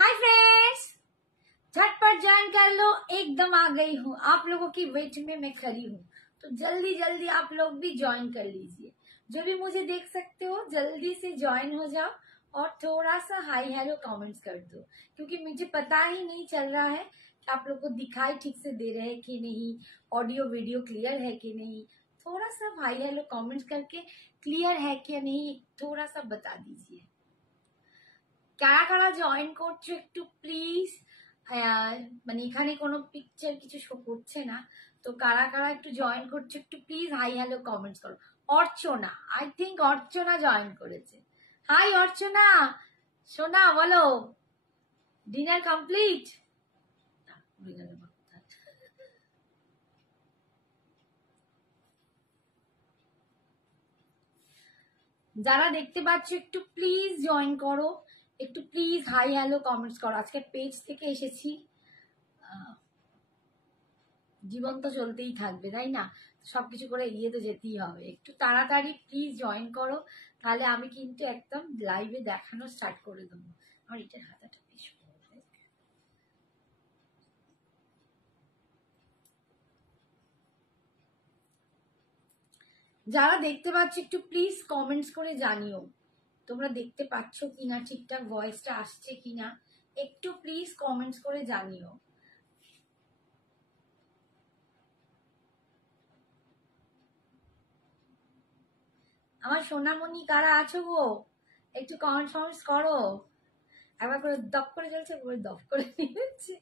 Hi friends, झटपट join कर लो। एकदम आ गई हूँ, आप लोगों की वेट में मैं खड़ी हूँ, तो जल्दी जल्दी आप लोग भी ज्वाइन कर लीजिए। जो भी मुझे देख सकते हो जल्दी से ज्वाइन हो जाओ और थोड़ा सा हाई हेलो कमेंट्स कर दो, क्योंकि मुझे पता ही नहीं चल रहा है कि आप लोग को दिखाई ठीक से दे रहे हैं कि नहीं, ऑडियो वीडियो क्लियर है कि नहीं। थोड़ा सा हाई हेलो कमेंट्स करके क्लियर है कि नहीं थोड़ा सा बता दीजिए। কারা কারা জয়েন করছো একটু প্লিজ। মানে এখানে কোনো পিকচার কিছু শো করছে না, তো কারা কারা একটু জয়েন করছো একটু প্লিজ হাই হ্যালো কমেন্টস করো। অর্চনা, আই থিঙ্ক অর্চনা জয়েন করেছে। হাই অর্চনা, সোনা বলো, ডিনার কমপ্লিট? যারা দেখতে পাচ্ছ একটু প্লিজ জয়েন করো, একটু প্লিজ হাই হ্যালো কমেন্টস করো। আজকে পেজ থেকে এসেছি, জীবন তো চলতেই থাকবে তাই না, সবকিছু করে এগিয়ে তো যেতেই হবে। একটু তাড়াতাড়ি প্লিজ জয়েন করো, তাহলে আমি কিন্তু একদম লাইভে দেখানো স্টার্ট করে দেবো। আমার এটার হাতাটা বেশ বড়। যারা দেখতে পাচ্ছ একটু প্লিজ কমেন্টস করে জানিও তোমরা দেখতে পাচ্ছ কিনা, ঠিকঠাক ভয়েসটা আসছে কিনা, একটু প্লিজ কমেন্টস করে জানিও। আমার সোনামণি কারা আছো গো, একটু কমেন্টস করো। একবার করে দপ করে চলছে, দপ করে নিয়েছে,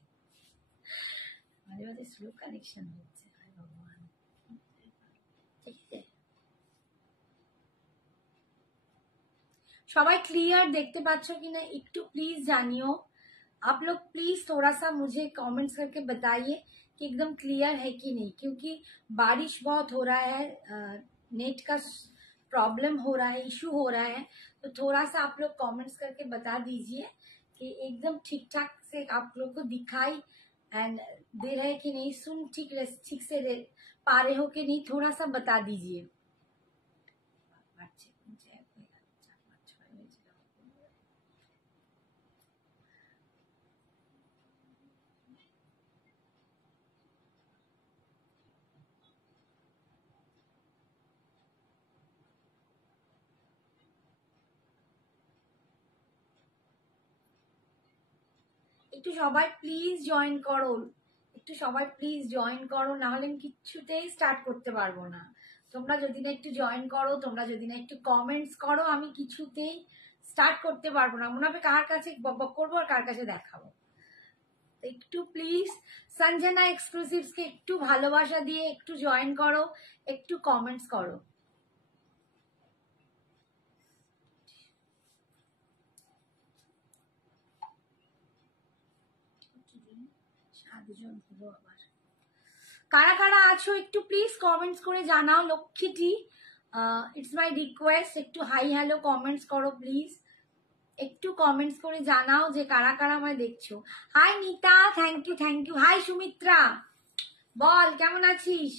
মাঝে মাঝে স্লো কানেকশন হচ্ছে। ভগবান, ঠিক আছে সবাই क्लियर देखते पाচ্ছ কিনা একটু प्लीज जानियो। आप लोग प्लीज थोड़ा सा मुझे कमेंट्स करके बताइए कि एकदम क्लियर है कि नहीं, क्योंकि बारिश बहुत हो रहा है, नेट का प्रॉब्लम हो रहा है, इशू हो रहा है, तो थोड़ा सा आप लोग कमेंट्स करके बता दीजिए कि एकदम ठीक ठाक से आप लोग को दिखाई एंड दे रहे कि नहीं, सुन ठीक से पा रहे हो कि नहीं, थोड़ा सा बता दीजिए। একটু সবাই প্লিজ জয়েন করো, একটু সবাই প্লিজ জয়েন করো, না হলে আমি কিচ্ছুতেই স্টার্ট করতে পারবো না। তোমরা যদি না একটু জয়েন করো, তোমরা যদি না একটু কমেন্টস করো, আমি কিছুতেই স্টার্ট করতে পারবো না। মনে হবে কার কাছে বক করবো আর কার কাছে দেখাবো। একটু প্লিজ সঞ্জনা এক্সক্লুসিভস কে একটু ভালোবাসা দিয়ে একটু জয়েন করো, একটু কমেন্টস করো। কারা কারা আছো একটু প্লিজ কমেন্টস করে জানাও। লক্ষ্মীটি, ইটস মাই রিকোয়েস্ট, একটু হাই হ্যালো কমেন্টস করো প্লিজ, একটু কমেন্টস করে জানাও যে কারা কারা আমায় দেখছো। Hi Nita, thank you. Hi Sumitra, বল কেমন আছিস?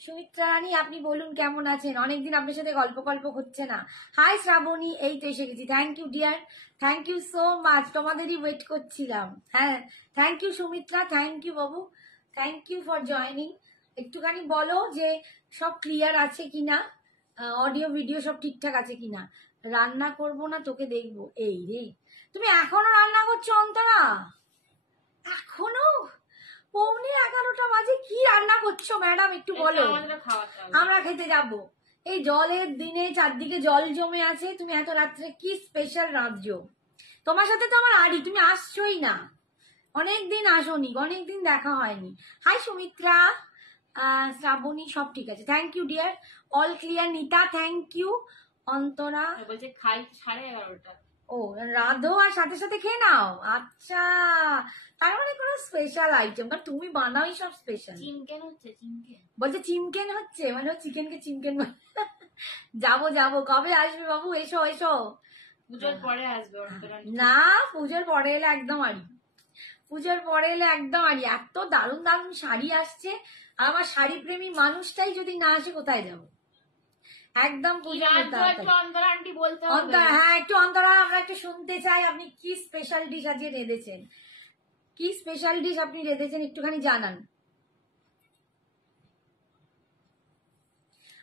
সুমিত্রা রানী, আপনি বলুন কেমন আছেন, অনেকদিন আপনার সাথে গল্প হচ্ছে না। হাই শ্রাবণী, এই তো এসে গেছি। Thank you dear, thank you so much, তোমাদেরই ওয়েট করছিলাম। হ্যাঁ thank you Sumitra, thank you বাবু, থ্যাংক ইউ ফর জয়নিং। একটুখানি বলো যে সব ক্লিয়ার আছে কিনা, অডিও ভিডিও সব ঠিকঠাক আছে কিনা। রান্না করবো না তোকে দেখবো, এই রে তুমি এখনো রান্না করছো অন্তরা? এখনো 11:15 বাজে, কি রান্না করছো ম্যাডাম একটু বলো, আমরা খেতে যাব। এই জলের দিনে চারদিকে জল জমে আছে, তুমি এত রাত্রে কি স্পেশাল রাঁধছো? তোমার সাথে তো আমার আড়ি, তুমি আসছোই না, অনেকদিন আসোনি, অনেকদিন দেখা হয়নি। হাই সুমিত্রা, শ্রাবণী, সব ঠিক আছে, thank you dear, all clear. Nita thank you. Antara বলছে খাই 11:30। ও রাধো আর সাথে সাথে খেয়ে নাও, আচ্ছা তার মানে কোনো স্পেশাল আইটেম, বা তুমি বানাওই সব স্পেশাল। চিকেন হচ্ছে, চিকেন বলছে, চিকেন হচ্ছে মানে চিকেনকে চিকেন। যাবো, কবে আসবে বাবু? এসো পুজোর পরে আসবে না, পুজোর পরে এলে একদম আড়ি, পুজোর পরে এলে একদম আড়ি। এত দারুণ দারুণ শাড়ি আসছে, আমার শাড়ি প্রেমী মানুষটাই যদি না আসে কোথায় যাব? একদম পুজো করতে হবে। অন্তরা আন্টি বলতে হবে। হ্যাঁ একটু অন্তরা, আমরা একটু শুনতে চাই আপনি কি স্পেশাল ডিশ আজকে রেঁধেছেন, কি স্পেশাল ডিশ আপনি রেঁধেছেন একটুখানি জানান।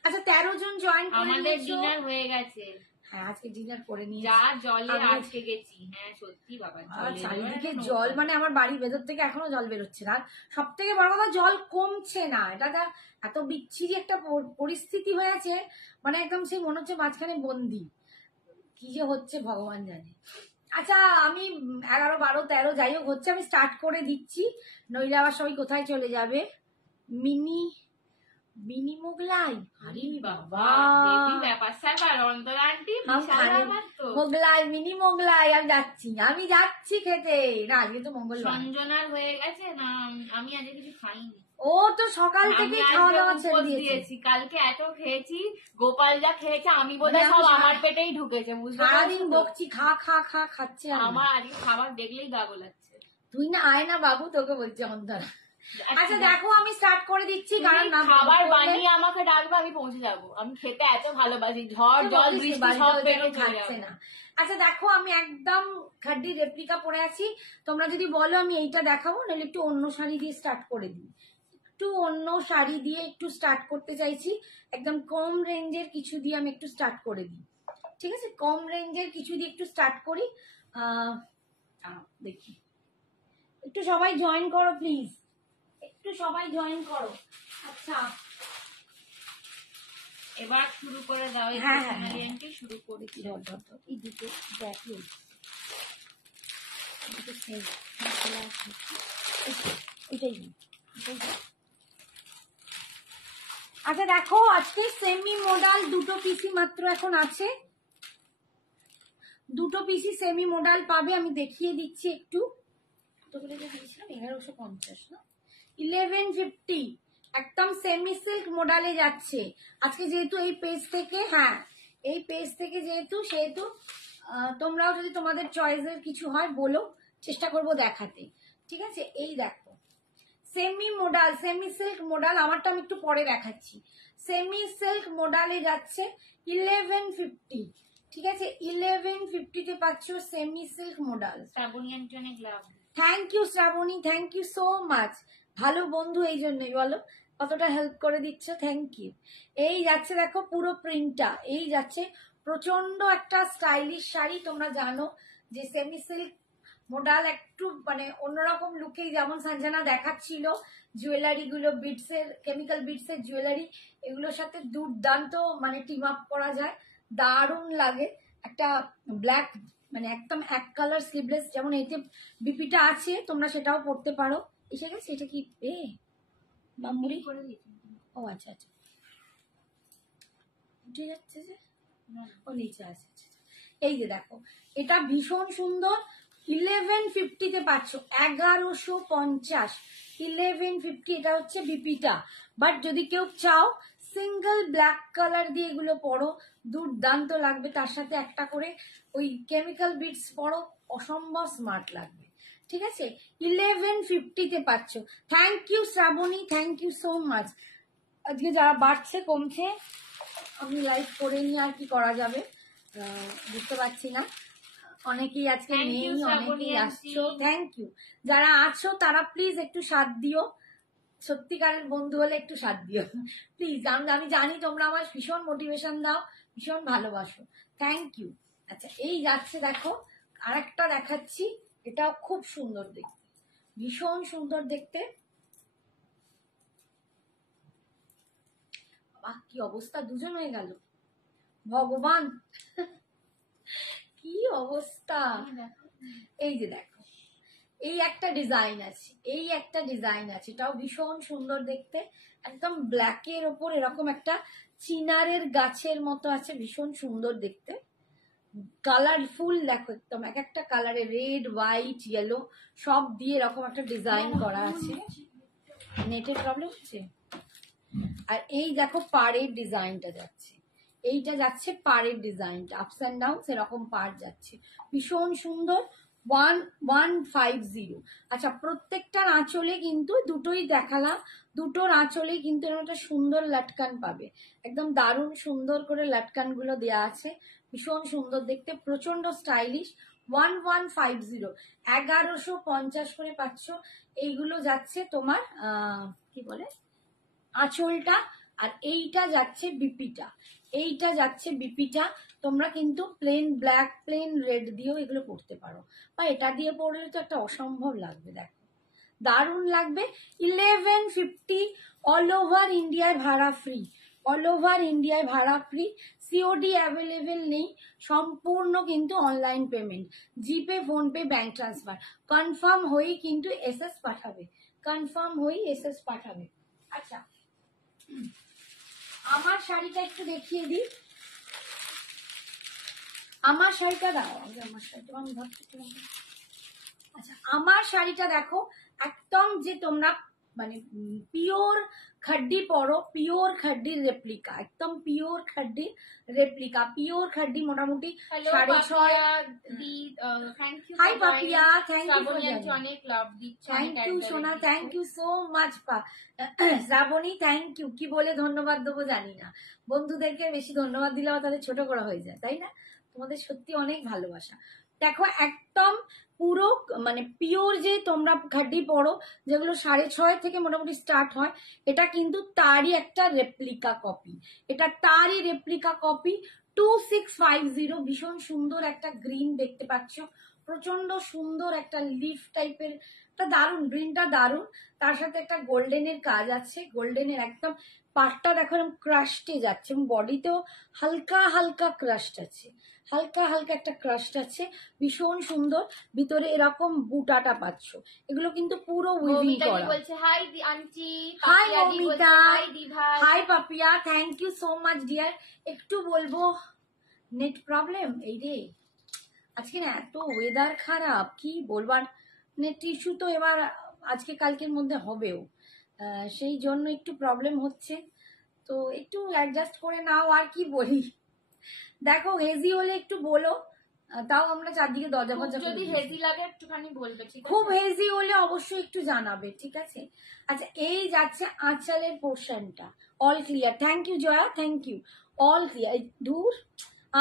আচ্ছা 13 জন জয়েন করে আমাদের ডিনার হয়ে গেছে। হ্যাঁ আজকে ডিনার করে নিয়ে যা জলে আজকে গেছি। হ্যাঁ সত্যি বাবা, চারিদিকে জল, মানে আমার বাড়ির ভেতর থেকে এখনো জল বেরোচ্ছে না। সব থেকে বড় কথা জল কমছে না, এটা এত বিচ্ছিরি একটা পরিস্থিতি হয়েছে, মানে একদম সেই মনে হচ্ছে মাঝখানে বন্দি, কি যে হচ্ছে ভগবান জানে। আচ্ছা আমি 11, 12, 13 যাই হোক হচ্ছে, আমি স্টার্ট করে দিচ্ছি, নইলে আবার সবাই কোথায় চলে যাবে। মিনি মোগলাই, আরে বাবা মোগলাই, মিনি মোগলাই, আমি যাচ্ছি খেতে। না আজকে তো মঙ্গলবার, সঞ্জনার হয়ে গেছে না, আমি আজকে কিছু খাইনি। ও তো সকাল থেকে খাওয়া দাওয়া ছেড়ে দিয়েছি, কালকে এত খেয়েছি, গোপাল যা খেয়েছে আমি বোধহয় সব আমার পেটেই ঢুকেছে, সারাদিন বকছি খা খা খা খাচ্ছে, আমার আজকে খাবার দেখলেই গা গোলাচ্ছে। তুই না আয় না বাবু, তোকে বলছি অন্তরা। আচ্ছা দেখো আমি স্টার্ট করে দিচ্ছি, কারণ খাবার বানিয়ে আমাকে ডাকবে, আমি পৌঁছে যাবো। আমি খেতে এত ভালোবাসি, ঝড় জল বৃষ্টি সব পেটে খাচ্ছে না। আচ্ছা দেখো আমি একদম খাড্ডি রেপ্লিকা পরে আছি, তোমরা যদি বলো আমি এইটা দেখাবো, নাহলে একটু অন্য শাড়ি দিয়ে স্টার্ট করে দিই। একটু অন্য শাড়ি দিয়ে একটু স্টার্ট করতে চাইছি, একদম কম রেঞ্জের কিছু দিয়ে আমি একটু স্টার্ট করে দিই, ঠিক আছে? কম রেঞ্জের কিছু দিয়ে একটু স্টার্ট করি। দেখি একটু সবাই জয়েন করো প্লিজ, একটু সবাই জয়েন করো। আচ্ছা এবার শুরু করে দাও। হ্যাঁ শুরু করেছি। এই দুটো দেখো, আচ্ছা দেখো আজকে সেমি মডাল দুটো পিসি মাত্র এখন আছে, দুটো পিসি সেমি মডাল পাবে, আমি দেখিয়ে দিচ্ছি একটু। কতগুলো দিয়েছিলাম, 1150 না 1150, একদম সেমি সিল্ক মডালে যাচ্ছে আজকে, যেহেতু এই পেজ থেকে, হ্যাঁ এই পেজ থেকে যেহেতু, সেহেতু তোমরাও যদি তোমাদের চয়েসের কিছু হয় বলো, চেষ্টা করব দেখাতে, ঠিক আছে? এই দেখো semi modal, semi silk modal, আমারটা আমি একটু পরে দেখাচ্ছি। সেমি সিল্ক মডালে যাচ্ছে 1150, ঠিক আছে? 1150-তে পাচ্ছ semi silk modal. Thank you Shrabani, thank you so much, ভালো বন্ধু এই জন্যই বলো, কতটা হেল্প করে দিচ্ছ, থ্যাংক ইউ। এই যাচ্ছে দেখো পুরো প্রিন্টটা, এই যাচ্ছে প্রচন্ড একটা স্টাইলিশ শাড়ি। তোমরা জানো যে সেমি সিল্ক মডাল একটু মানে অন্যরকম লুকেই, যেমন সঞ্জনা দেখাচ্ছিল জুয়েলারি গুলো, বিটসের, কেমিক্যাল বিটসের জুয়েলারি, এগুলোর সাথে দুর্দান্ত মানে টিম আপ করা যায়, দারুণ লাগে। একটা ব্ল্যাক মানে একদম এক কালার স্লিভলেস, যেমন এতে বিপিটা আছে, তোমরা সেটাও পড়তে পারো। এসে গেছে, এটা কি বাম্বুরি করে দিচ্ছি? ও আচ্ছা আচ্ছা, উঠে যাচ্ছে যে, ও নিচে আছে। এই যে দেখো এটা ভীষণ সুন্দর, 1150-তে পাচ্ছ, 1150, 1150, এটা হচ্ছে বিপিটা। বাট যদি কেউ চাও সিঙ্গেল ব্ল্যাক কালার দিয়ে এগুলো পরো, দুর্দান্ত লাগবে, তার সাথে একটা করে ওই কেমিক্যাল বিটস পরো, অসম্ভব স্মার্ট লাগবে, ঠিক আছে? 1150-তে পাচ্ছ। Thank you Shrabani, thank you so much. আজকে যারা বাড়ছে কমছে, আমি লাইভ করে নিয়ে আর কি করা যাবে বুঝতে পারছি না, অনেকেই আজকে নেই, অনেকেই আসছো, থ্যাংক ইউ। যারা আছো তারা প্লিজ একটু সাথ দিও, সত্যিকারের বন্ধু হলে একটু সাথ দিও প্লিজ। আমি জানি তোমরা আমার ভীষণ মোটিভেশন দাও, ভীষণ ভালোবাসো, থ্যাংক ইউ। আচ্ছা এই যাচ্ছে দেখো, আরেকটা দেখাচ্ছি, এটাও খুব সুন্দর দেখতে, ভীষণ সুন্দর দেখতে। বাহ কি অবস্থা, দুজন হয়ে গেল, ভগবান কি অবস্থা। এই যে দেখো এই একটা ডিজাইন আছে, এই একটা ডিজাইন আছে, এটাও ভীষণ সুন্দর দেখতে, একদম ব্ল্যাকের ওপর এরকম একটা চিনারের গাছের মতো আছে, ভীষণ সুন্দর দেখতে, কালারফুল দেখো, একদম এক একটা কালারে, রেড হোয়াইট ইয়েলো সব দিয়ে এরকম একটা ডিজাইন করা আছে। নেটের প্রবলেম হচ্ছে। আর এই দেখো পাড়ের ডিজাইনটা যাচ্ছে, এইটা যাচ্ছে পাড়ের ডিজাইনটা, আপস অ্যান্ড ডাউন এরকম পাড় যাচ্ছে, ভীষণ সুন্দর, 1150। আচ্ছা, প্রত্যেকটার আঁচলে কিন্তু দুটোই দেখালাম, দুটোর আঁচলেই কিন্তু এরকম একটা সুন্দর লাটকান পাবে, একদম দারুণ সুন্দর করে লাটকান গুলো দেওয়া আছে, ভীষণ সুন্দর দেখতে, প্রচন্ড স্টাইলিশ। 1150, 1150 করে পাচ্ছ। এইগুলো যাচ্ছে তোমার কি বলে আঁচলটা, আর এইটা যাচ্ছে বিপিটা, এইটা যাচ্ছে বিপিটা। তোমরা কিন্তু প্লেন ব্ল্যাক, প্লেন রেড দিয়েও এগুলো পরতে পারো, বা এটা দিয়ে পরলে তো একটা অসম্ভব লাগবে, দেখো দারুণ লাগবে। 1150, অল ওভার ইন্ডিয়ায় ভাড়া ফ্রি, অল ওভার ইন্ডিয়ায় ভাড়া ফ্রি, সিওডি অ্যাভেলেবেল নেই, সম্পূর্ণ কিন্তু অনলাইন পেমেন্ট, জিপে, ফোনপে, ব্যাংক ট্রান্সফার। কনফার্ম হয়েই কিন্তু এসএস পাঠাবে, কনফার্ম হয়েই এসএস পাঠাবে। আচ্ছা, আমার শাড়িটা একটু দেখিয়ে দিই, আমার শাড়িটা দাও, আমার শাড়িটা আমি ভাবছি। আচ্ছা, আমার শাড়িটা দেখো, একদম যে তোমরা মানে পিওর খাড্ডি পরো, পিওর খাড্ডির রেপ্লিকা, একদম পিওর খাড্ডির রেপ্লিকা, পিওর খাড্ডি মোটামুটি 6.5। Hi Papiya, thank you for অনেক লাভ দিচ্ছে, থ্যাংক ইউ সোনা, thank you so much Shrabani, thank you. কি বলে ধন্যবাদ দেবো জানি না, বন্ধুদেরকে বেশি ধন্যবাদ দিলে তাহলে ছোট করা হয়ে যায়, তাই না? তোমাদের সত্যি অনেক ভালোবাসা। দেখো একদম পুরো মানে পিওর যে তোমরা খাড্ডি পরো, যেগুলো 6.5 থেকে মোটামুটি স্টার্ট হয়, এটা কিন্তু তারই একটা রেপ্লিকা কপি, এটা তারই রেপ্লিকা কপি। 2650, ভীষণ সুন্দর একটা গ্রিন দেখতে পাচ্ছ, প্রচন্ড সুন্দর একটা লিফ টাইপের, একটা দারুণ গ্রিনটা, দারুণ। তার সাথে একটা গোল্ডেনের কাজ আছে, গোল্ডেনের একদম পাটটা দেখো এরকম ক্রাস্টে যাচ্ছে, এবং বডিতেও হালকা হালকা ক্রাস্ট আছে, হালকা হালকা একটা ক্রাস্ট আছে, ভীষণ সুন্দর। ভিতরে এরকম বুটাটা পাচ্ছ, এগুলো কিন্তু পুরো উইভিং করা। বলছে hi aunty, hi Moumita, hi Papiya, thank you so much dear. একটু বলবো নেট প্রবলেম, এই রে আজকে না এত ওয়েদার খারাপ, কি বলবার, নেট ইস্যু তো এবার আজকে কালকের মধ্যে হবেও, সেই জন্য একটু প্রবলেম হচ্ছে, তো একটু অ্যাডজাস্ট করে নাও, আর কি বলি। দেখো হেজি হলে একটু বলো, তাও আমরা চারদিকে দরজা ফরজা যদি হেজি লাগে একটুখানি বলবে, ঠিক আছে? খুব হেজি হলে অবশ্যই একটু জানাবে, ঠিক আছে? আচ্ছা, এই যাচ্ছে আঁচলের পোর্শনটা, all clear, thank you Jaya, thank you, all clear. দূর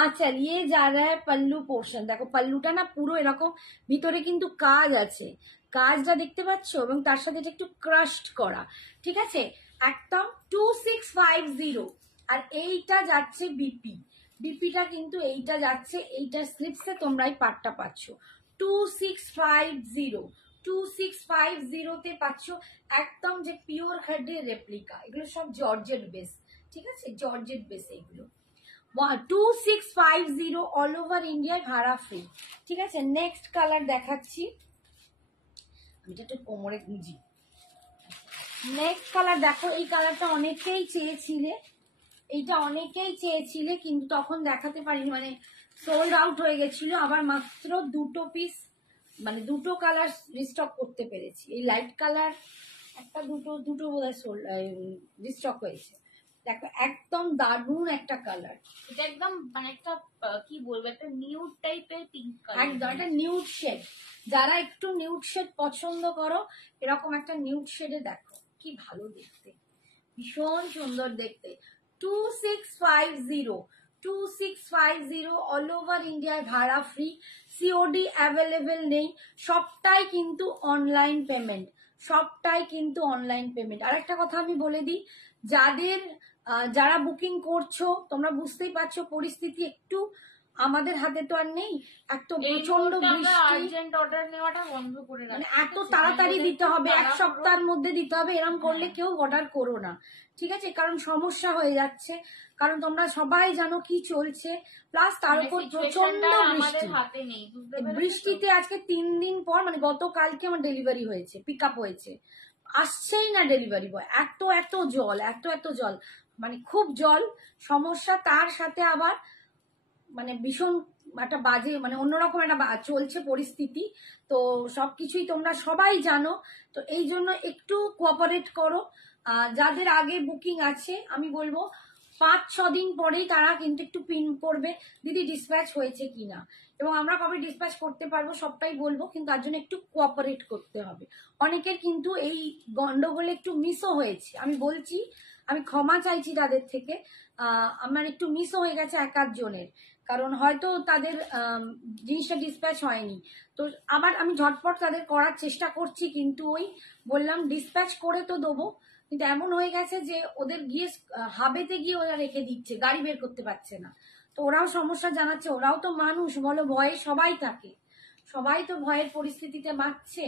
আঁচল, ইয়ে যা রা হ্যায় পাল্লু পোর্শন, দেখো পাল্লুটা না পুরো এরকম, ভিতরে কিন্তু কাজ আছে, কাজটা দেখতে পাচ্ছ, এবং তার সাথে এটা একটু ক্রাস্ট করা, ঠিক আছে? একদম 2650। আর এইটা যাচ্ছে বিপি, বিপিটা কিন্তু এইটা যাচ্ছে, এইটার স্লিপসে তোমরা এই পাটটা পাচ্ছ 2650, 2650 তে পাচ্ছ একদম যে পিওর খাড্ডির রেপ্লিকা, এগুলো সব জর্জেট বেস, ঠিক আছে? জর্জেট বেস এগুলো। 2650, অল ওভার ইন্ডিয়ায় ভাড়া ফ্রি, ঠিক আছে? নেক্সট কালার দেখাচ্ছি, আমি একটু কোমরে গুঁজি। নেক্সট কালার দেখো, এই কালারটা অনেকেই চেয়েছিলে, এইটা অনেকেই চেয়েছিলে, কিন্তু তখন দেখাতে পারিনি, মানে সোল্ড আউট হয়ে গেছিল, আবার মাত্র দুটো পিস, মানে দুটো কালার রিস্টক করতে পেরেছি, এই লাইট কালার একটা, দুটো বোধহয় সোল্ড রিস্টক হয়েছে। দেখো একদম দারুণ একটা কালার, এটা একদম মানে একটা কি বলবো, একটা নিউড টাইপের পিঙ্ক কালার, একদম একটা নিউড শেড, যারা একটু নিউড শেড পছন্দ করো, এরকম একটা নিউড শেডে দেখো কি ভালো দেখতে, ভীষণ সুন্দর দেখতে। 2650, 2650, অল ওভার ইন্ডিয়ায় ভাড়া ফ্রি, সিওডি অ্যাভেলেবেল নেই, সবটাই কিন্তু অনলাইন পেমেন্ট, সবটাই কিন্তু অনলাইন পেমেন্ট। আর একটা কথা আমি বলে দিই, যারা বুকিং করছো, তোমরা বুঝতেই পারছো পরিস্থিতি একটু আমাদের হাতে তো আর নেই, এত প্রচন্ড বৃষ্টি, অর্ডার নেওয়াটা বন্ধ করে মানে এত তাড়াতাড়ি দিতে হবে, এক সপ্তাহের মধ্যে দিতে হবে, এরকম করলে কেউ অর্ডার করো না, ঠিক আছে? কারণ সমস্যা হয়ে যাচ্ছে, কারণ তোমরা সবাই জানো কি চলছে, প্লাস তার উপর প্রচন্ড বৃষ্টি, বৃষ্টিতে আজকে 3 দিন পর, মানে গতকালকে আমার ডেলিভারি হয়েছে, পিক আপ হয়েছে, আসছেই না ডেলিভারি বয়, এত জল, এত জল, মানে খুব জল, সমস্যা, তার সাথে আবার মানে ভীষণ একটা বাজে, মানে অন্যরকম একটা চলছে পরিস্থিতি, তো সবকিছুই তোমরা সবাই জানো, তো এই জন্য একটু কোঅপারেট করো। যাদের আগে বুকিং আছে আমি বলবো 5-6 দিন পরেই তারা কিন্তু একটু পিন করবে দিদি ডিসপ্যাচ হয়েছে কিনা, এবং আমরা কবে ডিসপ্যাচ করতে পারবো সবটাই বলবো, কিন্তু তার জন্য একটু কোঅপারেট করতে হবে। অনেকের কিন্তু এই গন্ডগোলে একটু মিসও হয়েছে, আমি বলছি, আমি ক্ষমা চাইছি তাদের থেকে। আমার একটু মিসও হয়ে গেছে এক আধজনের, কারণ হয়তো তাদের জিনিসটা ডিসপ্যাচ হয়নি। তো আবার আমি ঝটপট তাদের করার চেষ্টা করছি, কিন্তু ওই বললাম ডিসপ্যাচ করে তো দেবো, কিন্তু এমন হয়ে গেছে যে ওদের গিয়ে হাবেতে গিয়ে ওরা রেখে দিচ্ছে, গাড়ি বের করতে পারছে না। তো ওরাও সমস্যা জানাচ্ছে, ওরাও তো মানুষ বলো, ভয়ে সবাই থাকে, সবাই তো ভয়ের পরিস্থিতিতে বাঁচছে।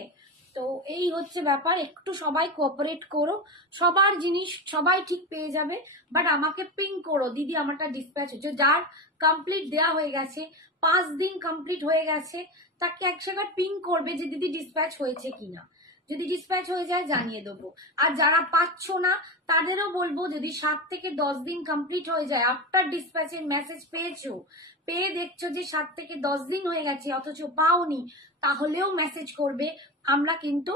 তো এই হচ্ছে ব্যাপার, একটু সবাই কোঅপারেট করো, সবার জিনিস সবাই ঠিক পেয়ে যাবে। বাট আমাকে পিং করো, দিদি আমারটা ডিসপ্যাচ হচ্ছে। যার কমপ্লিট দেয়া হয়ে গেছে, 5 দিন কমপ্লিট হয়ে গেছে, তাকে এক জায়গায় পিং করবে যে দিদি ডিসপ্যাচ হয়েছে কিনা। যদি ডিসপ্যাচ হয়ে যায় জানিয়ে দেবো। আর যারা পাচ্ছ না তাদেরও বলবো, যদি 7 থেকে 10 দিন কমপ্লিট হয়ে যায়, আফটার ডিসপ্যাচের মেসেজ পেয়েছো, পেয়ে দেখছো যে 7 থেকে 10 দিন হয়ে গেছে অথচ পাওনি, তাহলেও মেসেজ করবে। আমরা কিন্তু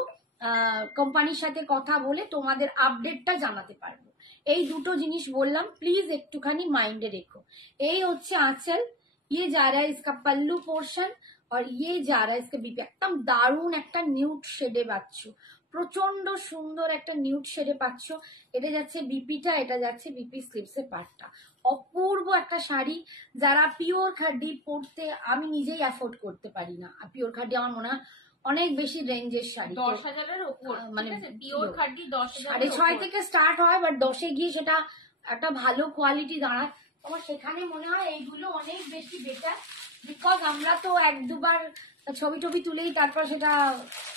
কোম্পানির সাথে কথা বলে তোমাদের আপডেটটা জানাতে পারবো। এই দুটো জিনিস বললাম, প্লিজ একটুখানি মাইন্ডে রেখো। এই হচ্ছে আঁচল, ये जा रहा है इसका पल्लू पोर्शन और ये जा रहा है इसका बीपी। একদম দারুণ একটা নিউড শেডে পাচ্ছ, প্রচন্ড সুন্দর একটা নিউড শেডে পাচ্ছ। এটা যাচ্ছে বিপিটা, এটা যাচ্ছে বিপি স্লিপসের পার্টটা। অপূর্ব একটা শাড়ি, যারা পিওর খাড্ডি পরতে, আমি নিজেই অ্যাফোর্ড করতে পারি না। পিওর খাড্ডি আমার মনে হয় অনেক বেশি রেঞ্জের শাড়ি, 10,000-এর উপর, মানে পিওর খাড্ডি 10,000 6.5 থেকে স্টার্ট হয়, বাট 10-এ গিয়ে সেটা একটা ভালো কোয়ালিটি দাঁড়ায়। তোমার সেখানে মনে হয় এইগুলো অনেক বেশি বেটার, বিকজ আমরা তো 1-2 বার ছবি টবি তুলেই তারপর সেটা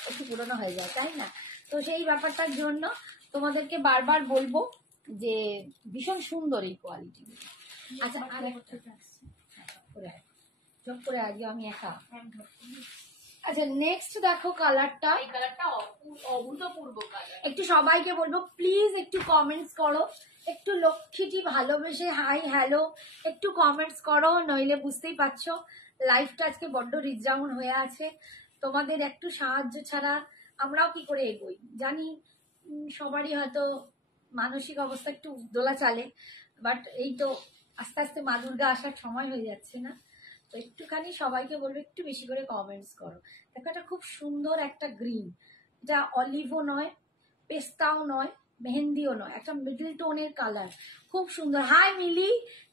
একটু পুরোনো হয়ে যায়, তাই না? তো সেই ব্যাপারটার জন্য তোমাদেরকে বারবার বলবো যে ভীষণ সুন্দর এই কোয়ালিটি। আচ্ছা, আর একটা চপ করে আজকে আমি একা। আচ্ছা, নেক্সট দেখো কালারটা, এই কালারটা অভূতপূর্ব কালার। একটু সবাইকে বলবো প্লিজ একটু কমেন্টস করো, একটু লক্ষ্মীটি ভালোবেসে হাই হ্যালো একটু কমেন্টস করো, নইলে বুঝতেই পারছো লাইফটা আজকে বড্ড রিজাউন হয়ে আছে। তোমাদের একটু সাহায্য ছাড়া আমরাও কি করে এগোই জানি। সবারই হয়তো মানসিক অবস্থা একটু দোলা চালে, বাট এই তো আস্তে আস্তে মা দুর্গা আসার সময় হয়ে যাচ্ছে না? তো একটুখানি সবাইকে বলবো একটু বেশি করে কমেন্টস করো। দেখো এটা খুব সুন্দর একটা গ্রিন, এটা অলিভও নয়, পেস্তাও নয়, মেহেন্দিও নয়, একটা মিডল টোনের কালার, খুব সুন্দর। হাই মিলি,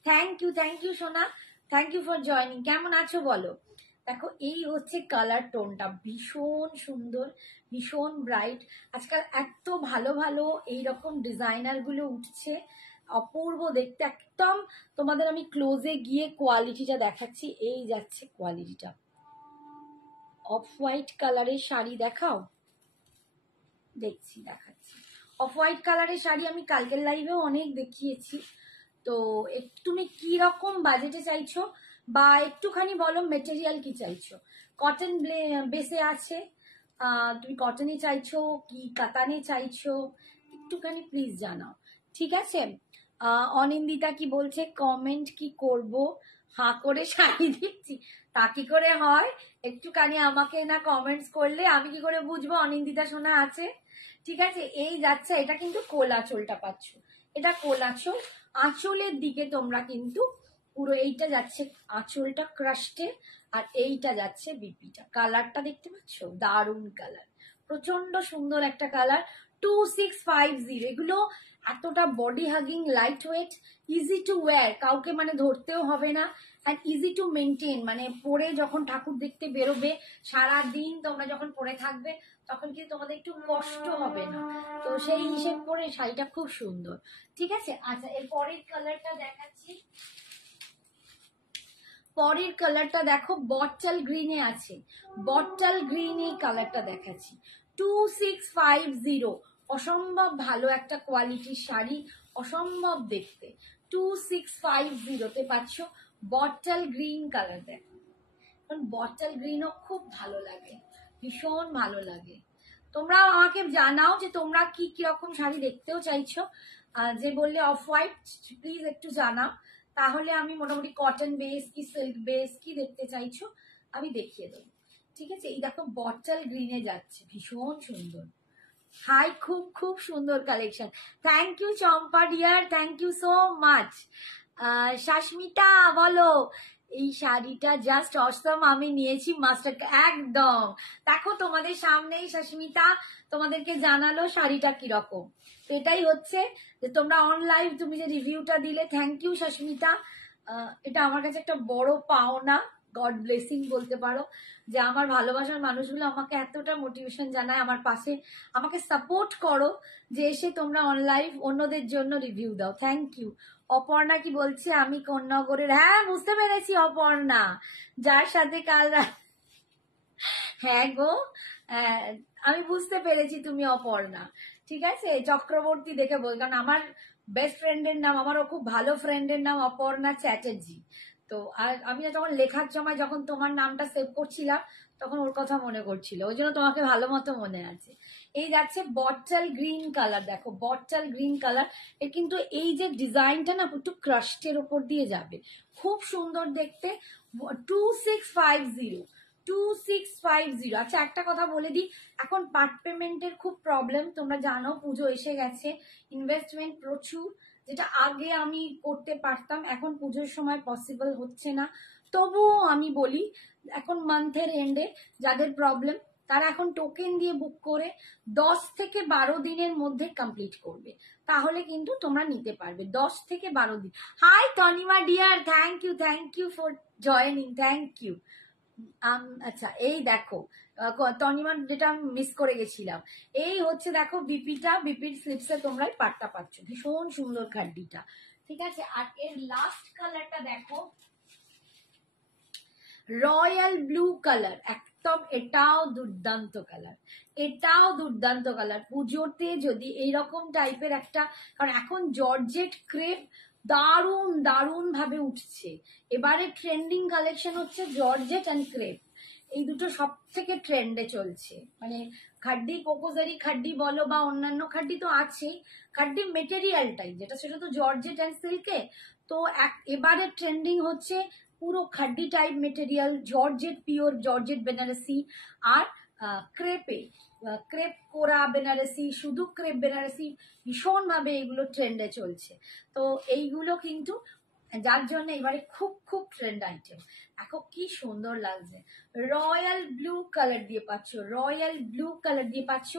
থ্যাংক ইউ সোনা, থ্যাংক ইউ ফর জয়নিং। কেমন আছো বলো? দেখো এই হচ্ছে কালার টোনটা, ভীষণ সুন্দর, ভীষণ ব্রাইট। আজকাল এত ভালো ভালো এইরকম ডিজাইনার গুলো উঠছে, অপূর্ব দেখতে একদম। তোমাদের আমি ক্লোজে গিয়ে কোয়ালিটিটা দেখাচ্ছি, এই যাচ্ছে কোয়ালিটিটা। অফ হোয়াইট কালারের শাড়ি দেখাও, দেখাচ্ছি। অফ হোয়াইট কালারের শাড়ি আমি কালকের লাইভেও অনেক দেখিয়েছি। তো তুমি কি রকম বাজেটে চাইছো, বা একটুখানি বলো মেটেরিয়াল কি চাইছো। কটন বেসে আছে, তুমি কটনে চাইছো কি কাতানে চাইছো, একটুখানি প্লিজ জানাও, ঠিক আছে? অনিন্দিতা কি বলছে, কমেন্ট কি করব, হাঁ করে শাড়ি দিচ্ছি, তা কি করে হয়? একটুখানি আমাকে না কমেন্টস করলে আমি কি করে বুঝবো অনিন্দিতা শোনা আছে? ঠিক আছে, এই যাচ্ছে, এটা কিন্তু কোল আঁচলটা পাচ্ছ, এটা কোল আঁচল। আঁচলের দিকে তোমরা কিন্তু পুরো এইটা যাচ্ছে আঁচলটা ক্রাস্টে, আর এইটা যাচ্ছে বিপিটা। কালারটা দেখতে পাচ্ছ, দারুণ কালার, প্রচন্ড সুন্দর একটা কালার। 2650, এগুলো এতটা body hugging, light weight, easy to wire, কাউকে মানে ধরতেও হবে না, অ্যান্ড ইজি টু মেনটেন। মানে পরে যখন ঠাকুর দেখতে বেরোবে, সারাদিন তোমরা যখন পরে থাকবে, তখন কিন্তু তোমাদের একটু কষ্ট হবে না। তো সেই হিসেব করে শাড়িটা খুব সুন্দর, ঠিক আছে? আচ্ছা, এর পরের কালারটা দেখাচ্ছি। পরের কালারটা দেখো, বটল গ্রিনে আছে, বটল গ্রিন এই কালারটা দেখাচ্ছি। 2650, অসম্ভব ভালো একটা কোয়ালিটির শাড়ি, অসম্ভব দেখতে। 2650-তে পাচ্ছ বটল গ্রিন কালার। দেখো, বটল গ্রিনও খুব ভালো লাগে, ভীষণ ভালো লাগে। তোমরা আমাকে জানাও যে তোমরা কি কিরকম শাড়ি দেখতেও চাইছো। যে বললে অফ হোয়াইট, প্লিজ একটু জানাও, তাহলে আমি মোটামুটি কটন বেস কি সিল্ক বেস কি দেখতে চাইছো আমি দেখিয়ে দেবো, ঠিক আছে? এই দেখো বটল গ্রিনে যাচ্ছে, ভীষণ সুন্দর। হাই, খুব খুব সুন্দর collection. Thank you Champa dear, thank you so much. Shasmita বলো এই শাড়িটা জাস্ট অসম, আমি নিয়েছি মাস্টার। একদম দেখো তোমাদের সামনেই সুস্মিতা তোমাদেরকে জানালো শাড়িটা কিরকম। তো এটাই হচ্ছে যে তোমরা অনলাইন তুমি যে রিভিউটা দিলে, থ্যাংক ইউ সুস্মিতা। এটা আমার কাছে একটা বড় পাওনা, গড ব্লেসিং বলতে পারো, যে আমার ভালোবাসার মানুষগুলো আমাকে এতটা মোটিভেশন জানায়, আমার পাশে আমাকে সাপোর্ট করো, যে এসে তোমরা অনলাইন অন্যদের জন্য রিভিউ দাও। Thank you. অপর্ণা কি বলছে? আমি কোন্নগরের। হ্যাঁ বুঝতে পেরেছি অপর্ণা, যার সাথে কাল হ্যাঁ গো, আমি বুঝতে পেরেছি তুমি অপর্ণা। ঠিক আছে, চক্রবর্তী দেখে বল, কারণ আমার বেস্ট ফ্রেন্ডের নাম, আমারও খুব ভালো ফ্রেন্ডের নাম অপর্ণা চ্যাটার্জি। তো আর আমি যখন লেখার সময় যখন তোমার নামটা সেভ করছিলাম, তখন ওর কথা মনে করছিল, ওই জন্য তোমাকে ভালো মতো মনে আছে। এই যাচ্ছে বটল গ্রিন কালার, দেখো বটল গ্রিন কালার। এর কিন্তু এই যে ডিজাইনটা না একটু ক্রাস্টের উপর দিয়ে যাবে, খুব সুন্দর দেখতে। 2650, 2650। আচ্ছা একটা কথা বলে দিই, এখন পার্ট পেমেন্টের খুব প্রবলেম, তোমরা জানো পুজো এসে গেছে, ইনভেস্টমেন্ট প্রচুর, যেটা আগে আমি করতে পারতাম, এখন পুজোর সময় পসিবল হচ্ছে না। তবুও আমি বলি, এখন মান্থের এন্ডে যাদের প্রবলেম, তারা এখন টোকেন দিয়ে বুক করে 10 থেকে 12 দিনের মধ্যে কমপ্লিট করবে, তাহলে কিন্তু তোমরা নিতে পারবে 10 থেকে 12 দিন। Hi Tanima dear, thank you for joining, thank you. আচ্ছা এই দেখো তনিমান, যেটা আমি মিস করে গেছিলাম, এই হচ্ছে দেখো বিপিটা, বিপির স্লিপসে তোমরা পাটটা পাচ্ছ, ভীষণ সুন্দর খাড্ডিটা। ঠিক আছে, আর এর লাস্ট কালারটা দেখো, রয়্যাল ব্লু কালার, একদম এটাও দুর্দান্ত কালার, এটাও দুর্দান্ত কালার। পুজোতে যদি এইরকম টাইপের একটা, কারণ এখন জর্জেট ক্রেপ দারুণ দারুণ ভাবে উঠছে, এবারে ট্রেন্ডিং কালেকশন হচ্ছে জর্জেট অ্যান্ড ক্রেপ, এই দুটো সব থেকে ট্রেন্ডে চলছে। মানে খাড্ডি কোকোজারি খাড্ডি বলো বা অন্যান্য খাড্ডি তো আছেই, খাড্ডি মেটেরিয়ালটাই যেটা, সেটা তো জর্জেট অ্যান্ড সিল্কে। তো এবারে ট্রেন্ডিং হচ্ছে পুরো khaddi type material, georgette, pure georgette Banarasi, আর ক্রেপে, ক্রেপ কোরা বেনারসি, শুধু ক্রেপ বেনারসি, ভীষণ ভাবে এগুলো ট্রেন্ডে চলছে। তো এইগুলো কিন্তু যার জন্য এবারে খুব খুব ট্রেন্ড আইটেম। দেখো কি সুন্দর লাগছে, রয়্যাল ব্লু কালার দিয়ে পাচ্ছ, রয়্যাল ব্লু কালার দিয়ে পাচ্ছ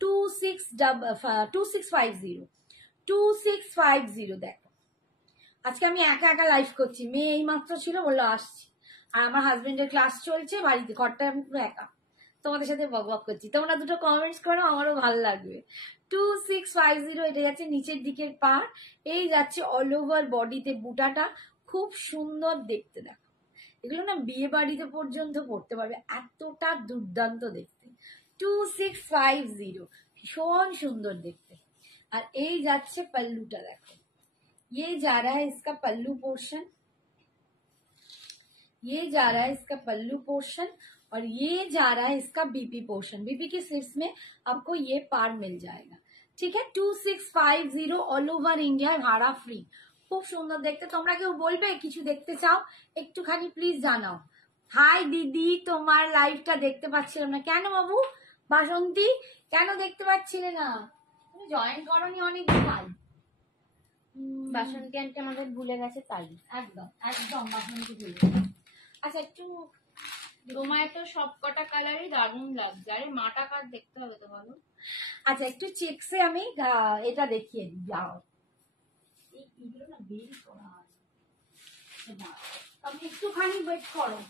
2650, 2650। দেখো আজকে আমি একা একা লাইভ করছি, মেয়ে এই মাত্র ছিল, বললো আসছি, আর আমার হাজবেন্ডের ক্লাস চলছে বাড়িতে, ঘরটায় আমি পুরো একা তোমাদের সাথে বক বক করছি। তোমরা দুটো কমেন্টস করো, আমারও ভালো লাগবে। 2650, এটা যাচ্ছে নিচের দিকের পার, এই যাচ্ছে অল ওভার বডিতে বুটাটা, খুব সুন্দর দেখতে। দেখো এগুলো না বিয়ে বাড়িতে পর্যন্ত পড়তে পারবে, এতটা দুর্দান্ত দেখতে। 2650, ভীষণ সুন্দর দেখতে। আর এই যাচ্ছে পাল্লুটা, দেখো ये जा रहा है इसका पल्लू पोर्शन, ये जा रहा है इसका पल्लू पोर्शन, और ये जा रहा है इसका बीपी पोर्शन। बीपी के स्लीव्स में आपको ये पार मिल जाएगा। ठीक है, 2650 অল ওভার ইন্ডিয়া, ভাড়া ফ্রি। খুব সুন্দর দেখতে। তোমরা কেউ বলবে কিছু দেখতে চাও, একটুখানি প্লিজ জানাও। হাই দিদি, তোমার লাইভটা দেখতে পাচ্ছিলাম না কেন বাবু? বাসন্তী কেন দেখতে পাচ্ছিলে না? তুমি জয়েন করনি অনেক ভালো। বাসন্তী আন্টি আমাদের ভুলে গেছে তাই। একদম একদম বাসন্তী ভুলে। আচ্ছা একটু তোমায় তো সবকটা কালারই দারুণ লাগছে, আরে মাটা কার দেখতে হবে তো বলো। আচ্ছা একটু চেকসে আমি এটা দেখিয়ে দিই, যাও এইগুলো না বেরি করা আছে, তুমি একটুখানি ওয়েট করো।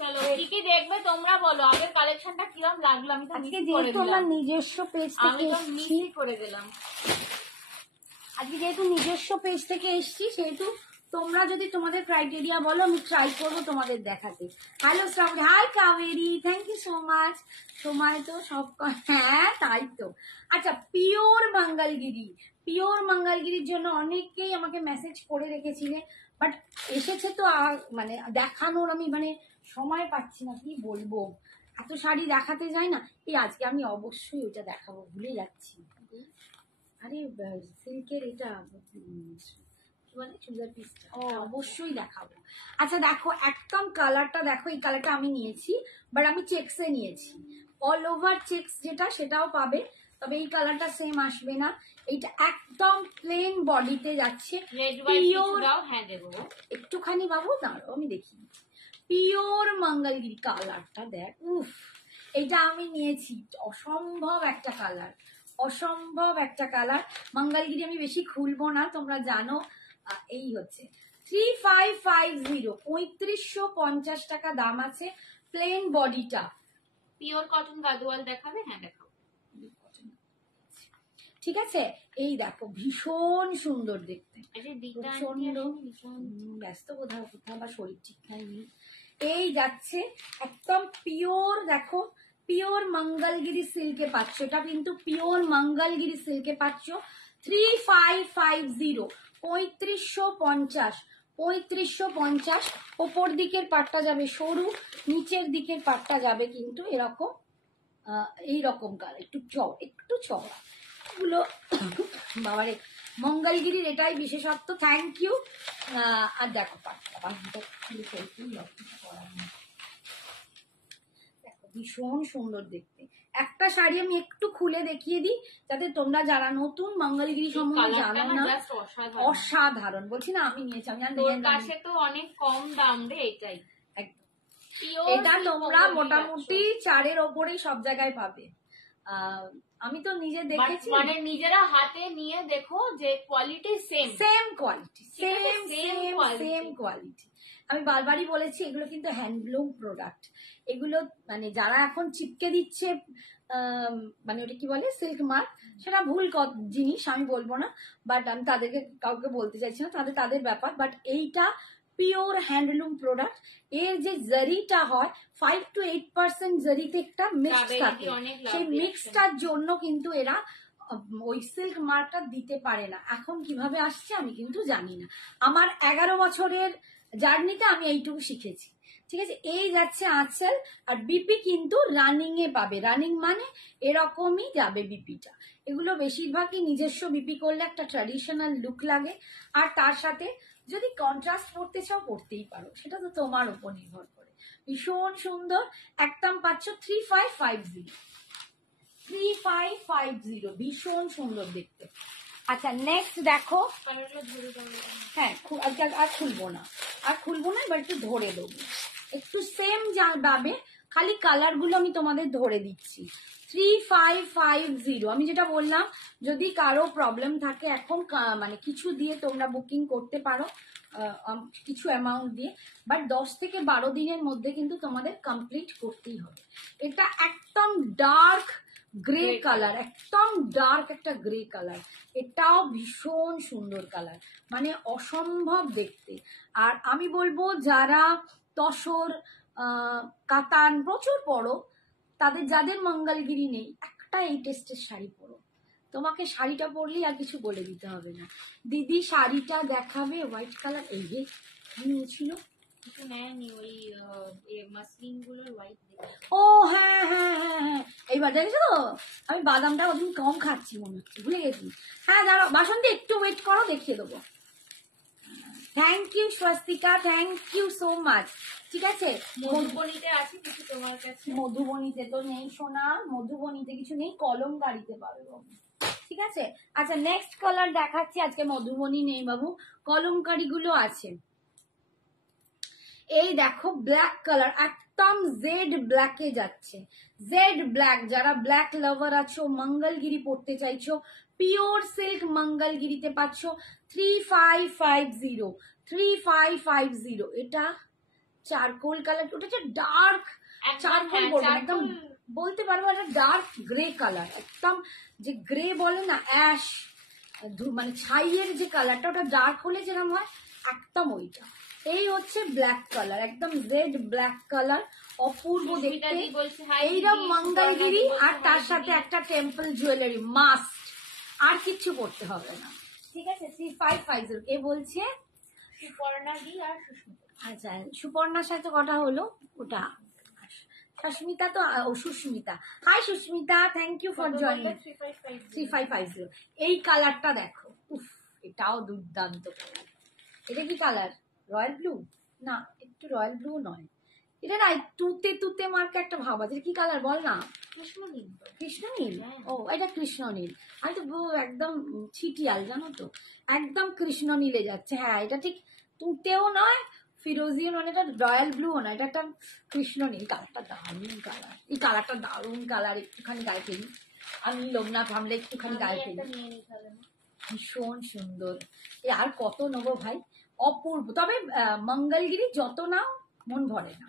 চলো কি কি দেখবে তোমরা বলো, আগের কালেকশনটা কিরকম লাগলো? আমি তো আজকে মিস করে যেহেতু দিলাম, আমার নিজস্ব পেজ আমি থেকে তো এসছি, মিসই করে দিলাম। আজকে যেহেতু নিজস্ব পেজ থেকে এসছি, সেহেতু তোমরা যদি তোমাদের ক্রাইটেরিয়া বলো, আমি ট্রাই করবো তোমাদের দেখাতে। Hello Shrabani, hi Kaberi, thank you so much. সময় তো সব, হ্যাঁ তাই তো। আচ্ছা পিওর মঙ্গলগিরি, পিওর মঙ্গলগিরির জন্য অনেকেই আমাকে মেসেজ করে রেখেছিলে, বাট এসেছে তো মানে দেখানোর আমি মানে সময় পাচ্ছি না, কি বলবো, এত শাড়ি দেখাতে যাই না। এই আজকে আমি অবশ্যই ওটা দেখাবো, ভুলে যাচ্ছি। আরে সিল্কের এটা মানে চুড়িদার পিসটা অবশ্যই দেখাবো। আচ্ছা দেখো একদম কালারটা দেখো, এই কালারটা আমি নিয়েছি, বাট আমি চেকসে নিয়েছি, অল ওভার চেকস যেটা, সেটাও পাবে। তবে এই কালারটা সেম আসবে না, এইটা একদম প্লেন বডিতে যাচ্ছে। রেড হোয়াইট কিছু দাও, হ্যাঁ দেবো। একটুখানি বাবু দাঁড়াও আমি দেখি। পিওর মঙ্গলগিরি কালারটা দেখ, উফ এটা আমি নিয়েছি, অসম্ভব একটা কালার, অসম্ভব একটা কালার। মঙ্গলগিরি আমি বেশি খুলবো না, তোমরা জানো। এই হচ্ছে 3550, 3550 টাকা দাম আছে। প্লেন বডিটা, পিওর কটন গাদোয়াল দেখাবে, হ্যাঁ দেখাও। ঠিক আছে, এই দেখো ভীষণ সুন্দর দেখতে, প্রচন্ড ব্যস্ত কোথাও কোথাও বা শরীর ঠিক নাই। এই যাচ্ছে একদম পিওর, দেখো পিওর মঙ্গলগিরি সিল্কে পাচ্ছ, এটা কিন্তু পিওর মঙ্গলগিরি সিল্কে পাচ্ছ। 3550, 3550, 3550। ওপর দিকের পাটটা যাবে সরু, নিচের দিকের পাটটা যাবে কিন্তু এরকম এইরকম কালার, একটু চওড়া গুলো। বাবারে মঙ্গলগিরির এটাই বিশেষত্ব। Thank you. আর দেখো পাটটা দেখো ভীষণ সুন্দর দেখতে। একটা শাড়ি আমি একটু খুলে দেখিয়ে দিই, যাতে তোমরা যারা নতুন মঙ্গলগিরি সম্বন্ধে জানো না, অসাধারণ বলছি না, আমি নিয়েছি, আমি কাছে তো অনেক কম দাম রে এটাই। এটা তোমরা মোটামুটি 4-এর ওপরেই সব জায়গায় পাবে। আমি তো নিজে দেখেছি, মানে নিজেরা হাতে নিয়ে দেখো যে quality same quality, same quality. আমি বারবারই বলেছি এগুলো কিন্তু হ্যান্ডলুম প্রোডাক্ট। এগুলো মানে যারা এখন চিপকে দিচ্ছে মানে ওটা কি বলে সিল্ক মার্ক, সেটা ভুল জিনিস, আমি বলবো না, বাট আমি তাদেরকে কাউকে বলতে চাইছি না, তাদের ব্যাপার। বাট এইটা পিওর হ্যান্ডলুম প্রোডাক্ট। এর যে জারিটা হয় 5 to 8% জারিতে একটা মিক্স থাকে, সেই মিক্সটার জন্য কিন্তু এরা ওই সিল্ক মার্কটা দিতে পারে না। এখন কিভাবে আসছে আমি কিন্তু জানি না, আমার 11 বছরের জার্নিতে আমি এইটুকু শিখেছি। ঠিক আছে, এই যাচ্ছে আঁচল, আর বিপি কিন্তু রানিং এ পাবে। রানিং মানে এরকমই যাবে বিপিটা। এগুলো বেশিরভাগই নিজস্ব বিপি করলে একটা ট্র্যাডিশনাল লুক লাগে, আর তার সাথে যদি কন্ট্রাস্ট করতে চাও করতেই পারো, সেটা তো তোমার উপর নির্ভর করে। ভীষণ সুন্দর, একদম পাচ্ছ 3550, 3550, ভীষণ সুন্দর দেখতে। আচ্ছা নেক্সট দেখো, হ্যাঁ আর খুলবো না, এবার একটু ধরে দেবো, একটু সেম যাবে, খালি কালার গুলো আমি তোমাদের ধরে দিচ্ছি। 3550, আমি যেটা বললাম, যদি কারো প্রবলেম থাকে এখন মানে কিছু দিয়ে তোমরা বুকিং করতে পারো, কিছু অ্যামাউন্ট দিয়ে, বাট 10 থেকে 12 দিনের মধ্যে কিন্তু তোমাদের কমপ্লিট করতেই হবে। এটা একদম ডার্ক গ্রে কালার, একদম ডার্ক একটা গ্রে কালার, এটাও ভীষণ সুন্দর কালার, মানে অসম্ভব দেখতে। আর আমি বলবো যারা তসর কাতান প্রচুর পরো, যাদের মঙ্গলগিরি নেই, একটা এই টেস্টের শাড়ি পরো, তোমাকে শাড়িটা পরলেই আর কিছু বলে দিতে হবে না। দিদি শাড়িটা দেখাবে, হোয়াইট কালার, এই যে নিয়েছিল, ও হ্যাঁ হ্যাঁ হ্যাঁ হ্যাঁ, এইবার দেখেছো তো, আমি বাদামটা ওদিন কম খাচ্ছি মনে হচ্ছে, ভুলে গেছি। হ্যাঁ দাঁড়াও বাসন্তী, একটু ওয়েট করো, দেখিয়ে দেবো। Thank you Swastika, thank you so much. ঠিক আছে, মধুবনীতে আছে কিছু তোমার কাছে? মধুবনীতে তো নেই সোনা, মধুবনীতে কিছু নেই, কলম গাড়িতে পাবে বাবু। ঠিক আছে, আচ্ছা নেক্সট কালার দেখাচ্ছি। আজকে মধুবনী নেই বাবু, কলমকারি গুলো আছে। এই দেখো ব্ল্যাক কালার, একদম জেড ব্ল্যাকে যাচ্ছে, জেড ব্ল্যাক। যারা ব্ল্যাক লাভার আছো, মঙ্গলগিরি পড়তে চাইছো, পিওর সিল্ক মঙ্গলগিরিতে পাচ্ছ 3550, 3550। এটা চারকোল কালার, ওটা হচ্ছে ডার্ক চারকোল, একদম বলতে পারবো এটা ডার্ক গ্রে কালার, একদম যে গ্রে বলে না, অ্যাশ মানে ছাইয়ের যে কালারটা, ওটা ডার্ক হলে যেরকম হয় একদম ওইটা। এই হচ্ছে ব্ল্যাক কালার, একদম জেড ব্ল্যাক কালার, অপূর্ব দেখতে। এইরকম মঙ্গলগিরি আর তার সাথে একটা টেম্পল জুয়েলারি মাস্ট, আর কিচ্ছু করতে হবে না। ঠিক আছে, 3550। কে বলছে? সুপর্ণা দি আর সুস্মিতা। আচ্ছা, সুপর্ণার সাথে কথা হলো, ওটা সুস্মিতা তো, ও Susmita. Hi Susmita, thank you for joining. 3550, এই কালারটা দেখো, উফ এটাও দুর্দান্ত কালার। এটা কি কালার? রয়্যাল ব্লু না, একটু রয়্যাল ব্লু নয়, এটা না তুতে তুতে মার্কে একটা ভাব আছে, কি কালার বল না? কৃষ্ণনীল। কৃষ্ণনীল? হ্যাঁ। ও এটা কৃষ্ণনীল। আমি তো একদম ছিটিয়াল জানো তো, একদম কৃষ্ণনীলে যাচ্ছে। হ্যাঁ এটা ঠিক তুতেও নয় ফিরোজিও নয়, এটা রয়্যাল ব্লুও নয়, এটা একটা কৃষ্ণনীল। কালারটা দারুণ কালার, এই কালারটা দারুণ কালার। একটুখানি গায়ে ফেলি, আমি লোক না থামলে একটুখানি গায়ে ফেলি, ভীষণ সুন্দর। এ আর কত নেবো ভাই, অপূর্ব। তবে মঙ্গলগিরি যত নাও মন ভরে না,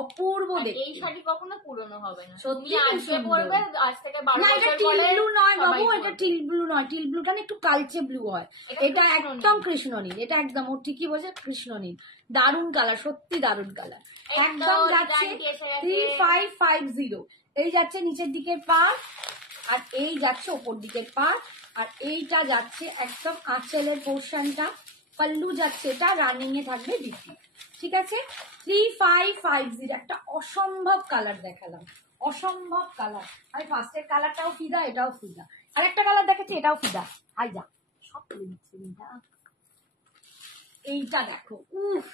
অপূর্ব দেখতে। এই শাড়ি কখনো পুরনো হবে না, সত্যি তুমি আজকে পরবে, আজ থেকে 12 না এটা বছর টিল পরে ব্লু নয় বাবু, সবাই এটা পরবে। টিল ব্লু নয়, টিল ব্লুটা না একটু কালচে ব্লু হয়, এটা কৃষ্ণনীল। একদম কৃষ্ণনীল। এটা একদম ও ঠিকই বলছে, কৃষ্ণনীল। দারুণ কালার, সত্যি দারুণ কালার। একদম যাচ্ছে 3550। এই যাচ্ছে নিচের দিকের পার্ট, আর এই যাচ্ছে ওপর দিকের পার্ট, আর এইটা যাচ্ছে একদম আঁচলের পোর্শনটা। পাল্লু যাচ্ছে, এটা রানিং এ থাকবে বিপি। ঠিক আছে, 3550। একটা অসম্ভব কালার দেখালাম, অসম্ভব কালার। আমি ফার্স্টের কালারটাও ফিদা, এটাও ফিদা। আর একটা কালার দেখাচ্ছি, এটাও ফিদা। আই যা সব তুলে দিচ্ছে এইটা দেখো, উফ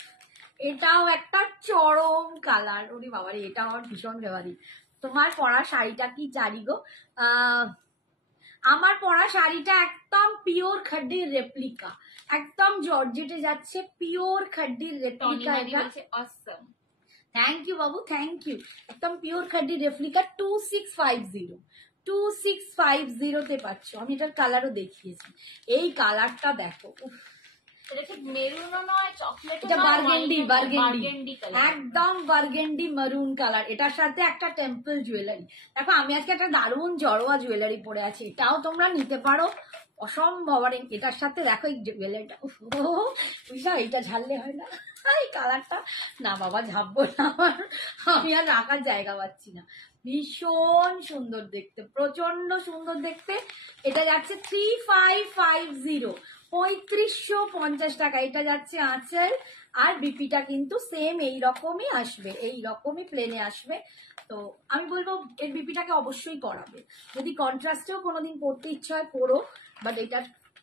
এটাও একটা চরম কালার। ওরে বাবারে, এটা আমার ভীষণ ফেভারিট। তোমার পরা শাড়িটা কি জানি গো, আমার পরা শাড়িটা একদম পিওর খাড্ডির রেপ্লিকা, একদম জর্জেটে যাচ্ছে, পিওর খাড্ডির রেপ্লিকা। থ্যাংক ইউ বাবু, থ্যাংক ইউ। একদম পিওর খাড্ডির রেপ্লিকা, 2650। 2650 তে পাচ্ছ। আমি এটার কালারও দেখিয়েছি, এই কালারটা দেখো, উফ এটা বার্গেন্ডি, বার্গেন্ডি, একদম বার্গেন্ডি মারুন কালার। এটার সাথে একটা টেম্পল জুয়েলারি। দেখো আমি আজকে একটা দারুণ জড়োয়া জুয়েলারি পরে আছি, এটাও তোমরা নিতে পারো, অসম্ভব। আর এটার সাথে দেখো এই জুয়েলারিটা, বুঝলা এইটা ঝাললে হয় না, এই কালারটা না বাবা ঝাপবো না, আমি আর রাখার জায়গা পাচ্ছি না। ভীষণ সুন্দর দেখতে, প্রচন্ড সুন্দর দেখতে। এটা যাচ্ছে 3550, 3550 টাকা। এটা যাচ্ছে আঁচল, আর বিপিটা কিন্তু সেম এই রকমই আসবে, এই রকমই প্লেনে আসবে। তো আমি বলবো এর বিপিটাকে অবশ্যই করাবে, যদি কন্ট্রাস্টেও কোনোদিন পড়তে ইচ্ছা হয় পড়ো, বাট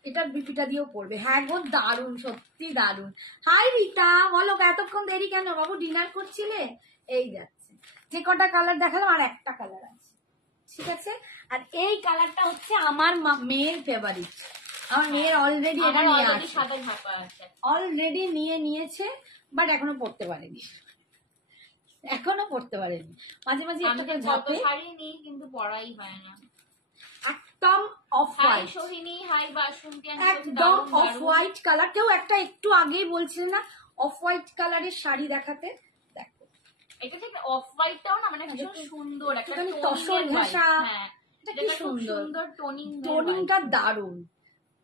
এটার বিপিটা দিয়েও পড়বে। হ্যাঁ গো দারুণ, সত্যি দারুণ। হাই রীতা, বলো এতক্ষণ দেরি কেন বাবু, ডিনার করছিলে? এই যাচ্ছে, যে কটা কালার দেখালাম আর একটা কালার আছে, ঠিক আছে। আর এই কালারটা হচ্ছে আমার মেয়ের ফেভারিট, আমার মেয়ের অলরেডি এটা নিয়ে আছে, অলরেডি নিয়ে নিয়েছে, বাট এখনো পড়তে পারেনি, এখনো পড়তে পারেনি। মাঝে মাঝে একটা করে ঝাপে, শাড়ি নেই কিন্তু পরাই হয় না। একদম অফ হোয়াইট, সোহিনী, হাই বাসন্তী, একদম অফ হোয়াইট কালার। কেউ একটা একটু আগেই বলছিল না অফ হোয়াইট কালারের শাড়ি দেখাতে, দেখো এটা ঠিক অফ হোয়াইটটাও না, মানে ভীষণ সুন্দর একটা তসর ঘেঁষা, এটা কি সুন্দর, টোনিংটা দারুণ,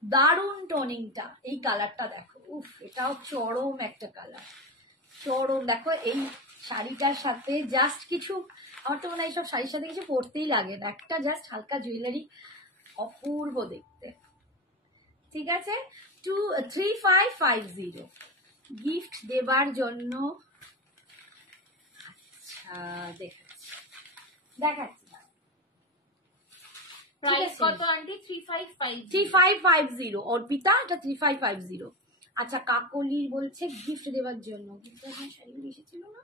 দারুণ টোনিংটা। এই কালারটা দেখো, উফ এটাও চরম একটা কালার, চরম। দেখো এই শাড়িটার সাথে জাস্ট কিছু, আমার তো মনে হয় এইসব শাড়ির সাথে কিছু পরতেই লাগে না, একটা জাস্ট হালকা জুয়েলারি, অপূর্ব দেখতে। ঠিক আছে, 3550 গিফট দেবার জন্য। আচ্ছা দেখাচ্ছি, দেখাচ্ছি। প্রাইস কত আন্টি? 3550 অর্পিতা, এটা 3550। আচ্ছা কাকলি বলছে গিফট দেওয়ার জন্য, গিফট দেওয়ার শাড়িগুলো এসেছিল না,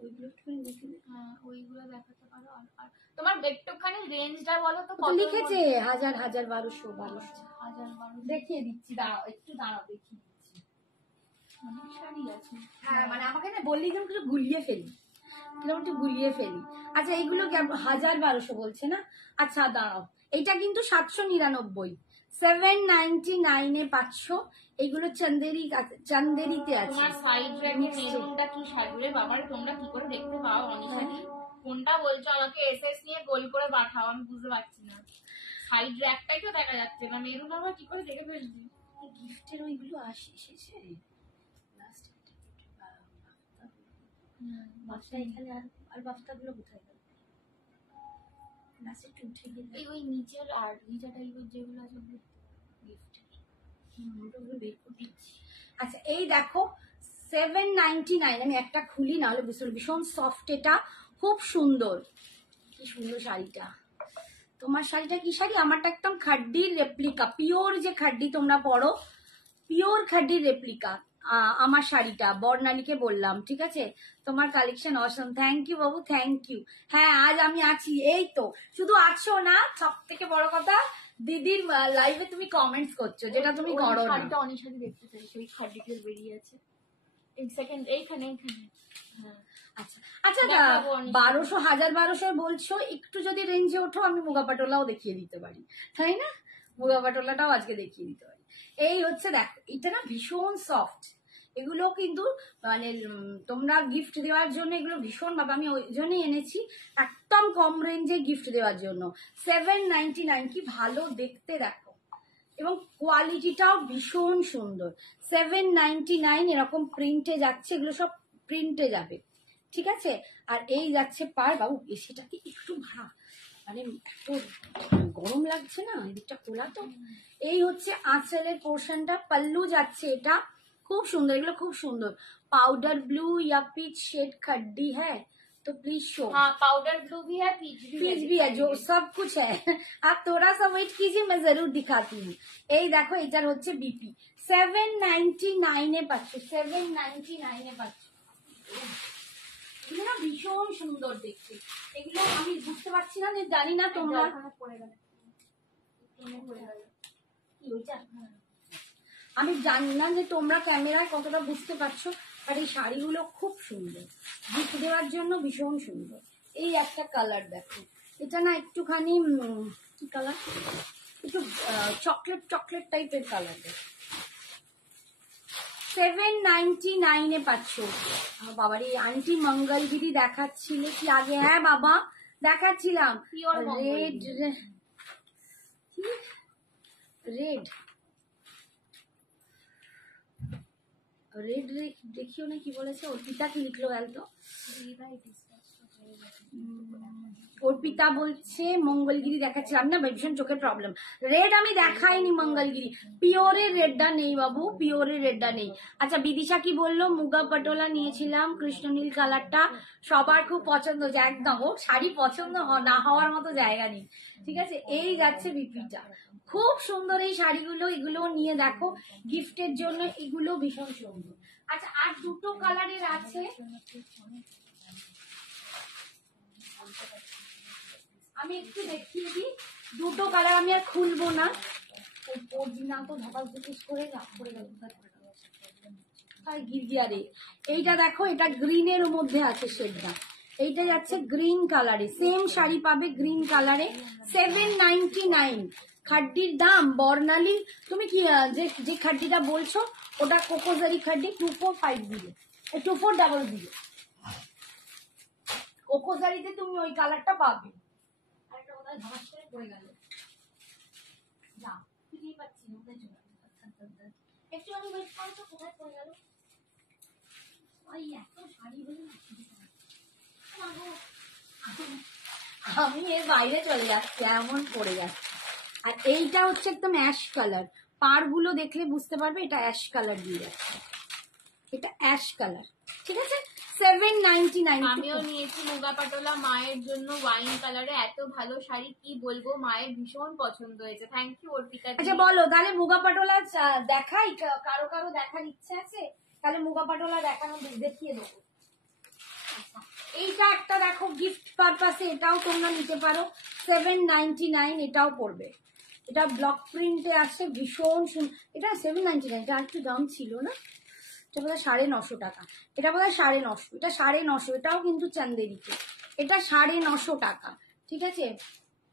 ওইগুলো একটুখানি দেখে ওইগুলো দেখাতে পারো। আর তোমার একটুখানি রেঞ্জটা বলো তো, কত লিখেছে? 1000, 1200, 1000 দেখিয়ে দিচ্ছি, দাঁড়াও একটু দাঁড়াও, দেখিয়ে দিচ্ছি। অনেক শাড়ি আছে। হ্যাঁ মানে আমাকে না বললি যেন একটু গুলিয়ে ফেলি, কিরকম একটু গুলিয়ে ফেলি। আচ্ছা এইগুলো 1000-1200 বলছে না, আচ্ছা দাঁড়াও, এইটা কিন্তু 799, 799 পাচ্ছ। এইগুলো চান্দেরিতে আছে। তোমার সাইড রেখে মেরুনটা কি শাড়ি বাবারে, তোমরা কি করে দেখতে পাও অনিশাদি? কোনটা বলছো আমাকে এসএস নিয়ে গোল করে পাঠাও, আমি বুঝতে পারছি না। সাইড র্যাকটাই তো দেখা যাচ্ছে না, মেরুন আবার কি করে দেখে ফেলছি? গিফটের ওইগুলো এসেছে লাস্ট, বাচ্চা এখানে, আর বাচ্চাগুলো কোথায় গেল? লাস্ট একটু উঠে গেলে ওই নিচের আর ভিজা টাইপের যেগুলো আছে গিফটের, ওগুলো বের করে দিচ্ছি। আচ্ছা এই দেখো 799, আমি একটা খুলি না হলে বুঝতে, ভীষণ সফট, এটা খুব সুন্দর, কি সুন্দর শাড়িটা। তোমার শাড়িটা কি শাড়ি? আমারটা একদম খাড্ডির রেপ্লিকা, পিওর যে খাড্ডি তোমরা পরো, পিওর খাড্ডির রেপ্লিকা। আমার শাড়িটা বর্ণালীকে বললাম, ঠিক আছে? তোমার কালেকশন অসম, থ্যাংক ইউ বাবু, থ্যাংক ইউ। হ্যাঁ আজ আমি আছি, এই তো শুধু আছো না, সব থেকে বড় কথা দিদির লাইভে তুমি কমেন্টস করছো, যেটা তুমি করো না। শাড়িটা অনেক শাড়ি দেখতে চাইছি, ওই খাদ্যটির বেরিয়ে আছে এই সেকেন্ড, এইখানে হ্যাঁ। আচ্ছা আচ্ছা, দেখাবো অনেক। 1200 1200 বলছো, একটু যদি রেঞ্জে ওঠো আমি মুগা পাটোলাও দেখিয়ে দিতে পারি, তাই না? মুগা পাটোলাটাও আজকে দেখিয়ে দিতে পারি। এই হচ্ছে দেখো, এটা না ভীষণ সফট, এগুলো কিন্তু মানে তোমরা গিফট দেওয়ার জন্য এগুলো ভীষণ ভাবে, আমি ওই জন্যই এনেছি, একদম কম রেঞ্জে গিফট দেওয়ার জন্য। 799, কি ভালো দেখতে দেখো, এবং কোয়ালিটিটাও ভীষণ সুন্দর। 799 এরকম প্রিন্টে যাচ্ছে, এগুলো সব প্রিন্টে যাবে, ঠিক আছে? আর এই যাচ্ছে পার, বাবু এসিটাকে একটু ভাড়া, মানে এত গরম লাগছে না, এদিকটা খোলা তো। এই হচ্ছে আঁচলের পোর্শনটা, পাল্লু যাচ্ছে, এটা খুব সুন্দর, এগুলো খুব সুন্দর। पाउडर ब्लू या पीच शेड खड्डी है तो प्लीज शो। हाँ पाउडर ब्लू भी है, पीच भी है, जो सब कुछ है। आप थोड़ा सा वेट कीजिए, मैं जरूर दिखाती हूँ। এই দেখো, এটার হচ্ছে বিপি 799 এ পাচ্ছ, 799 এ পাচ্ছ। এগুলো না ভীষণ সুন্দর দেখতে, এগুলো আমি বুঝতে পারছি না, যে জানি না তোমরা আমি জানি না যে তোমরা ক্যামেরায় কতটা বুঝতে পারছো, আর এই শাড়িগুলো খুব সুন্দর, গিফট দেওয়ার জন্য ভীষণ সুন্দর। এই একটা কালার দেখো, এটা না একটুখানি কি কালার, একটু চকলেট চকলেট টাইপের কালার দেখো। 799 এ পাচ্ছ। বাবার এই আন্টি মঙ্গলগিরি দেখাচ্ছিলে কি আগে? হ্যাঁ বাবা দেখাচ্ছিলাম, রেড রেড রেড দেখিও না, কি বলেছে অর্পিতা, কি লিখলো গেল তো? অর্পিতা বলছে মঙ্গলগিরি দেখাচ্ছিলাম না, ভীষণ চোখের প্রবলেম। রেড আমি দেখাইনি মঙ্গলগিরি, পিওরের রেডটা নেই বাবু, পিওরের রেডটা নেই। আচ্ছা বিদিশা কি বললো? মুগা পটোলা নিয়েছিলাম কৃষ্ণনীল কালারটা, সবার খুব পছন্দ হয়েছে, একদম ও শাড়ি পছন্দ না হওয়ার মতো জায়গা নেই, ঠিক আছে? এই যাচ্ছে বিপিটা, খুব সুন্দর এই শাড়িগুলো, এগুলো নিয়ে দেখো গিফটের জন্য, এগুলো ভীষণ সুন্দর। আচ্ছা আর দুটো কালারের আছে, আমি একটু দেখিয়ে দিই। দুটো কালার আমি আর খুলবো না, না তো ধপাস ধুপিস করে রাখ করে গেল, এইটা দেখো, এটা গ্রিনের মধ্যে আছে শেডটা, এইটা যাচ্ছে গ্রিন কালারে, সেম শাড়ি পাবে গ্রিন কালারে, 799। খাড্ডির দাম বর্ণালী, তুমি কি যে খাড্ডিটা বলছো ওটা কোকোজারি খাড্ডি, 2450 2400। কোকোজারিতে তুমি ওই কালারটা পাবে। আরেকটা কোথায় ধস করে পড়ে গেল, যা খুঁজেই পাচ্ছি না, কোথায় চলে গেল, একটু আমি ওয়েট করো তো, কোথায় পড়ে গেল? ওই এত শাড়ি বলে আমি এর বাইরে চলে যাচ্ছি, এমন পড়ে যাচ্ছে। আর এইটা হচ্ছে একদম অ্যাশ কালার, পার গুলো দেখলে বুঝতে পারবে এটা অ্যাশ কালার দিয়ে যাচ্ছে, এটা অ্যাশ কালার, ঠিক আছে? 799। আমিও নিয়েছি মুগা পাটোলা মায়ের জন্য, ওয়াইন কালারে, এত ভালো শাড়ি কি বলবো, মায়ের ভীষণ পছন্দ হয়েছে। Thank you Arpita. আচ্ছা বলো তাহলে মুগা পাটোলা দেখাই, কারো কারো দেখার ইচ্ছে আছে তাহলে মুগা পাটোলা দেখানো, দেখিয়ে দেবো। এইটা একটা দেখো গিফট পারপাসে, এটাও তোমরা নিতে পারো, 799 এটাও পড়বে, এটা ব্লক প্রিন্টে আছে, ভীষণ সুন্দর। এটা 799, এটা একটু দাম ছিল না, এটা বোধহয় 950 টাকা, এটা বোধহয় 950, এটা 950, এটাও কিন্তু চান্দেরিতে, এটা 950 টাকা, ঠিক আছে?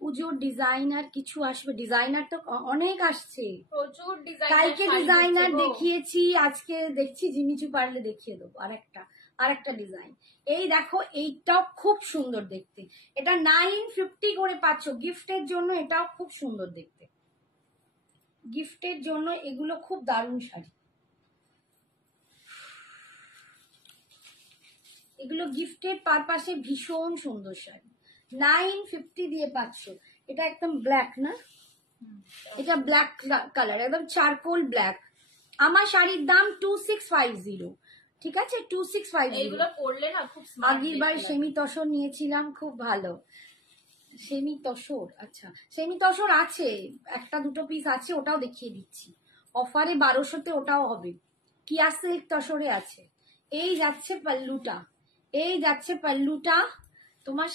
পুজোর ডিজাইনার কিছু আসবে, ডিজাইনার তো অনেক আসছে, প্রচুর কালকে ডিজাইনার দেখিয়েছি, আজকে দেখছি জিমিচু পারলে দেখিয়ে দেবো আরেকটা ডিজাইন। এই দেখো এইটাও খুব সুন্দর দেখতে, এটা 950 করে পাচ্ছ গিফটের জন্য, এটাও খুব সুন্দর দেখতে, গিফটের জন্য এগুলো খুব দারুণ শাড়ি, এগুলো গিফটের পারপাসে ভীষণ সুন্দর শাড়ি, 950 দিয়ে পাচ্ছ। এটা একদম ব্ল্যাক না, এটা ব্ল্যাক কালার, একদম চারকোল ব্ল্যাক। আমার শাড়ির দাম 2650, ঠিক আছে? 2650। এইগুলো পরলে না খুব আগেরবার সেমি তসর নিয়েছিলাম, খুব ভালো সেমি তসর। আচ্ছা সেমি তসর আছে, একটা দুটো পিস আছে, ওটাও দেখিয়ে দিচ্ছি, অফারে 1200-তে ওটাও হবে, কিয়া সিল্ক তসরে আছে। এই যাচ্ছে পাল্লুটা, এই যাচ্ছে পাল্লুটা, তোমার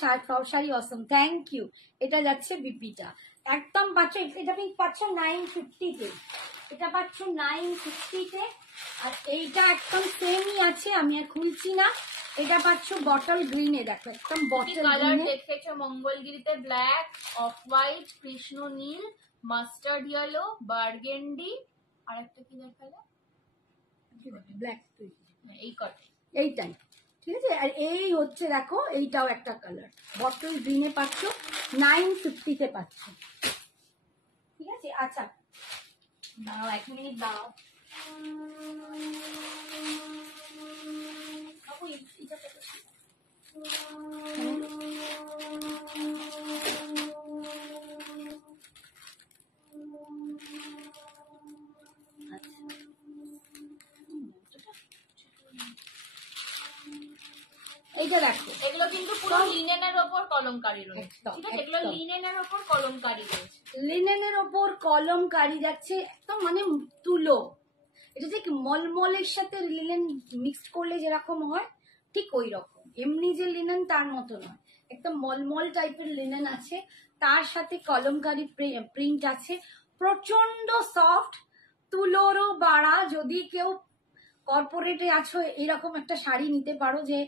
শাড়ি অসম, থ্যাংক ইউ। এটা যাচ্ছে বিপিটা, একদম পাচ্ছ, এটা তুমি পাচ্ছ 950-তে, এটা পাচ্ছ 950-তে। আর এইটা একদম সেমই আছে, আমি আর খুলছি না, এটা পাচ্ছ বটল গ্রিনে, দেখো একদম বটল কালার গ্রিনে। দেখেছো মঙ্গলগিরিতে? ব্ল্যাক, অফ হোয়াইট, কৃষ্ণ নীল, মাস্টার্ড ইয়েলো, বার্গেন্ডি, আর একটা কি দেখালে? ব্ল্যাক, এই কটা, এইটাই ঠিক আছে। আর এই হচ্ছে দেখো, এইটাও একটা কালার, বটল গ্রিনে পাচ্ছ, 950-তে পাচ্ছ, ঠিক আছে। আচ্ছা দাঁড়াও 1 মিনিট দাঁড়াও। এটা কত? এইটা দেখো, এগুলো কিন্তু পুরো লিনেনের ওপর কলমকারি রয়েছে, একদম, ঠিক আছে? এগুলো একদম। লিনেনের ওপর কলমকারি রয়েছে। লিনেনের ওপর কলমকারি যাচ্ছে, একদম মানে তুলো। এটা যে মলমলের সাথে লিনেন মিক্সড করলে যেরকম হয়, ঠিক ওই রকম। এমনি যে লিনেন তার মতো নয়, একদম মলমল টাইপের লিনেন আছে, তার সাথে কলমকারি প্রিন্ট আছে, প্রচন্ড সফট, তুলোরও বাড়া। যদি কেউ কর্পোরেটে আছো, এরকম একটা শাড়ি নিতে পারো। যে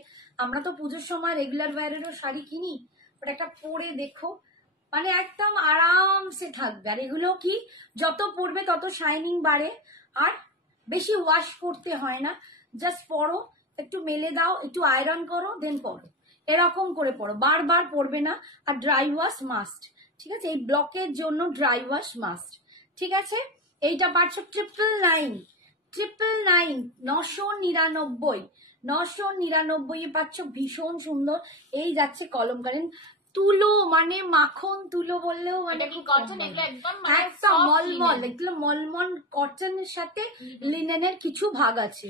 আমরা তো পুজোর সময় রেগুলার ওয়্যারেরও শাড়ি কিনি, বাট একটা পরে দেখো, মানে একদম আরামসে থাকবে। আর এগুলো কি, যত পরবে তত শাইনিং বাড়ে, আর বেশি ওয়াশ করতে হয় না, জাস্ট পরো, একটু মেলে দাও, একটু আয়রন করো, দেন পরো, এরকম করে পরো, বারবার পরবে না। আর ড্রাই ওয়াশ মাস্ট, ঠিক আছে, এই ব্লকের জন্য ড্রাই ওয়াশ মাস্ট, ঠিক আছে। এইটা পাচ্ছ 999, 999, 999 পাচ্ছ, ভীষণ সুন্দর। এই যাচ্ছে কলমকারি তুলো, মানে মাখন তুলো বললেও মানে এটা কি কটন? এগুলো একদম একটা মলমল, এগুলো মলমল কটনের সাথে লিনেনের কিছু ভাগ আছে।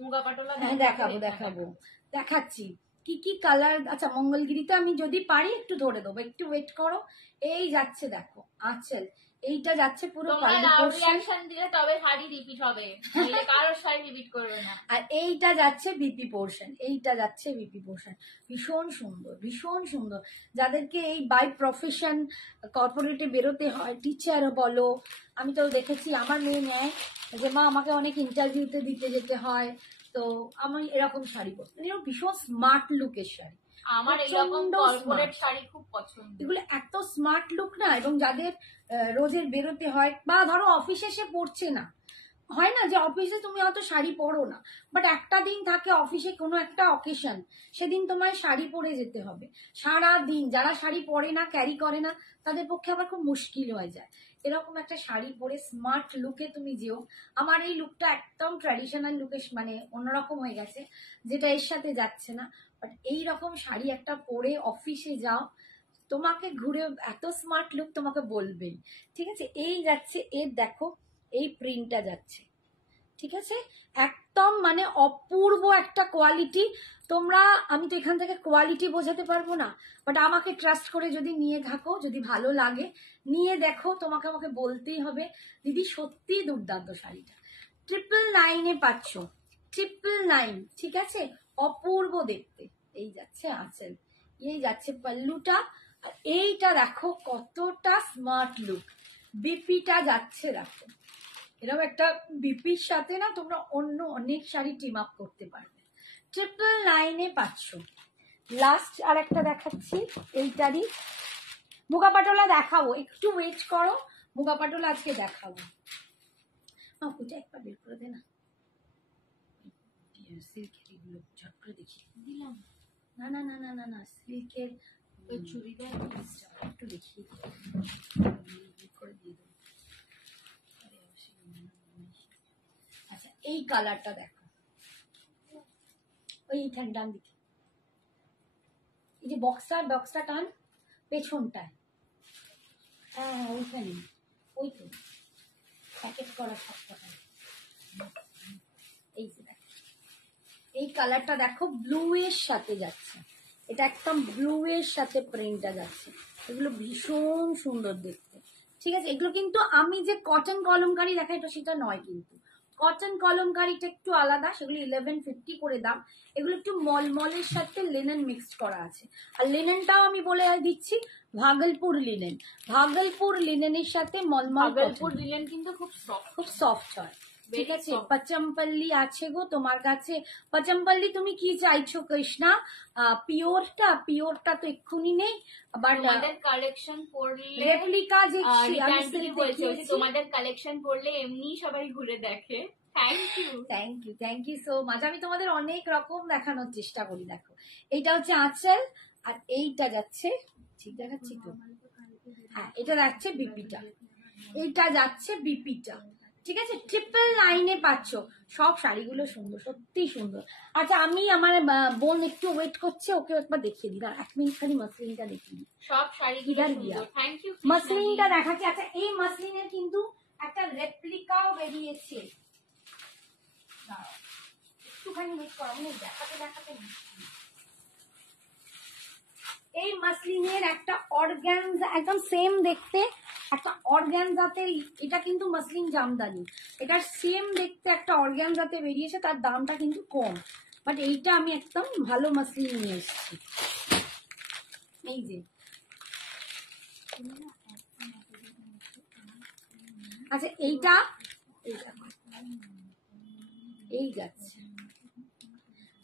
মুগা পাটোলা হ্যাঁ দেখাবো দেখাবো, দেখাচ্ছি কি কি কালার। আচ্ছা মঙ্গলগিরিতে আমি যদি পারি একটু ধরে দেবো, একটু ওয়েট করো। এই যাচ্ছে দেখো আঁচল, এইটা যাচ্ছে পুরো পাল্লু পোরশন, দিলে তবে শাড়ি রিপিট হবে, নাহলে কারোর শাড়ি রিপিট করবে না। আর এইটা যাচ্ছে বিপি পোরশন, এইটা যাচ্ছে বিপি পোরশন। ভীষণ সুন্দর, ভীষণ সুন্দর। যাদেরকে এই বাই প্রফেশন কর্পোরেটে বেরোতে হয়, টিচার বলো, আমি তো দেখেছি আমার মেয়ে নেয় যে মা আমাকে অনেক ইন্টারভিউতে দিতে যেতে হয়, তো আমি এরকম শাড়ি পরতে, ভীষণ স্মার্ট লুকের শাড়ি। আমার এরকম কর্পোরেট শাড়ি খুব পছন্দ, এগুলো এত স্মার্ট লুক না। এবং যাদের রোজের বেরোতে হয়, বা ধরো অফিসে সে পড়ছে না, হয় না যে অফিসে তুমি হয়তো শাড়ি পরো না, বাট একটা দিন থাকে অফিসে কোনো একটা অকেশন, সেদিন তোমায় শাড়ি পরে যেতে হবে সারা দিন। যারা শাড়ি পরে না, ক্যারি করে না, তাদের পক্ষে আবার খুব মুশকিল হয়ে যায়। এরকম একটা শাড়ি পরে স্মার্ট লুকে তুমি যেও। আমার এই লুকটা একদম ট্র্যাডিশনাল লুকে, মানে অন্যরকম হয়ে গেছে, যেটা এর সাথে যাচ্ছে না। বাট এইরকম শাড়ি একটা পরে অফিসে যাও, তোমাকে ঘুরে এত স্মার্ট লুক তোমাকে বলবেই, ঠিক আছে। এই যাচ্ছে, এর দেখো এই প্রিন্টটা যাচ্ছে, ঠিক আছে, একদম মানে অপূর্ব একটা কোয়ালিটি। তোমরা, আমি তো এখান থেকে কোয়ালিটি বোঝাতে পারবো না, বাট আমাকে ট্রাস্ট করে যদি নিয়ে থাকো, যদি ভালো লাগে নিয়ে দেখো, তোমাকে আমাকে বলতেই হবে দিদি সত্যি দুর্দান্ত শাড়িটা। 999-এ পাচ্ছ, 999, ঠিক আছে, অপূর্ব দেখতে। এই যাচ্ছে আঁচল, এই যাচ্ছে পাল্লুটা, আর এইটা দেখো কতটা স্মার্ট লুক। বিপিটা যাচ্ছে দেখো, এরকম একটা বিপির সাথে না তোমরা অন্য অনেক শাড়ি টিম আপ করতে পারবে। 999-এ পাচ্ছ। লাস্ট আর একটা দেখাচ্ছি, এইটারই মুগা পাটোলা দেখাবো, একটু ওয়েট করো, মুগা পাটোলা আজকে দেখাবো। ওইটা একবার বের করে দে না, সিল্কের এগুলো ঝট করে দেখিয়ে দিলাম। না না না না না না, সিল্কের চুড়িদার একটু দেখিয়ে করে দিয়ে দেবো। আচ্ছা এই কালারটা দেখো, ওই ডান দিকে, এই যে বক্সটা টান পেছনটায়, হ্যাঁ ওইখানে, ওই তো প্যাকেট করা সবকটা। এই যে দেখো, এই কালারটা দেখো ব্লু এর সাথে যাচ্ছে, এটা একদম ব্লু এর সাথে প্রিন্টটা যাচ্ছে, এগুলো ভীষণ সুন্দর দেখতে, ঠিক আছে। এগুলো কিন্তু আমি যে কটন কলমকারি দেখাই তো সেটা নয়, কিন্তু কটন কলমকারিটা একটু আলাদা, সেগুলো 1150 করে দাম। এগুলো একটু মলমলের সাথে লিনেন মিক্সড করা আছে। আর লিনেনটাও আমি বলে দিচ্ছি, ভাগলপুর লিনেন। ভাগলপুর লিনেনের সাথে মলমল ভাগলপুর লিনেন কিন্তু খুব সফট, খুব সফট হয়। ঠিক আছে, পচমপল্লি আছে গো তোমার কাছে। পচমপল্লি তুমি কি চাইছো কৃষ্ণা? পিওরটা তো এক্ষুনি নেই, বাট তোমাদের কালেকশন পড়লে রেপ্লিকা যে তোমাদের কালেকশন পড়লে এমনি সবাই ঘুরে দেখে। Thank you so much. আমি তোমাদের অনেক রকম দেখানোর চেষ্টা করি। দেখো, এইটা হচ্ছে আঁচল, আর এইটা যাচ্ছে, ঠিক দেখাচ্ছি তো? হ্যাঁ, এটা যাচ্ছে বিপিটা, এইটা যাচ্ছে বিপিটা। ঠিক আছে, ট্রিপল লাইনে পাচ্ছ। সব শাড়িগুলো সুন্দর, সত্যি সুন্দর। আচ্ছা, আমি আমার বোন একটু ওয়েট করছে, ওকে একবার দেখিয়ে দিই। 1 মিনিট খালি মাসলিনটা দেখিয়ে দিই। সব শাড়িগুলো সুন্দর। Thank you. মাসলিনটা দেখাচ্ছি। আচ্ছা, এই মাসলিনের কিন্তু একটা রেপ্লিকাও বেরিয়েছে। একটুখানি ওয়েট করো, আমি দেখাতে এই মাসলিনের একটা অর্গানজা, একদম সেম দেখতে একটা অর্গানজাতে, এটা কিন্তু মাসলিন জামদানি, এটার সেম দেখতে একটা অর্গানজাতে বেরিয়েছে, তার দামটা কিন্তু কম, বাট এইটা আমি একদম ভালো মাসলিন নিয়ে এসেছি। এই যে, আচ্ছা এইটা এই যাচ্ছে,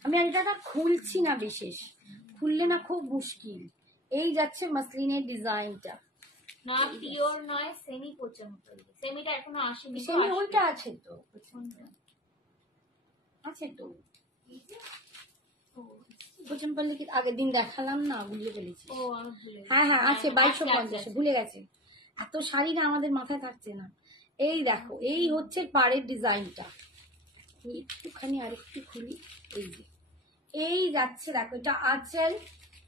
আমি এটা খুলছি না, বিশেষ খুললে না খুব মুশকিল। এই যাচ্ছে মাসলিনের ডিজাইনটা, না পিওর নয়, সেমি পচমপল্লি। সেমিটা এখনো আসেনি। সেমি ওইটা আছে তো, পচমপল্লি কি আগের দিন দেখালাম না, ভুলে ফেলেছি। হ্যাঁ আছে 2250, ভুলে গেছে। এত শাড়ি না আমাদের মাথায় থাকছে না। এই দেখো, এই হচ্ছে পাড়ের ডিজাইনটা, একটুখানি আরেকটু খুলি। এই যে, এই যাচ্ছে, দেখো এটা আঁচল,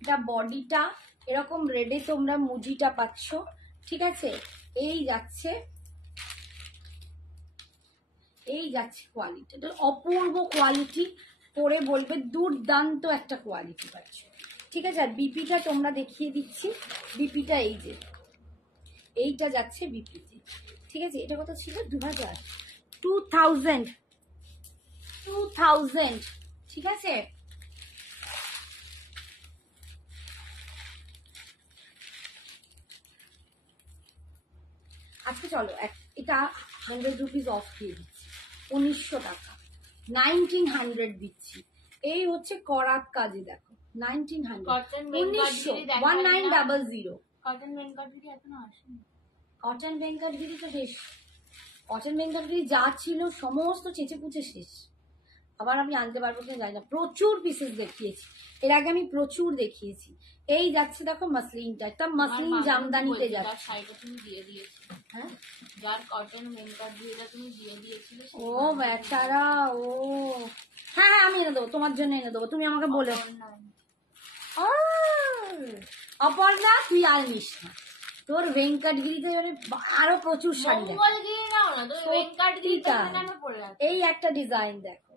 এটা বডিটা এরকম রেডে তোমরা মুজিটা পাচ্ছ। ঠিক আছে, এই যাচ্ছে কোয়ালিটি, অপূর্ব কোয়ালিটি, পরে বলবে দুর্দান্ত একটা কোয়ালিটি পাচ্ছ। ঠিক আছে, আর বিপিটা তোমরা দেখিয়ে দিচ্ছি। বিপিটা এই যে, এইটা যাচ্ছে বিপিতে। ঠিক আছে, এটা কত ছিল? 2000। ঠিক আছে, আজকে চলো এটা 100 রুপিস অফ দিয়ে দিচ্ছি, 1900 টাকা, 1900 দিচ্ছি। এই হচ্ছে করাত কাজে, দেখো 1900, 1900। কটন বেঙ্গলগিরি এখনো আসেনি। কটন বেঙ্গলগিরি তো শেষ, কটন বেঙ্গলগিরি যা ছিল সমস্ত চেঁচে পুচে শেষ। আবার আমি আনতে পারবো কিনা জানি না, প্রচুর পিসেস দেখিয়েছি এর আগে, আমি প্রচুর দেখিয়েছি। এই যাচ্ছে দেখো মাসলিনটা, একটা মাসলিন জামদানিতে যাচ্ছে। হ্যাঁ, যার কটন বেঙ্গলগিরিটা তুমি দিয়ে দিয়েছিলে। ও বেচারা, ও হ্যাঁ আমি এনে দেবো, তোমার জন্য এনে দেবো, তুমি আমাকে বলে। অপর্ণা, তুই আর নিস না, তোর ভেঙ্কটগিরিতে আরো প্রচুর শাড়ি। এই একটা ডিজাইন দেখো,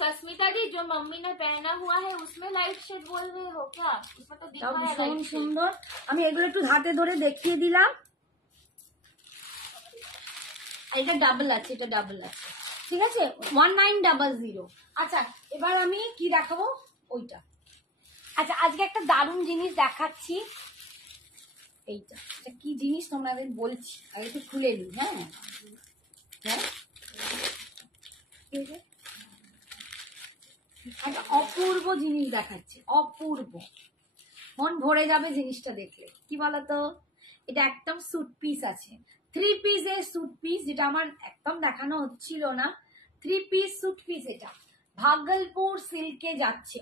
सस्मिता दी जो मम्मी ने पहना हुआ है उसमें लाइट शेड बोल रहे हो क्या? उसमें तो दिखा है ভীষণ সুন্দর। আমি এগুলো একটু হাতে ধরে দেখিয়ে দিলাম। এটা ডাবল আছে, এটা ডাবল আছে। ঠিক আছে, 1900। আচ্ছা, এবার আমি কি দেখাবো? ওইটা। আচ্ছা, আজকে একটা দারুণ জিনিস দেখাচ্ছি। এইটা, এটা কি জিনিস তোমাদের বলছি, আগে একটু খুলে নিই। হ্যাঁ, একটা অপূর্ব জিনিস দেখাচ্ছি, অপূর্ব, মন ভরে যাবে জিনিসটা দেখলে। কি বলতো, এটা একদম স্যুট পিস আছে, 3 পিসের স্যুট পিস, যেটা আমার একদম দেখানো হচ্ছিল না। 3 পিস স্যুট পিস, এটা ভাগলপুর সিল্কে যাচ্ছে।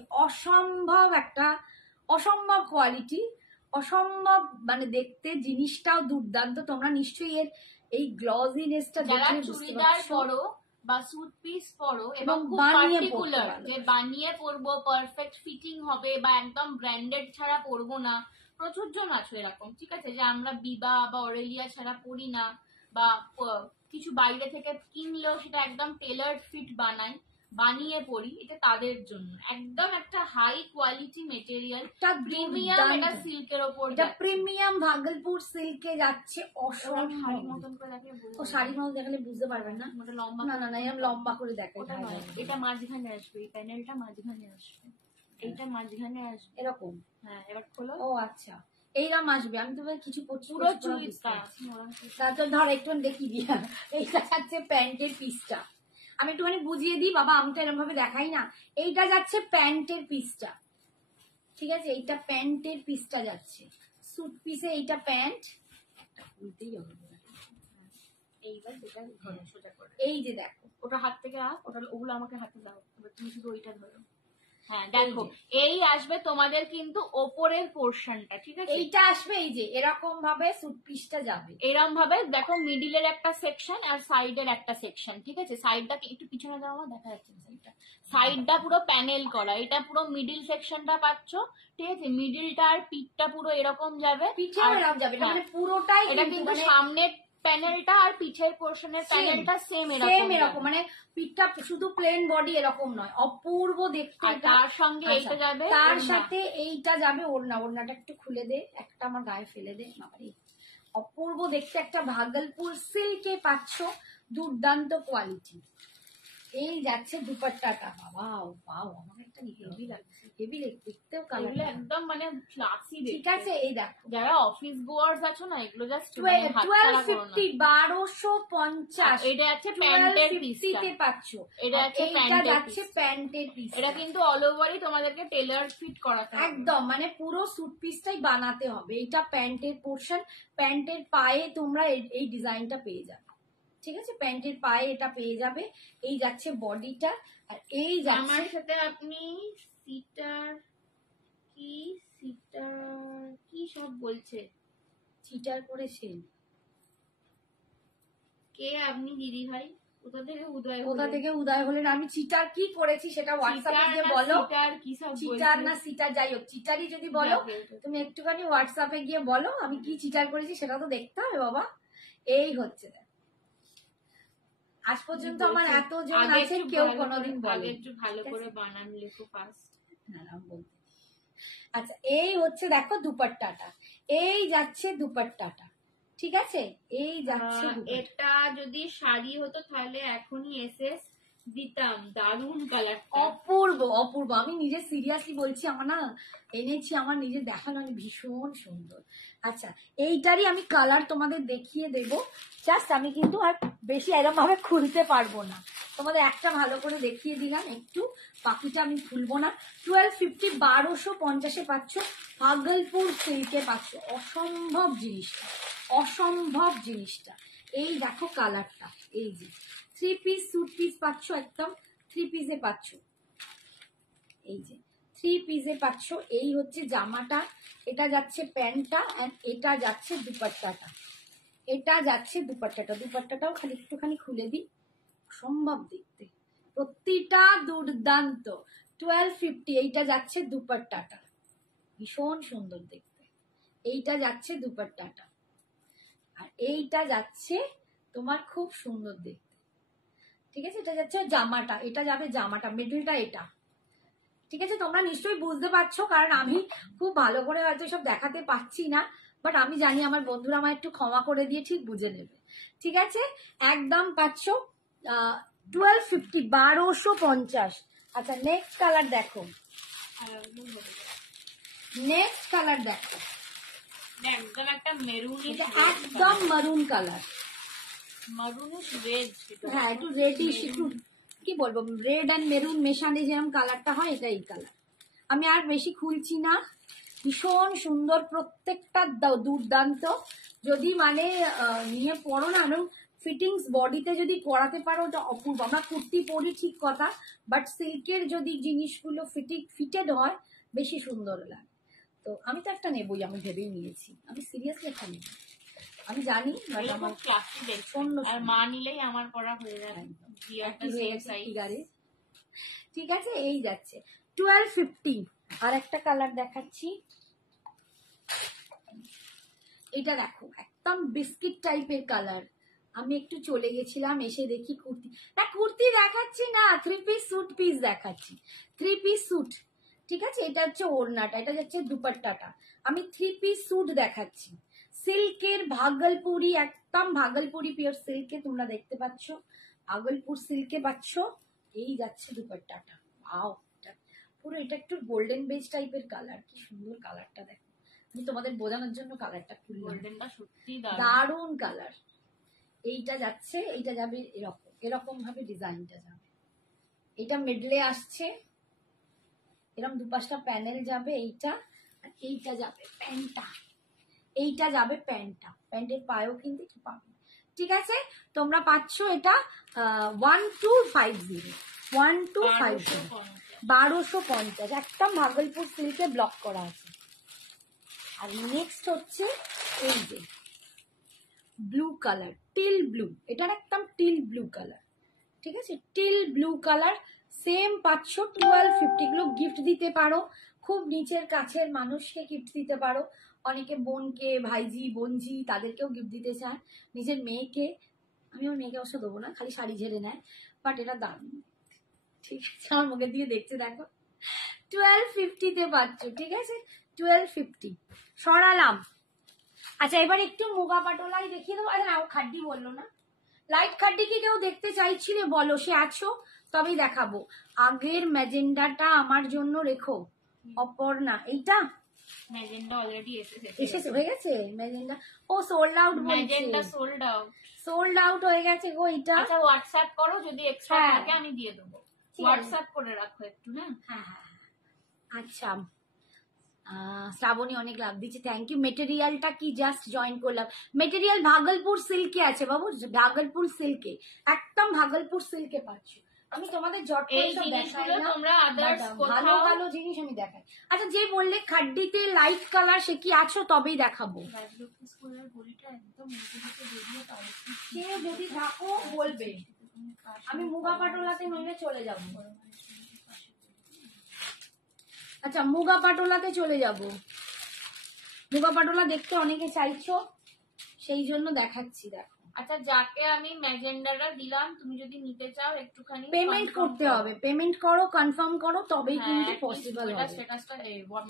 অসম্ভব কোয়ালিটি, অসম্ভব, মানে দেখতে জিনিসটাও দুর্দান্ত। তোমরা নিশ্চয়ই এর এই গ্লজিনেসটা দেখে বুঝতে পারছো। বা স্যুট পিস পরো এবং খুব পার্টিকুলার, যে বানিয়ে পরবো, পারফেক্ট ফিটিং হবে, বা একদম ব্র্যান্ডেড ছাড়া পরবো না। প্রচুর জন আছে এরকম, ঠিক আছে, যে আমরা বিবা বা অরেলিয়া ছাড়া পরি না, বা কিছু বাইরে থেকে কিনলেও সেটা একদম টেলার্ড ফিট বানাই। বানিয়ে পরি, এটা তাদের জন্য একদম একটা হাই কোয়ালিটি মেটেরিয়াল, এটা প্রিমিয়াম, এটা সিল্কের ওপর, এটা প্রিমিয়াম ভাগলপুর সিল্কে যাচ্ছে, শাড়ির অসম্ভব। মতন করে দেখে ও শাড়ির মতো দেখালে বুঝতে পারবেন না, ওটা লম্বা, না না না এরকম লম্বা করে দেখাই, ওটা নয়, এটা মাঝখানে আসবে, এই প্যানেলটা মাঝখানে আসবে, এইটা মাঝখানে আসবে এরকম। হ্যাঁ, এবার খোলো। ও আচ্ছা, এইরকম আসবে। আমি তো কিছু পড়ছি পুরো চুড়ির কাজ। তারপর ধর একটু দেখি দিয়া, এইটা যাচ্ছে প্যান্টের পিসটা, আমি একটুখানি বুঝিয়ে দিই বাবা, আমি তো এরকম ভাবে দেখাই না। এইটা যাচ্ছে প্যান্টের পিসটা, ঠিক আছে, এইটা প্যান্টের পিসটা যাচ্ছে, স্যুট পিসে এইটা প্যান্ট, উল্টেই হবে। এইবার যেটা ধরো সোজা করে, এই যে দেখো, ওটা হাত থেকে রাখ, ওটা ওগুলো আমাকে হাতে দাও, এবার তুমি শুধু ওইটা ধরো। হ্যাঁ দেখো, এই আসবে তোমাদের কিন্তু ওপরের পোর্শনটা, ঠিক আছে, এইটা আসবে, এই যে এরকম ভাবে স্যুট পিসটা যাবে, এরকম ভাবে দেখো, মিডিলের একটা সেকশন আর সাইডের একটা সেকশন, ঠিক আছে, সাইডটা একটু পিছনে দাও, আমার দেখা যাচ্ছে সাইডটা, সাইডটা পুরো প্যানেল করা, এটা পুরো মিডিল সেকশনটা পাচ্ছ, ঠিক আছে, মিডিলটা আর পিঠটা পুরো এরকম যাবে, পিঠেও এরকম যাবে, মানে পুরোটাই এটা কিন্তু সামনের প্যানেলটা আর পিঠের পোর্শনের প্যানেলটা সেম এরকম, মানে পিঠটা শুধু প্লেন বডি এরকম নয়, অপূর্ব দেখতে। তার সঙ্গে এইটা যাবে, তার সাথে এইটা যাবে ওড়না, ওড়নাটা একটু খুলে দে, একটা আমার গায়ে ফেলে দে, বাবারে অপূর্ব দেখতে একটা ভাগলপুর সিল্কে পাচ্ছ, দুর্দান্ত কোয়ালিটি। এই যাচ্ছে দুপাট্টাটা, বাবা বাও, আমার একটা হেভি লাগছে, হেভি দেখতেও কালার একদম মানে ক্লাসি, ঠিক আছে। এই দেখো, যারা অফিস গোয়ার্স আছো না, এগুলো জাস্ট 1250, 1250, এটা আছে প্যান্টের পিসতে পাচ্ছ, এটা আছে যাচ্ছে প্যান্টের পিস, এটা কিন্তু অল ওভারই তোমাদেরকে টেলার ফিট করাতে হবে একদম, মানে পুরো স্যুট পিসটাই বানাতে হবে। এইটা প্যান্টের পোর্শন, প্যান্টের পায়ে তোমরা এই ডিজাইনটা পেয়ে যাবে, ঠিক আছে, প্যান্টের পায়ে এটা পেয়ে যাবে। এই যাচ্ছে বডিটা, আর এই যাচ্ছে, আমার সাথে আপনি সিটার কি সব বলছে, চিটার করেছেন কে আপনি দিদি ভাই, কোথা থেকে উদয় হলেন? আমি চিটার কি করেছি সেটা হোয়াটসঅ্যাপে গিয়ে বলো, চিটার না সিটার, যাই হোক চিটারই যদি বলো, তুমি একটুখানি হোয়াটসঅ্যাপে গিয়ে বলো আমি কি চিটার করেছি, সেটা তো দেখতে হবে বাবা। এই হচ্ছে, আজ পর্যন্ত আমার এতজন আছে, কেউ কোনোদিন বলে একটু ভালো করে বানান লেখো ফার্স্ট। আচ্ছা, এই হচ্ছে দেখো দুপাট্টাটা, এই যাচ্ছে দুপাট্টাটা, ঠিক আছে, এই যাচ্ছে। এটা যদি শাড়ি হতো তাহলে এখনই এসএস দিতাম, দারুন কালার, অপূর্ব অপূর্ব, আমি নিজে সিরিয়াসলি বলছি, আমার না এনেছি, আমার নিজে দেখানো ভীষণ সুন্দর। আচ্ছা, এইটারই আমি কালার তোমাদের দেখিয়ে দেব, জাস্ট আমি কিন্তু আর বেশি এরকম ভাবে খুলতে পারবো না, তোমাদের একটা ভালো করে দেখিয়ে দিলাম একটু, বাকিটা আমি খুলবো না। 1250, 1250 পাচ্ছ, ভাগলপুর সিল্কে পাচ্ছ, অসম্ভব জিনিসটা, অসম্ভব জিনিসটা। এই দেখো কালারটা, এই যে 3 পিস স্যুট পিস পাচ্ছ, একদম 3 পিসে পাচ্ছ, এই যে 3 পিসে পাচ্ছ। এই হচ্ছে জামাটা, এটা যাচ্ছে প্যান্টটা, আর এটা যাচ্ছে দুপাট্টাটা, এটা যাচ্ছে দুপাট্টাটা, দুপাট্টাটাও খালি একটুখানি খুলে দিই, সম্ভব দেখতে, প্রতিটা দুর্দান্ত। 1250, এইটা যাচ্ছে দুপাট্টাটা, ভীষণ সুন্দর দেখতে, এইটা যাচ্ছে দুপাট্টাটা, আর এইটা যাচ্ছে তোমার খুব সুন্দর দেখতে, ঠিক আছে, এটা যাচ্ছে জামাটা, এটা যাবে জামাটা, মিডলটা এটা, ঠিক আছে। তোমরা নিশ্চয়ই বুঝতে পারছো, কারণ আমি খুব ভালো করে হয়তো সব দেখাতে পাচ্ছি না, বাট আমি জানি আমার বন্ধুরা আমার একটু ক্ষমা করে দিয়ে ঠিক বুঝে নেবে, ঠিক আছে। একদম পাচ্ছ 1250, 1250। আচ্ছা, নেক্সট কালার দেখো, নেক্সট কালার দেখো, একদম একটা মেরুন, একদম মারুন কালার, মারুনিশ রেড, হ্যাঁ একটু রেডিশ, একটু কি বলবো, রেড অ্যান্ড মেরুন মেশানে যেরকম কালারটা হয়, এটা এই কালার। আমি আর বেশি খুলছি না, ভীষণ সুন্দর, প্রত্যেকটা দুর্দান্ত, যদি মানে নিয়ে পড়ো না, ফিটিংস বডিতে যদি করাতে পারো ওটা অপূর্ব। আমরা কুর্তি পরি ঠিক কথা, বাট সিল্কের যদি জিনিসগুলো ফিটেড হয় বেশি সুন্দর লাগে। তো আমি তো একটা নেবই, আমি ভেবেই নিয়েছি, আমি সিরিয়াসলি একটা নেব, আমি জানি আমার ক্লাসে দেখুন, আর মা নিলেই আমার পড়া হয়ে যাবে, ঠিক আছে। এই যাচ্ছে 1250। আর একটা কালার দেখাচ্ছি, এটা দেখো একদম বিস্কিট টাইপের কালার, আমি একটু চলে গেছিলাম, এসে দেখি কুর্তি, না কুর্তি দেখাচ্ছি না, 3 পিস স্যুট পিস দেখাচ্ছি, 3 পিস স্যুট। ঠিক আছে, এটা হচ্ছে ওড়নাটা, এটা হচ্ছে দুপাট্টাটা, আমি 3 পিস স্যুট দেখাচ্ছি। সিল্কের ভাগলপুরি, একদম ভাগলপুরি পিওর সিল্কে, তোমরা দেখতে পাচ্ছ ভাগলপুর সিল্কে পাচ্ছ। এই যাচ্ছে দুপাট্টাটা, ওয়াও, পুরো এটা একটু গোল্ডেন বেজ টাইপের কালার, কি সুন্দর কালারটা দেখো, আমি তোমাদের বোঝানোর জন্য কালারটা খুললাম, গোল্ডেনটা সত্যি দারুণ কালার। এইটা যাচ্ছে, এইটা যাবে এরকম, এরকম ভাবে ডিজাইনটা যাবে, এটা মিডলে আসছে, এরকম দুপাশটা প্যানেল যাবে, এইটা আর এইটা যাবে প্যান্টটা, এইটা যাবে প্যান্টটা, প্যান্টের পায়েও কিন্তু কি পাবে। ঠিক আছে, তোমরা পাচ্ছ এটা 1250, 1250, 1250, একদম ভাগলপুর সিল্কে ব্লক করা আছে। আর নেক্সট হচ্ছে এই যে ব্লু কালার, টিল ব্লু, এটার একদম টিল ব্লু কালার। ঠিক আছে, টিল ব্লু কালার, সেম পাচ্ছ 1250, গুলো গিফট দিতে পারো, খুব নিচের কাছের মানুষকে গিফট দিতে পারো, অনেকে বোনকে, ভাইজি, বোনজি, তাদেরকেও গিফট দিতে চায়, নিজের মেয়েকে, আমি ওর মেয়েকে অবশ্য দেবো না, খালি শাড়ি ঝেড়ে নেয়, বাট এটা দারুণ। ঠিক আছে, আমার মুখের দিয়ে দেখছে দেখো, 1250-তে পাচ্ছ। ঠিক আছে, 1250 সরালাম। আচ্ছা, এবার একটু মুগা পাটোলাই দেখিয়ে দেবো। আরে না, ও খাড্ডি বললো না, লাইট খাড্ডি কি কেউ দেখতে চাইছিলে বলো, সে আছো তবেই দেখাবো। আগের ম্যাজেন্ডাটা আমার জন্য রেখো অপর্ণা, এইটা ম্যাজেন্ডা অলরেডি এসেছে, হয়ে গেছে ম্যাজেন্ডা, ও সোল্ড আউট বলছে, magenta sold out, sold out হয়ে গেছে গো এটা। আচ্ছা হোয়াটসঅ্যাপ করো, যদি এক্সট্রা হ্যাঁ। থাকে আমি দিয়ে দেবো, ঠিক আছে। হোয়াটসঅ্যাপ করে রাখো একটু। হ্যাঁ হ্যাঁ হ্যাঁ হ্যাঁ। আচ্ছা, শ্রাবণী অনেক লাভ দিচ্ছে, থ্যাংক ইউ। মেটেরিয়ালটা কি জাস্ট জয়েন করলাম, মেটেরিয়াল ভাগলপুর সিল্কে আছে বাবু, ভাগলপুর সিল্কে, একদম ভাগলপুর সিল্কে পাচ্ছ। আমি তোমাদের জট করে এই সব দেখাই জিনিসগুলো না, তোমরা আদার্স ভালো কোথাও ভালো জিনিস আমি দেখাই। আচ্ছা, যে বললে খাড্ডিতে লাইট কালার, সে কি আছো তবেই দেখাবো, রাজলক্ষ্মী স্কুলের বড়িটা একদম উল্টো দিকে বেরিয়ে পারে, সে যদি থাকো বলবে, আমি মুগা পাটোলাতে নইলে চলে যাব। আচ্ছা, মুগা পাটোলাতে চলে যাব, মুগা পাটোলা দেখতে অনেকে চাইছো, সেই জন্য দেখাচ্ছি। দেখো, আচ্ছা যাকে আমি ম্যাজেন্ডাটা দিলাম, তুমি যদি নিতে চাও একটুখানি পেমেন্ট করতে হবে, পেমেন্ট করো, কনফার্ম করো, তবেই কিন্তু পসিবল হবে। স্ট্যাটাসটা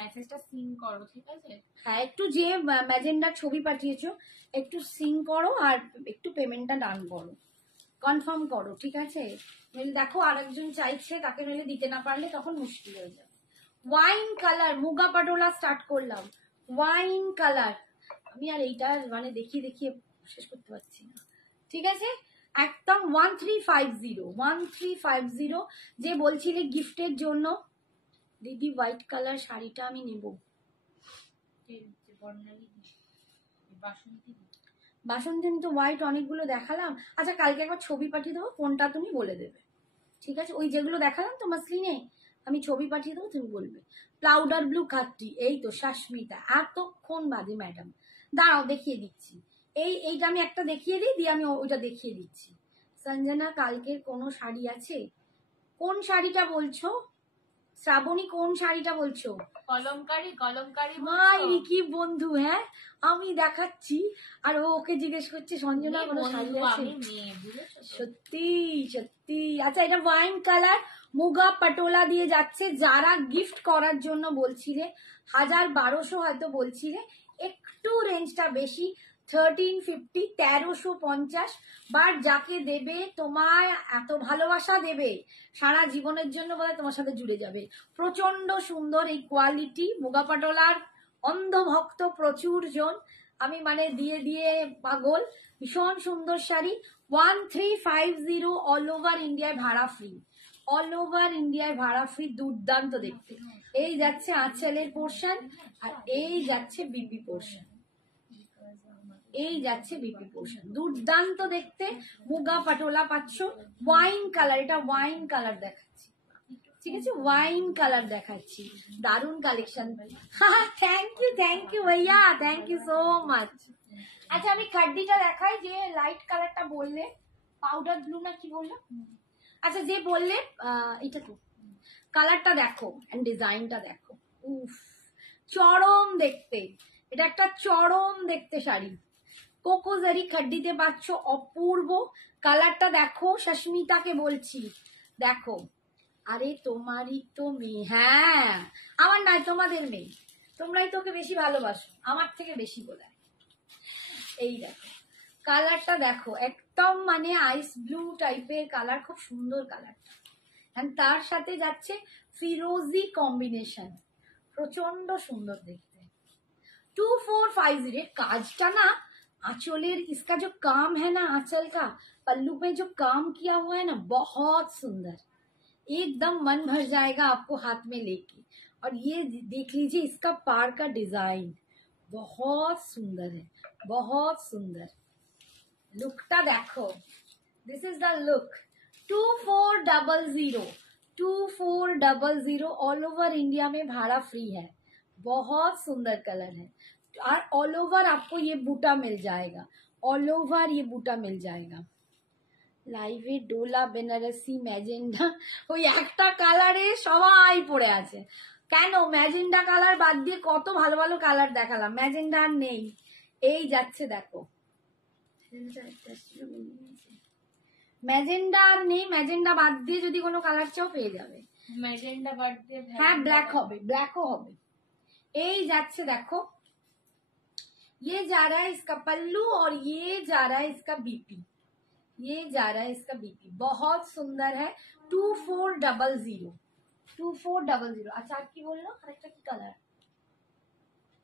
মেসেজটা সিন করো, ঠিক আছে? হ্যাঁ, একটু যে ম্যাজেন্ডার ছবি পাঠিয়েছো একটু সিং করো, আর একটু পেমেন্টটা ডান করো, কনফার্ম করো। ঠিক আছে, নইলে দেখো আরেকজন চাইছে, তাকে নইলে দিতে না পারলে তখন মুশকিল হয়ে যাবে। Wine colour muga patola start করলাম, ওয়াইন কালার, আমি আর এইটা মানে দেখিয়ে দেখিয়ে শেষ করতে পারছি না। ঠিক আছে, একদম 1350, 1350। যে বলছিলে গিফটের জন্য, দিদি হোয়াইট কালার শাড়িটা আমি নেব, বাসন্তী তো হোয়াইট অনেকগুলো দেখালাম। আচ্ছা, কালকে একবার ছবি পাঠিয়ে দেবো, কোনটা তুমি বলে দেবে। ঠিক আছে, ওই যেগুলো দেখালাম তোমার স্ক্রিনে আমি ছবি পাঠিয়ে দেবো, তুমি বলবে। পাউডার ব্লু খাট্টি, এই তো শাসমিতা, এতক্ষণ বাদে ম্যাডাম, দাঁড়াও দেখিয়ে দিচ্ছি। এইটা আমি একটা দেখিয়ে দিই, দিয়ে আমি ওইটা দেখিয়ে দিচ্ছি। সঞ্জনা, কালকের কোনো শাড়ি আছে? কোন শাড়িটা বলছো শ্রাবণী, কোন শাড়িটা বলছো? কলমকারি, কলমকারি মাই কি বন্ধু, হ্যাঁ আমি দেখাচ্ছি, আর ওকে জিজ্ঞেস করছে সঞ্জনা কোনো শাড়ি আছে? সত্যি সত্যি। আচ্ছা, এটা ওয়াইন কালার মুগা পাটোলা দিয়ে যাচ্ছে, যারা গিফট করার জন্য বলছিলে 1200 হয়তো বলছিলে, একটু রেঞ্জটা বেশি, 1350, 1350। বাট যাকে দেবে তোমায় এত ভালোবাসা দেবে, সারা জীবনের জন্য বলে তোমার সাথে জুড়ে যাবে। প্রচন্ড সুন্দর এই কোয়ালিটি, মুগা পাটোলার অন্ধভক্ত প্রচুর জন, আমি মানে দিয়ে দিয়ে পাগল, ভীষণ সুন্দর শাড়ি। 1350, অল ওভার ইন্ডিয়ায় ভাড়া ফ্রি, অল ওভার ইন্ডিয়ায় ভাড়া ফ্রি, দুর্দান্ত দেখতে। এই যাচ্ছে আঁচলের পোর্শন, আর এই যাচ্ছে বিপি পোর্শন, এই যাচ্ছে বিপি পোর্শন, দুর্দান্ত দেখতে। মুগা পাটোলা পাচ্ছ ওয়াইন কালার, এটা ওয়াইন কালার দেখাচ্ছি, ঠিক আছে, ওয়াইন কালার দেখাচ্ছি, দারুন কালেকশন। থ্যাংক ইউ ভাইয়া, থ্যাংক ইউ সো মাচ। আচ্ছা, আমি খাড্ডিটা দেখাই, যে লাইট কালারটা বললে, পাউডার ব্লু না কি বললো? আচ্ছা, যে বললে এটা তো কালারটা দেখো, এন্ড ডিজাইনটা দেখো, উফ চরম দেখতে, এটা একটা চরম দেখতে শাড়ি। কোকো জারি খাড্ডিতে পাচ্ছ, অপূর্ব কালারটা দেখো, সুস্মিতাকে বলছি দেখো। আরে তোমারই তো মেয়ে, হ্যাঁ আমার নয় তোমাদের মেয়ে, তোমরাই তোকে বেশি ভালোবাসো আমার থেকে বেশি বলে। এই দেখো কালারটা দেখো, একদম মানে আইস ব্লু টাইপের কালার, খুব সুন্দর কালারটা। এন্ড তার সাথে যাচ্ছে ফিরোজি কম্বিনেশন, প্রচন্ড সুন্দর দেখতে। 2450 काजटा ना, आंचलेर इसका जो काम है ना, आंचल का पल्लू पे जो काम किया हुआ है ना, बहुत सुंदर, एकदम मन भर जाएगा आपको हाथ में लेके। और ये देख लीजिए इसका पार का डिजाइन बहुत सुंदर है, बहुत सुंदर। लुकटा देखो, this is the look. 2400 all over India में भाड़ा फ्री है, बहुत सुंदर कलर है। और ऑल ओवर आपको ये बूटा मिल जाएगा, ऑल ओवर ये बूटा मिल जाएगा। লাইভে ডোলা বেনারসি ম্যাজেন্ডা, ওই একটা কালারে সবাই পড়ে আছে। কেন ম্যাজেন্ডা কালার বাদ দিয়ে কত ভালো ভালো কালার দেখালাম, ম্যাজেন্ডা আর নেই। এই যাচ্ছে দেখো, ম্যাজেন্ডা আর নেই, ম্যাজেন্ডা বাদ দিয়ে যদি কোনো কালার চাও পেয়ে যাবে। ম্যাজেন্ডা বাদ দিয়ে হ্যাঁ ব্ল্যাক হবে, ব্ল্যাকও হবে। এই যাচ্ছে দেখো, ये जा रहा है इसका पल्लू और ये जा रहा है इसका बीपी, ये जा रहा है इसका बीपी, बहुत सुंदर है। 2400। अच्छा आप की बोल लो, अरेक्टा की कलर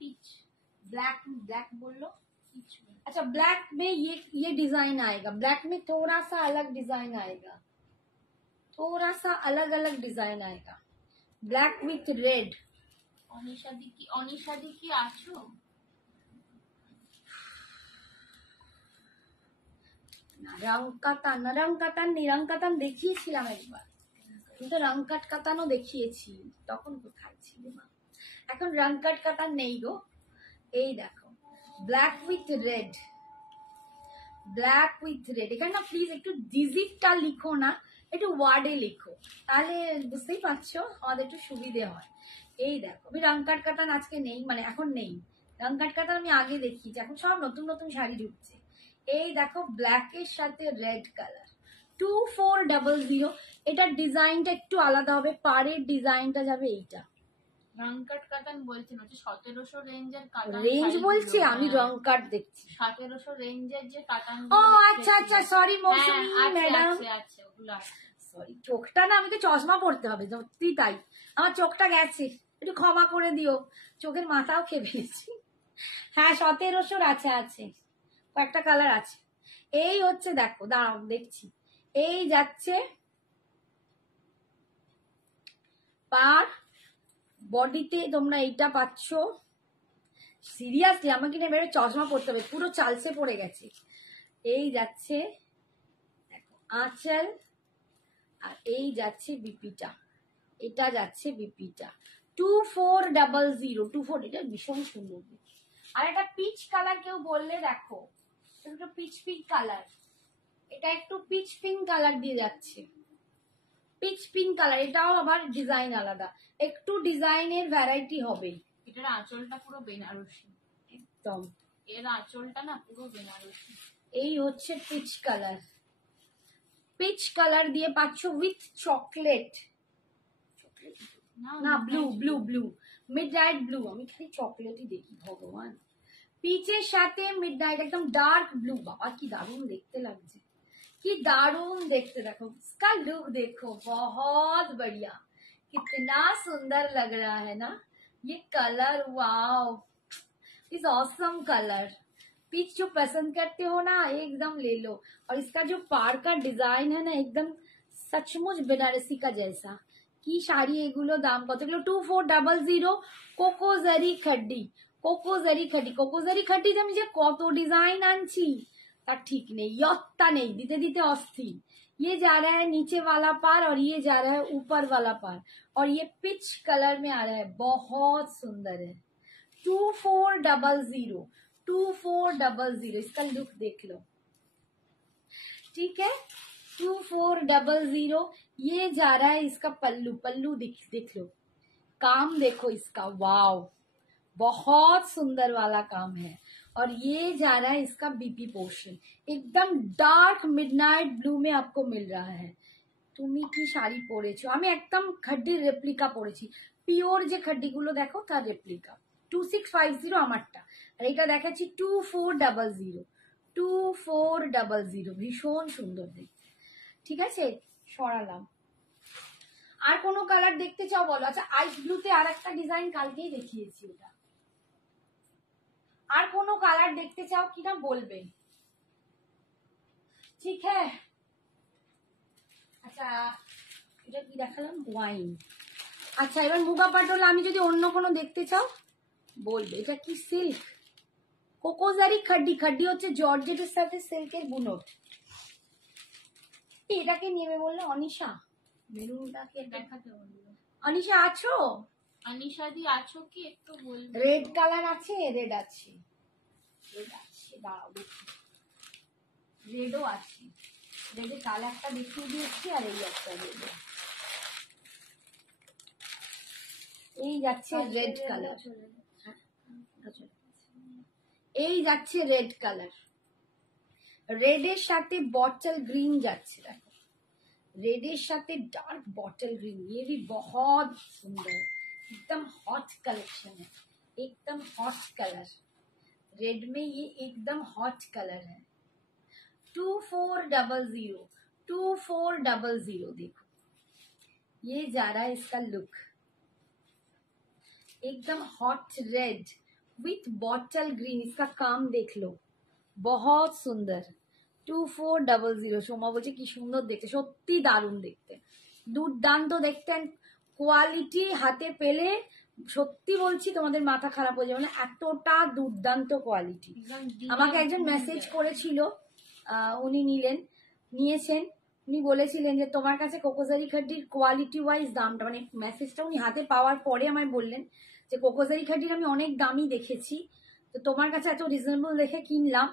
পিচ, ब्लैक, ब्लैक बोल लो। अच्छा ब्लैक में ये डिजाइन आएगा, ब्लैक में थोड़ा सा अलग डिजाइन आएगा, थोड़ा सा अलग अलग डिजाइन आएगा, ब्लैक विथ रेड। অনিশাদি কি আছো? রংকাতান নিরংকাতান দেখিয়েছিলাম একবার, কিন্তু রংকাট কাতানও দেখিয়েছি, তখন কোথায় ছিল মা? এখন রংকাট কাতান নেই গো। এই দেখো black with red, black with red. এখানে না প্লিজ একটু ডিজিটটা লিখো না, একটু ওয়ার্ডে লিখো, তাহলে বুঝতেই পারছো আমাদের একটু সুবিধে হয়। এই দেখো, আমি রংকাট কাতান আজকে নেই, মানে এখন নেই। রংকাট কাতান আমি আগে দেখিয়েছি, এখন সব নতুন নতুন শাড়ি ঢুকছে। এই দেখো ব্ল্যাকের সাথে রেড কালার, 2400। এটার ডিজাইনটা একটু আলাদা হবে, পাড়ের ডিজাইনটা যাবে এইটা। রংকাট কাতান বলছেন, হচ্ছে 1700 রেঞ্জের কাতান রেঞ্জ বলছি আমি, রং কাট দেখছি। 1700 রেঞ্জের যে কাতান। ও আচ্ছা আচ্ছা, সরি মৌসুমি ম্যাডাম, আছে ওগুলো আছে। সরি, চোখটা না, আমাকে চশমা পড়তে হবে সত্যি, তাই আমার চোখটা গেছে, একটু ক্ষমা করে দিও, চোখের মাথাও খেয়ে ফেলেছি। হ্যাঁ 1700 আছে, আছে কয়েকটা কালার আছে। এই হচ্ছে দেখো, দাঁড়াও দেখছি। এই যাচ্ছে পার, বডিতে তোমরা এইটা পাচ্ছ। সিরিয়াসলি আমাকে না বেরো চশমা পড়তে হবে, পুরো চালসে পড়ে গেছে। এই যাচ্ছে দেখো আঁচল, আর এই যাচ্ছে বিপিটা, এটা যাচ্ছে বিপিটা। 2400, এটা ভীষণ সুন্দর। আর একটা পিচ কালার কেউ বললে দেখো, একটু পিচ পিঙ্ক কালার, এটা একটু পিচ পিঙ্ক কালার দিয়ে যাচ্ছে, পিচ পিঙ্ক কালার। এটাও আবার ডিজাইন আলাদা, একটু ডিজাইনের ভ্যারাইটি হবে। এটার আঁচলটা পুরো বেনারসি, একদম এর আঁচলটা না পুরো বেনারসি। এই হচ্ছে পিচ কালার, পিচ কালার দিয়ে পাচ্ছ উইথ চকলেট, না blue blue blue, mid night blue. আমি খালি চকলেটই দেখি ভগবান। পিচের সাথে মিড নাইট একদম ডার্ক ব্লু, বাবা কি দারুণ দেখতে লাগছে, কি दारुण देखते। देखो इसका लुक देखो, बहुत बढ़िया, कितना सुंदर लग रहा है ना ये कलर, वाओ इस ऑसम कलर। पिच जो पसंद करते हो ना एकदम ले लो। और इसका जो पार का डिजाइन है ना एकदम सचमुच बनारसी का जैसा। की শাড়ি এগুলো দাম কত? এগুলো 2400। কোকোজারি খাড্ডি, কোকোজারি খাড্ডি, কোকোজারি খাড্ডিতে আমি যে কত ডিজাইন আনছি তার ঠিক নেই, यत्ता नहीं, दीते दीते अस्थिर। ये जा रहा है नीचे वाला पार और ये जा रहा है ऊपर वाला पार, और ये पिच कलर में आ रहा है, बहुत सुंदर है। 2400, इसका लुक देख लो, ठीक है। 2400, ये जा रहा है इसका पल्लू, पल्लू देख लो, काम देखो इसका, वाव बहुत सुंदर वाला काम है। और ये जा रहा है इसका बीपी पोर्शन, एकदम ডার্ক মিডনাইট ব্লু में आपको मिल रहा है। তুমি কি শাড়ি পরেছো? আমি একদম খাড্ডির রেপ্লিকা পরেছি, পিওর যে খাড্ডিগুলো দেখো তার রেপ্লিকা। 2650 আমারটা, আর এটা দেখাচ্ছি 2400। 2400 ভীষণ সুন্দর দেখতে। ঠিক আছে, সরালাম। আর কোনো কালার দেখতে চাও বলো? আচ্ছা আইস ব্লুতে আর একটা ডিজাইন কালকেই দেখিয়েছি ওটা। আর কোনো কালার দেখতে চাও কিনা বলবে, ঠিক হ্যাঁ? আচ্ছা এটা কি দেখালাম? ওয়াইন। আচ্ছা এবার মুগা পাটোলা আমি যদি অন্য কোনো দেখতে চাও বলবে। এটা কি সিল্ক, কোকোজারি খাড্ডি। খাড্ডি হচ্ছে জর্জেটের সাথে সিল্কের বুনট। এটাকে নেবে বললে অনিশা, মেরুনটাকে দেখাতে বললো। অনিশা আছো? অনিশা দি আছো কি একটু বলবে? রেড কালার আছে, রেড আছে, রেড আছে, দাঁড়াও দেখি, রেডও আছে। রেডের কালারটা দেখিয়ে দিয়েছি, আর এই একটা রেড, এই যাচ্ছে রেড কালার, এই যাচ্ছে রেড কালার। রেডের সাথে বটল গ্রিন যাচ্ছে, দেখো रेड साथे डार्क बॉटल ग्रीन, ये भी बहुत सुंदर है, एकदम हॉट कलेक्शन है, एकदम हॉट कलर। रेड में ये एकदम हॉट कलर है। 2400 2400 देखो, ये जा रहा है इसका लुक, एकदम hot red with bottle green. इसका काम देख लो, बहुत सुंदर। 2400। সোমা বলছে কি সুন্দর দেখতে, সত্যি দারুণ দেখতে, দুর্দান্ত দেখতে। কোয়ালিটি হাতে পেলে সত্যি বলছি তোমাদের মাথা খারাপ হয়ে যাবে, মানে এতটা দুর্দান্ত কোয়ালিটি। আমাকে একজন মেসেজ করেছিল, উনি নিয়েছেন, উনি বলেছিলেন যে তোমার কাছে কোকোজারি খাড্ডির কোয়ালিটি ওয়াইজ দামটা, মানে মেসেজটা উনি হাতে পাওয়ার পরে আমায় বললেন যে কোকোজারি খাড্ডির আমি অনেক দামই দেখেছি, তো তোমার কাছে এত রিজনেবল দেখে কিনলাম।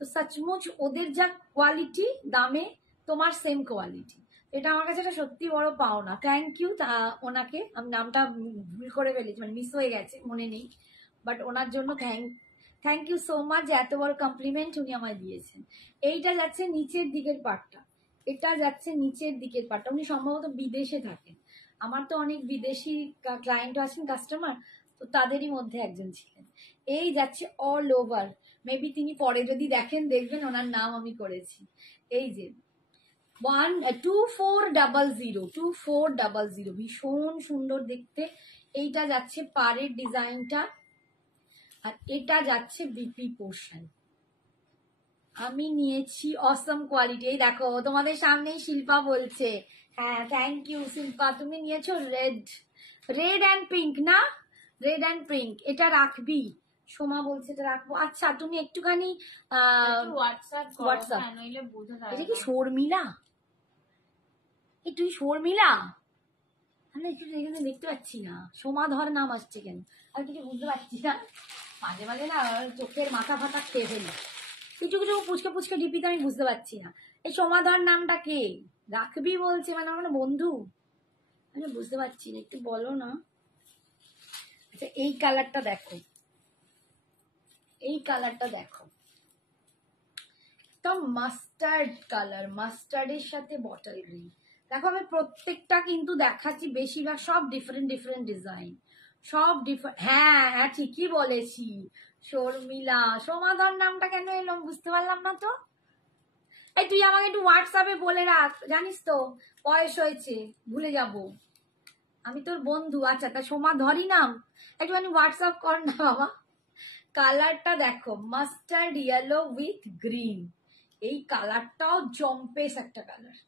তো সচমুচ ওদের যা কোয়ালিটি দামে তোমার সেম কোয়ালিটি, এটা আমার কাছে একটা সত্যি বড় পাওনা। থ্যাংক ইউ ওনাকে, আমি নামটা ভুল করে ফেলেছি, মানে মিস হয়ে গেছে, মনে নেই, বাট ওনার জন্য থ্যাংক ইউ সো মাচ, এত বড় কমপ্লিমেন্ট উনি আমায় দিয়েছেন। এইটা যাচ্ছে নিচের দিকের পার্টটা, এটা যাচ্ছে নিচের দিকের পার্টটা। উনি সম্ভবত বিদেশে থাকেন, আমার তো অনেক বিদেশি ক্লায়েন্ট আছেন, কাস্টমার, তো তাদেরই মধ্যে একজন ছিলেন। এই যাচ্ছে অল ওভার, মেবি তিনি পরে যদি দেখেন দেখবেন ওনার নাম আমি করেছি। এই যে 2400 ভীষণ সুন্দর দেখতে। এইটা যাচ্ছে পাড়ের ডিজাইনটা, আর এটা যাচ্ছে বিপি পোর্শন। আমি নিয়েছি অসম কোয়ালিটি। এই দেখো তোমাদের সামনেই শিল্পা বলছে, হ্যাঁ থ্যাংক ইউ শিল্পা, তুমি নিয়েছো রেড অ্যান্ড পিঙ্ক না? রেড অ্যান্ড পিঙ্ক, এটা রাখবি? সোমা বলছে এটা রাখবো। আচ্ছা তুমি একটুখানি হোয়াটসঅ্যাপ, এটা কি শর্মিলা? এই তুই শর্মিলা? আমি একটু এখানে দেখতে পাচ্ছি না, সোমাধর নাম আসছে কেন, আর কিছু বুঝতে পারছি না। মাঝে মাঝে না চোখের মাথা ফাটা খেয়ে ফেলি, কিছু কিছু পুচকে পুচকে ডিপিতে আমি বুঝতে পারছি না। এই সোমাধর নামটা কে রাখবি বলছে, মানে আমার বন্ধু, আমি বুঝতে পারছি না, একটু বলো না। আচ্ছা এই কালারটা দেখো, এই কালারটা দেখো, একটা মাস্টার্ড কালার, মাস্টার্ডের সাথে বটল গ্রিন। দেখো আমি প্রত্যেকটা কিন্তু দেখাচ্ছি, বেশিরভাগ সব ডিফারেন্ট ডিফারেন্ট ডিজাইন, সব ডিফারেন্ট। হ্যাঁ হ্যাঁ ঠিকই বলেছি, শর্মিলা। সোমাধর নামটা কেন এলো বুঝতে পারলাম না তো। এই তুই আমাকে একটু হোয়াটসঅ্যাপে বলে রাখ, জানিস তো বয়স হয়েছে ভুলে যাব, আমি তোর বন্ধু। আচ্ছা তা সোমাধরই নাম, একটুখানি হোয়াটসঅ্যাপ কর না বাবা। কালারটা দেখো, মাস্টার্ড ইয়েলো উইথ গ্রিন, এই কালারটাও জম্পেস একটা কালার,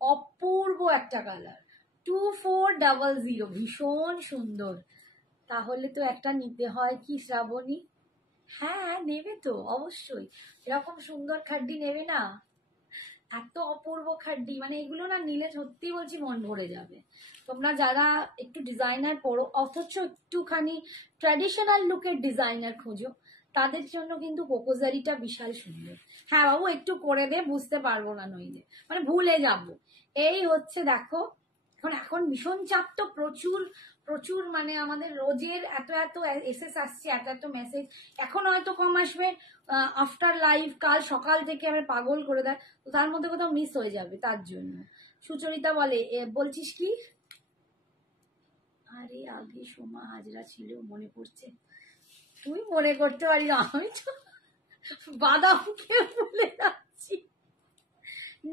অপূর্ব একটা কালার। 2400 ভীষণ সুন্দর। তাহলে তো একটা নিতে হয় কি শ্রাবণী? হ্যাঁ নেবে তো অবশ্যই, এরকম সুন্দর খাড্ডি নেবে না? এত অপূর্ব খাড্ডি, মানে এগুলো না নিলে সত্যি বলছি মন ভরে যাবে। তোমরা যারা একটু ডিজাইনার পড়ো অথচ একটুখানি ট্র্যাডিশনাল লুকের ডিজাইনার খোঁজো, তাদের জন্য কিন্তু কোকোজারিটা বিশাল সুন্দর। হ্যাঁ বাবু একটু করে দে, বুঝতে পারবো না নইলে, মানে ভুলে যাব। এই হচ্ছে দেখো এখন ভীষণ চাপ তো, প্রচুর প্রচুর, মানে আমাদের রোজের এত এত এসএস আসছে, এত এত মেসেজ। এখন হয়তো কম আসবে, আফটার লাইভ কাল সকাল থেকে আমার পাগল করে দেয়, তো তার মধ্যে কোথাও মিস হয়ে যাবে, তার জন্য। সুচরিতা বলে বলছিস কি? আরে আগে সোমা হাজরা ছিল, মনে পড়ছে। তুই মনে করতে পারি না, আমি তো বাদামকে ভুলে যাচ্ছি।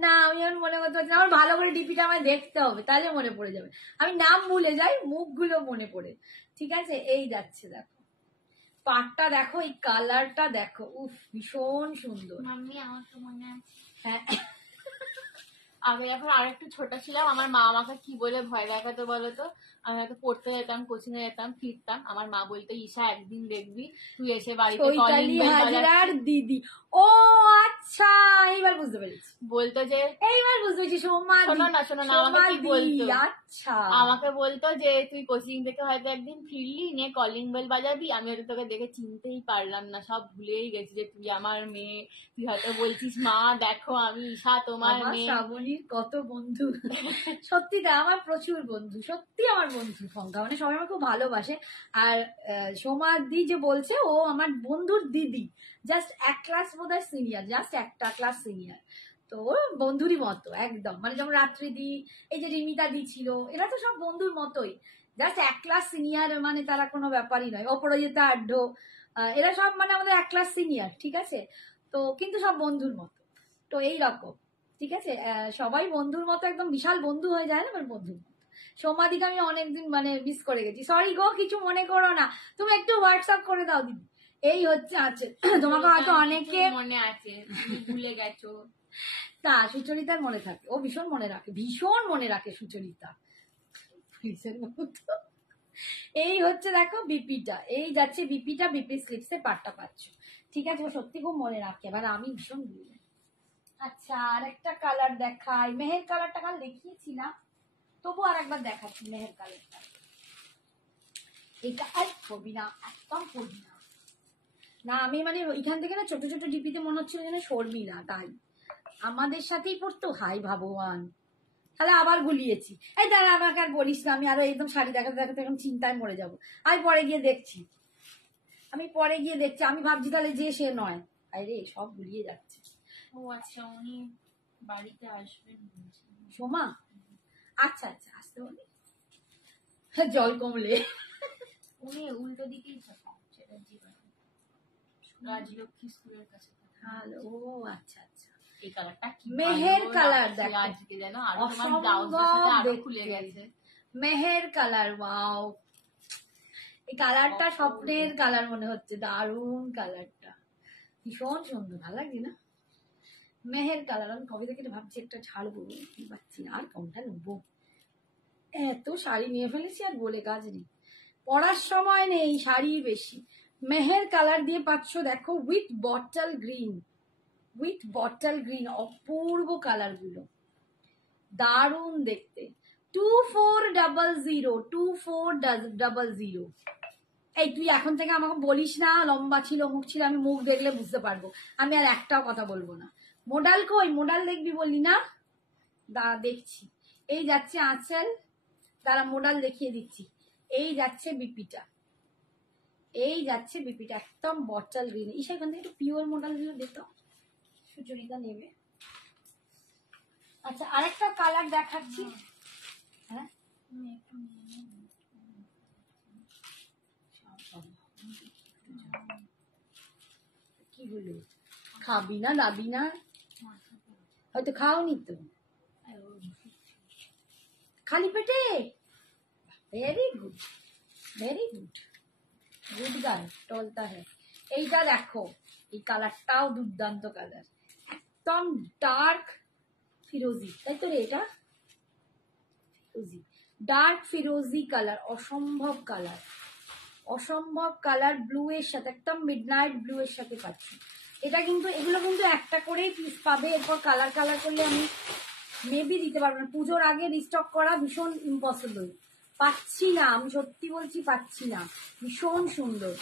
না, আমি আর মনে করতে পারছি না, আমার ভালো করে ডিপিটা আমায় দেখতে হবে, তাহলে মনে পড়ে যাবে। আমি নাম ভুলে যাই, মুখগুলো মনে পড়ে। ঠিক আছে, এই যাচ্ছে, দেখো পাটটা দেখো, এই কালারটা দেখো, উফ ভীষণ সুন্দর। মাম্মি আমার তো মনে আছে, হ্যাঁ, আমি এখন আর একটু ছোট ছিলাম, আমার মা আমাকে কি বলে ভয় দেখাতো বলতো। আমি হয়তো পড়তে যেতাম, কোচিং এ যেতাম, ফিরতাম, আমার মা বলতো ঈশা একদিন দেখবি তুই এসে বাড়িতে কলিং চৈতালি বেল হাজরার দিদি। ও আচ্ছা, এইবার বুঝতে পেরেছি, বলতো যে, এইবার বুঝতে পেরেছি, সোমা শোনো না আমাকে কি বলতো, আচ্ছা আমাকে বলতো যে তুই কোচিং থেকে হয়তো একদিন ফিরলি, নিয়ে কলিং বেল বাজাবি, আমি হয়তো তোকে দেখে চিনতেই পারলাম না, সব ভুলেই গেছি যে তুই আমার মেয়ে, তুই হয়তো বলছিস মা দেখো আমি ঈশা তোমার মেয়ে। শ্রাবণীর কত বন্ধু, সত্যি তা আমার প্রচুর বন্ধু, সত্যি আমার বন্ধু সংখ্যা, মানে সবাই আমার খুব ভালোবাসে। আর সোমা দি যে বলছে, ও আমার বন্ধুর দিদি, জাস্ট এক ক্লাস বোধহয় সিনিয়র, জাস্ট একটা ক্লাস সিনিয়র। তো বন্ধুরই মতো একদম, মানে যেমন রাত্রি দি, এই যে রিমিতা দি ছিল, এরা তো সব বন্ধুর মতোই, জাস্ট এক ক্লাস সিনিয়র, মানে তারা কোনো ব্যাপারই নয়। অপরাজিতা আড্ড, এরা সব মানে আমাদের এক ক্লাস সিনিয়র, ঠিক আছে, তো কিন্তু সব বন্ধুর মতো। তো এই রকম, ঠিক আছে, সবাই বন্ধুর মতো, একদম বিশাল বন্ধু হয়ে যায় না, আমার বন্ধুর মতো। সোমাদিকে আমি অনেকদিন মানে মিস করে গেছি, সরি গো, কিছু মনে করো না, তুমি একটু হোয়াটসঅ্যাপ করে দাও দিদি। এই হচ্ছে আছে, তোমাকে হয়তো অনেকে মনে আছে, তুমি ভুলে গেছো। তা সুচরিতার মনে থাকে, ও ভীষণ মনে রাখে, ভীষণ মনে রাখে সুচরিতা। এই হচ্ছে দেখো বিপিটা, এই যাচ্ছে বিপিটা, বিপি স্লিপসে পাটটা পাচ্ছ, ঠিক আছে, ও সত্যি খুব মনে রাখে, এবার আমি ভীষণ ভুলে যাই। আচ্ছা, আর একটা কালার দেখাই, মেহের কালারটা কাল দেখিয়েছিলাম, তবু আর একবার দেখাচ্ছি মেহের কালারটা। এটা আর করবি না, একদম করবি না, না আমি মানে এখান থেকে না ছোট ছোট ডিপিতে মনে হচ্ছিল যেন সরবি না, তাই আমাদের সাথেই পড়তো, হাই ভগবান, তাহলে আবার গুলিয়েছি। এই দাঁড়া, আমাকে আর বলিস না, আমি আরো একদম শাড়ি দেখাতে দেখাতে এখন চিন্তায় মরে যাবো। আমি পরে গিয়ে দেখছি, আমি ভাবছি তাহলে যে সে নয়, আরে সব গুলিয়ে যাচ্ছে। ও আচ্ছা, উনি বাড়িতে আসবেন বলছেন। সোমা, আচ্ছা আচ্ছা, আসতে বলি, জল কমলে। উনি উল্টো দিকেই থাকেন, চ্যাটার্জি বাড়ি, রাজলক্ষ্মী স্কুলের কাছে। হ্যালো, ও আচ্ছা আচ্ছা, এই কালারটা কি মেহের কালার দেখো দেখো, আজকে, জানো আর তোমার ব্লাউজের সাথে আরো খুলে গেছে। মেহের কালার, ওয়াও, এই কালারটা স্বপ্নের কালার মনে হচ্ছে, দারুণ কালারটা, ভীষণ সুন্দর, ভালো লাগছে না? মেহের কালার, আমি কবে থেকে ভাবছি একটা ছাড়বো, পাচ্ছি না, আর কোনটা নেবো, এত শাড়ি নিয়ে ফেলেছি, আর বলে কাজ নেই, পরার সময় নেই, শাড়ি বেশি। মেহের কালার দিয়ে পাচ্ছ দেখো, with bottle green, Apurba colour গুলো, দারুণ দেখতে। 2400 এই তুই এখন থেকে আমাকে বলিস না লম্বা ছিল, মুখ ছিল, আমি মুখ দেখলে বুঝতে পারবো, আমি আর একটাও কথা বলবো না। মোডাল কই, মোডাল দেখবি বললি না, দাঁড়া দেখছি, এই যাচ্ছে আঁচল, তারা মোডাল দেখিয়ে দিচ্ছি, এই যাচ্ছে বিপিটা, একদম বটল গ্রিন। ঈশা এখান থেকে একটু পিওর মোডাল গুলো দেখো, সুচরিতা নেবে। আচ্ছা, আরেকটা কালার দেখাচ্ছি, হ্যাঁ কি হলো, খাবি না দাবি না, হয়তো খাওনি তো, খালি পেটে, ভেরি গুড, গুড গার্ল, টলতা হ্যাঁ। এইটা দেখো, এই কালারটাও দুর্দান্ত কালার, একদম ডার্ক ফিরোজি, তাই তো রে, এটা ফিরোজি, ডার্ক ফিরোজি কালার, অসম্ভব কালার, ব্লু এর সাথে, একদম মিডনাইট ব্লু এর সাথে পাচ্ছি। এটা কিন্তু, এগুলো কিন্তু একটা করেই পিস পাবে, এরপর কালার করলে আমি মেবি দিতে পারবো না, পুজোর আগে রিস্টক করা ভীষণ ইম্পসিবল, পাচ্ছি না, আমি সত্যি বলছি পাচ্ছি না, ভীষণ সুন্দর,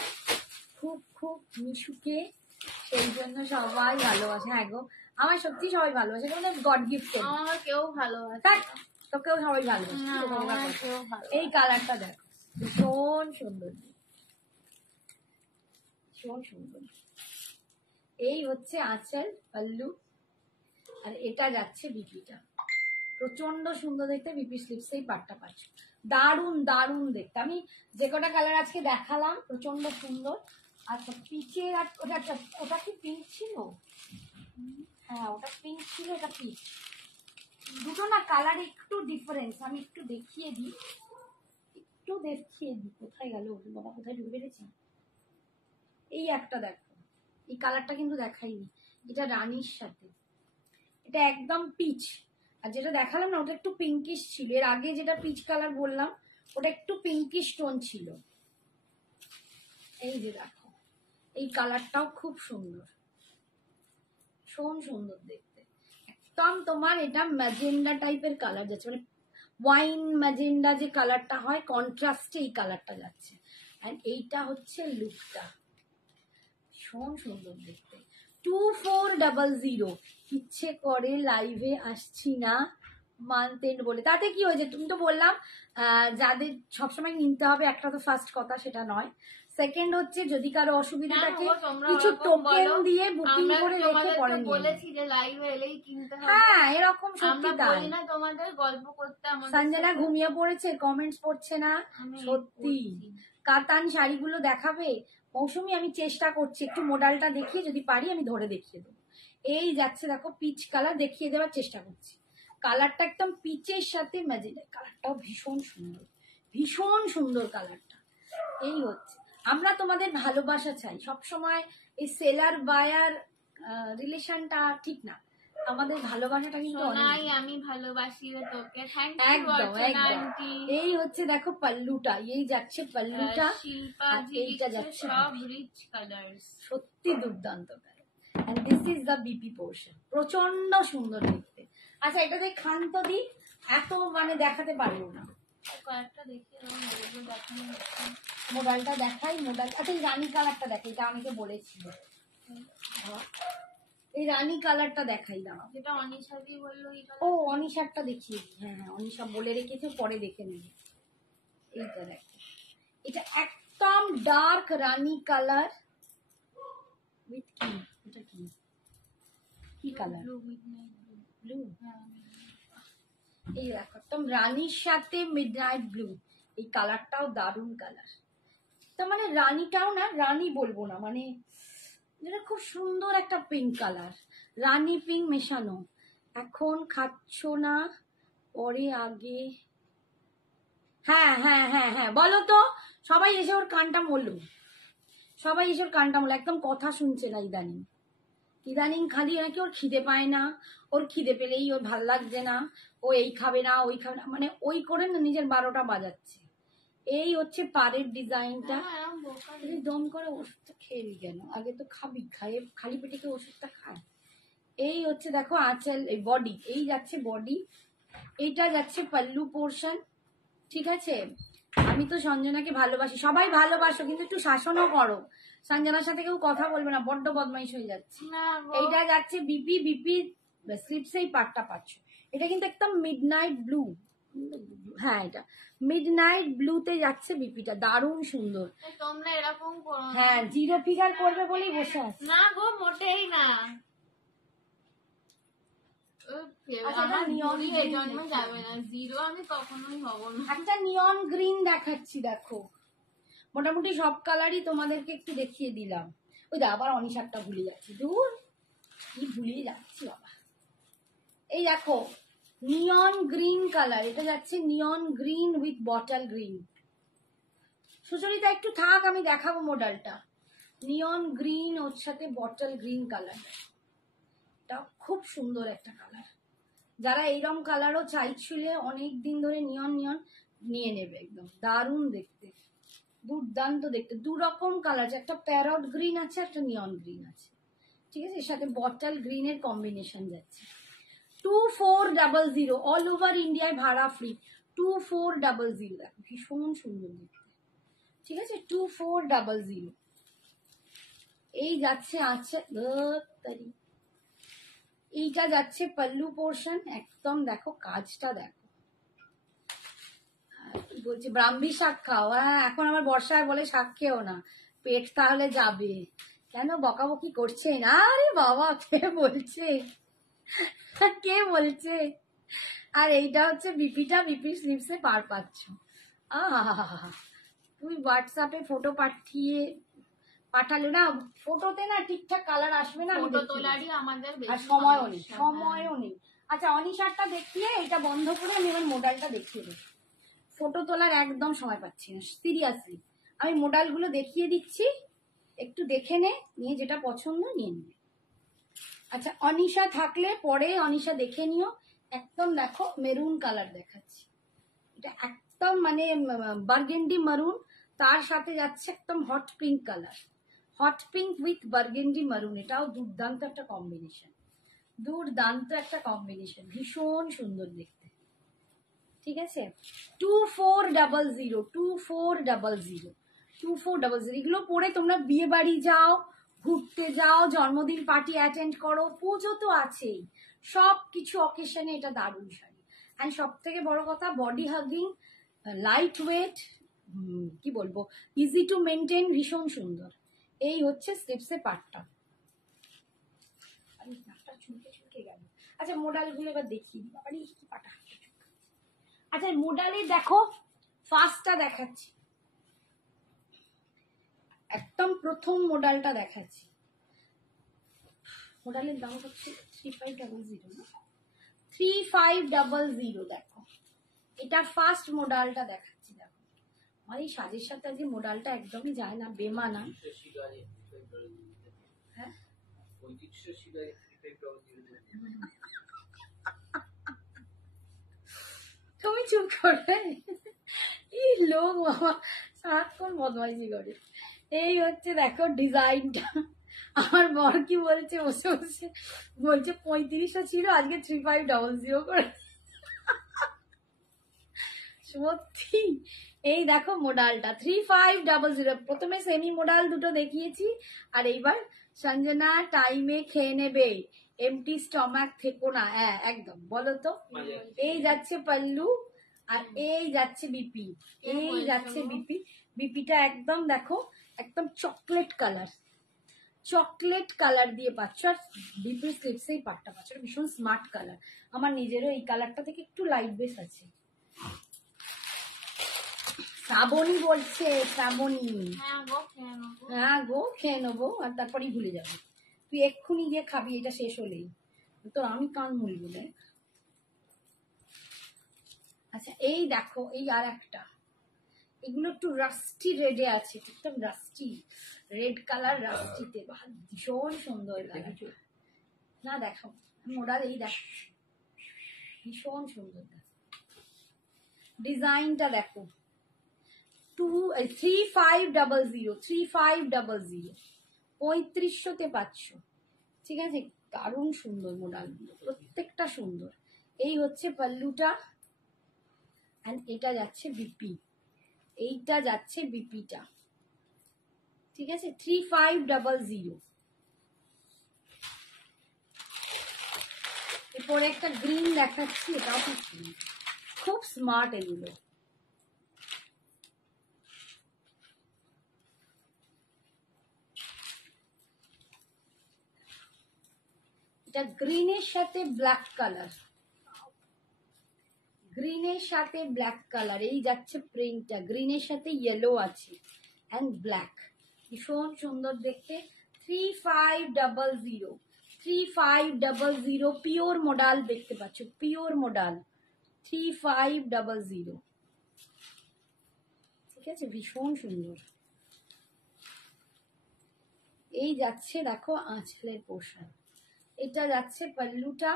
খুব খুব মিশুকে, সেই জন্য সবাই ভালোবাসে। হ্যাঁ গো, আমার সত্যি সবাই ভালোবাসে, মানে গড গিফট, আমার কেউ ভালোবাসে, তোকেও সবাই ভালোবাসে, না, তোকে আমার ভালোবাসে। কেউ ভালো এই কালারটা দেখো, ভীষণ সুন্দর, ভীষণ সুন্দর। এই হচ্ছে আঁচল, পাল্লু, আর এটা যাচ্ছে বিপিটা। প্রচন্ড সুন্দর দেখতে, বিপি স্লিপস এই পাটটা পাচ্ছ, দারুণ দারুণ দেখতে। আমি যে কটা কালার আজকে দেখালাম প্রচন্ড সুন্দর। আচ্ছা পিচের, আর ওটা কি পিঙ্ক ছিল? হ্যাঁ ওটা পিঙ্ক ছিল, এটা পিচ। দুটো না কালার একটু ডিফারেন্স, আমি একটু দেখিয়ে দিই, কোথায় গেল বাবা, কোথায় ঢুকে পেরেছি? এই একটা দেখো, এই কালারটা কিন্তু দেখাইনি, এটা রানীর সাথে, এটা একদম পিচ। আর যেটা দেখালাম না ওটা একটু পিঙ্কিশ ছিল, এর আগে যেটা পিচ কালার বললাম ওটা একটু পিঙ্কিশ টোন ছিল। এই যে দেখো, এই কালারটাও খুব সুন্দর, ভীষণ সুন্দর দেখতে। একদম তোমার এটা ম্যাজেন্ডা টাইপের কালার যাচ্ছে, মানে ওয়াইন ম্যাজেন্ডা যে কালারটা হয়, কন্ট্রাস্টে এই কালারটা যাচ্ছে। আর এইটা হচ্ছে লুকটা, ভীষণ সুন্দর দেখতে। 2400। ইচ্ছে করে লাইভে আসছি না মানতেন বলে, তাতে কি হয়েছে? তুমি তো বললাম যাদের সবসময় নিতে হবে, একটা তো ফার্স্ট কথা সেটা নয়, সেকেন্ড হচ্ছে যদি কারো অসুবিধা থাকে কিছু টোকেন দিয়ে বুকিং করে রেখে পরে নিয়ে বলেছি যে লাইভে এলেই কিনতে হবে। হ্যাঁ এরকম সত্যি আমরা তাই। বলি না তোমাদের গল্প করতে, আমাদের সঞ্জনা ঘুমিয়ে পড়েছে, কমেন্টস পড়ছে না, আমি সত্যি। পড়ছি। কাতান শাড়িগুলো দেখাবে মৌসুমি? আমি চেষ্টা করছি, একটু মডেলটা দেখিয়ে যদি পারি আমি ধরে দেখিয়ে দেবো। এই যাচ্ছে দেখো পিচ কালার, দেখিয়ে দেওয়ার চেষ্টা করছি। কালারটা একদম পিচের সাথে ম্যাজেন্ডা, কালারটাও ভীষণ সুন্দর, ভীষণ সুন্দর কালারটা। এই হচ্ছে, আমরা তোমাদের ভালোবাসা চাই সবসময়, এই সেলার বায়ার রিলেশনটা ঠিক না, আমাদের ভালোবাসাটা কিন্তু অনেক। সোনাই আমি ভালোবাসি রে তোকে, থ্যাংক ইউ একদম অর্চনা একদম। আন্টি। এই হচ্ছে দেখো পাল্লুটা, এই যাচ্ছে পাল্লুটা, শিল্পা আর জি এইটা লিখছে যাচ্ছে সব রিচ কালার্স। সত্যি দুর্দান্ত colour. And this is the BP portion, প্রচন্ড সুন্দর দেখতে। আচ্ছা এটা দিয়ে খান্ত দি, এত মানে দেখাতে পারবো না, কয়েকটা দেখে দেখানো হচ্ছে। মোবাইলটা দেখাই, মোবাইল। আচ্ছা এই রানী কালারটা দেখাই, এটা আমাকে বলেছিল, এই রানী কালারটা দেখাই দাও, যেটা অনিশা দি বললো এই ও অনিশারটা দেখিয়ে দিই। হ্যাঁ হ্যাঁ অনিশা বলে রেখেছে, পরে দেখে নেবে। এইটা দেখো, এটা একদম ডার্ক রানী কালার উইথ কি, এটা কি, কি colour? Blue midnight blue. Blue. হ্যাঁ এই দেখো একদম রানীর সাথে মিডনাইট ব্লু, এই কালারটাও দারুণ কালার। তো মানে রানীটাও না, রানী বলবো না, মানে যেটা খুব সুন্দর একটা পিঙ্ক কালার, রানী পিঙ্ক মেশানো। এখন খাচ্ছ না, পরে আগে। হ্যাঁ হ্যাঁ হ্যাঁ হ্যাঁ বলো তো, সবাই এসে ওর কানটা মরলো, সবাই এসে ওর কানটা মরলো, একদম কথা শুনছে না ইদানিং। ইদানিং খালি নাকি ওর খিদে পায় না, ওর খিদে পেলেই ওর ভাল লাগছে না, ও এই খাবে না ওই খাবে না, মানে ওই করে না নিজের 12টা বাজাচ্ছে। এই হচ্ছে পাড়ের ডিজাইনটা। তুই দম করে ওষুধটা খেয়ে নি কেন? আগে তো খাবি, খাইয়ে খালি পেটে কি ওষুধটা খায়? এই হচ্ছে দেখো আঁচল, এই বডি, এই যাচ্ছে বডি, এইটা যাচ্ছে পাল্লু পোর্শন। ঠিক আছে, আমি তো সঞ্জনাকে ভালোবাসি, সবাই ভালোবাসো কিন্তু একটু শাসনও করো। সঞ্জনার সাথে কেউ কথা বলবে না, বড্ড বদমাইশ হয়ে যাচ্ছে। এইটা যাচ্ছে বিপি, বিপি স্লিপস এই পাটটা পাচ্ছ। এটা কিন্তু একদম মিডনাইট ব্লু, হ্যাঁ এটা মিডনাইট ব্লুতে যাচ্ছে বিপিটা, দারুণ সুন্দর। তোমরা এরকম করো না। হ্যাঁ জিরো ফিগার করবে বলেই বসে আছে। না গো মোটেই না। আমার নিয়মই এই জন্মে যাবে না, জিরো আমি কখনোই হব না। একটা নিয়ন গ্রিন দেখাচ্ছি দেখো, মোটামুটি সব কালারই তোমাদেরকে একটু দেখিয়ে দিলাম। ওই দা আবার অনিশারটা ভুলে যাচ্ছি, দূর কি ভুলিয়ে যাচ্ছি বাবা। এই দেখো নিয়ন গ্রিন কালার, এটা যাচ্ছে নিয়ন green with bottle green. Sucharita একটু থাক, আমি দেখাবো মডেলটা। নিয়ন গ্রিন ওর সাথে বটল গ্রিন কালার, এটা খুব সুন্দর একটা কালার। যারা এইরকম কালারও চাইছিলে অনেক দিন ধরে, নিয়ন নিয়ন নিয়ে নেবে, একদম দারুণ দেখতে, দুর্দান্ত দেখতে। দু রকম কালার আছে, একটা প্যারট গ্রিন আছে, একটা নিয়ন গ্রিন আছে। ঠিক আছে, এর সাথে বটল গ্রিনের কম্বিনেশন যাচ্ছে। 2400 অল ওভার ইন্ডিয়ায় ভাড়া ফ্রি। 2400 দেখো ভীষণ সুন্দর দেখতে। ঠিক আছে 2400। এই যাচ্ছে আছে, এইটা যাচ্ছে পাল্লু পোর্শন, একদম দেখো কাজটা দেখো, বলছি ব্রাহ্মী শাক খাও। হ্যাঁ, এখন আমার বর্ষায় বলে শাক খেও না, পেট তাহলে যাবে। কেন বকাবকি করছে? না আরে বাবা, কে বলছে, কে বলছে? আর এইটা হচ্ছে বিপিটা, বিপির স্লিপসে পার পাচ্ছ। আহা, তুমি হোয়াটসঅ্যাপে ফটো পাঠালে না, ফটোতে না ঠিকঠাক কালার আসবে না, ফটো তোলারই আমাদের আর বেশি সময়ও নেই, সমস্যা। সময়ও নেই। আচ্ছা, অনিশারটা দেখিয়ে এটা বন্ধ করে আমি এবার মোডালটা দেখিয়ে দেবো। ফটো তোলার একদম সময় পাচ্ছি না, সিরিয়াসলি। আমি মোডালগুলো দেখিয়ে দিচ্ছি, একটু দেখে নিয়ে যেটা পছন্দ নিয়ে নিবে। আচ্ছা, অনিশা থাকলে পরে অনিশা দেখে নিও। একদম দেখো মেরুন কালার দেখাচ্ছি, এটা একদম মানে বার্গেন্ডি মারুন, তার সাথে যাচ্ছে একদম hot pink colour, hot pink with burgundy মারুন। এটাও দুর্দান্ত একটা কম্বিনেশন, দুর্দান্ত একটা কম্বিনেশন, ভীষণ সুন্দর দেখতে। ঠিক আছে, 2400, 2400 এগুলো পরে তোমরা বিয়ে বাড়ি যাও, ঘুরতে যাও, জন্মদিন পার্টি অ্যাটেন্ড করো, পুজো তো আছেই, সব কিছু অকেশনে এটা দারুণ শাড়ি। অ্যান্ড সব থেকে বড় কথা, বডি হাগিং, লাইট ওয়েট, কি বলবো, ইজি টু মেনটেন, ভীষণ সুন্দর। এই হচ্ছে স্টেপসের পার্টটা। চুলকে গেল। আচ্ছা, মোডালগুলো এবার দেখিয়ে দিই। বাবা কি পাটা। আচ্ছা, মোডালে দেখো, ফার্স্টটা দেখাচ্ছি, একদম প্রথম মোডালটা দেখাচ্ছি। মোডালের দাম হচ্ছে 3500 না, 3500। দেখো, এটা ফার্স্ট মোডালটা দেখাচ্ছি। দেখো, আমার এই সাজের সাথে আজকে মোডালটা একদমই যায় না, বেমানা। হ্যাঁ, তুমি চুপ করবে, এই লোক বাবা সারাক্ষণ বদমাইশি করে। এই হচ্ছে দেখো ডিজাইনটা। আমার বর কি বলছে, বসে বসে বলছে 3500 ছিল, আজকে 3500 করে। সত্যি, এই দেখো মোডালটা 3500। প্রথমে সেমি মোডাল দুটো দেখিয়েছি, আর এইবার সঞ্জনা টাইমে খেয়ে নেবে, এমটি স্টমাক থেকো না। হ্যাঁ একদম, বলো তো। এই যাচ্ছে পাল্লু, আর এই যাচ্ছে বিপি, এই যাচ্ছে বিপি। বিপিটা একদম দেখো, একদম চকলেট কালার, চকলেট কালার দিয়ে পাচ্ছ, আর বিপির স্লিপসেই পাটটা পাচ্ছ, ভীষণ স্মার্ট কালার। আমার নিজেরও এই কালারটা থেকে একটু লাইট বেস আছে। শ্রাবণী বলছে, শ্রাবণী, হ্যাঁ গো খেয়ে নেবো, আর তারপরেই ভুলে যাবো। তুই এক্ষুনি গিয়ে খাবি, এটা শেষ হলেই তো আমি কান মুলবো না। আচ্ছা, এই দেখো, এই আর একটা, এগুলো একটু রাস্টি রেডে আছে, একদম রাস্টি রেড কালার, রাস্টিতে ভীষণ সুন্দর লাগে। না দেখো মোডাল, এই দেখো ভীষণ সুন্দর ডিজাইনটা দেখো। 3500, 3500 পাচ্ছ। ঠিক আছে, দারুণ সুন্দর মোডালগুলো, প্রত্যেকটা সুন্দর। এই হচ্ছে পাল্লুটা, এন্ড এটা যাচ্ছে বিপি, এইটা যাচ্ছে বিপিটা। ঠিক আছে, 3500। এরপরে একটা গ্রিন দেখাচ্ছি, এটাও খুব স্মার্ট এগুলো। এটা গ্রিনের সাথে ব্ল্যাক কালার, গ্রিনের সাথে ব্ল্যাক কালার, এই যাচ্ছে প্রিন্টটা, গ্রিনের সাথে ইয়েলো আছে এন্ড ব্ল্যাক, ভীষণ সুন্দর দেখতে। 3500, 3500 পিওর মোডাল দেখতে পাচ্ছ, পিওর মোডাল 3500। ঠিক আছে, ভীষণ সুন্দর। এই যাচ্ছে দেখো আঁচলের পোশাক, এটা যাচ্ছে পাল্লুটা,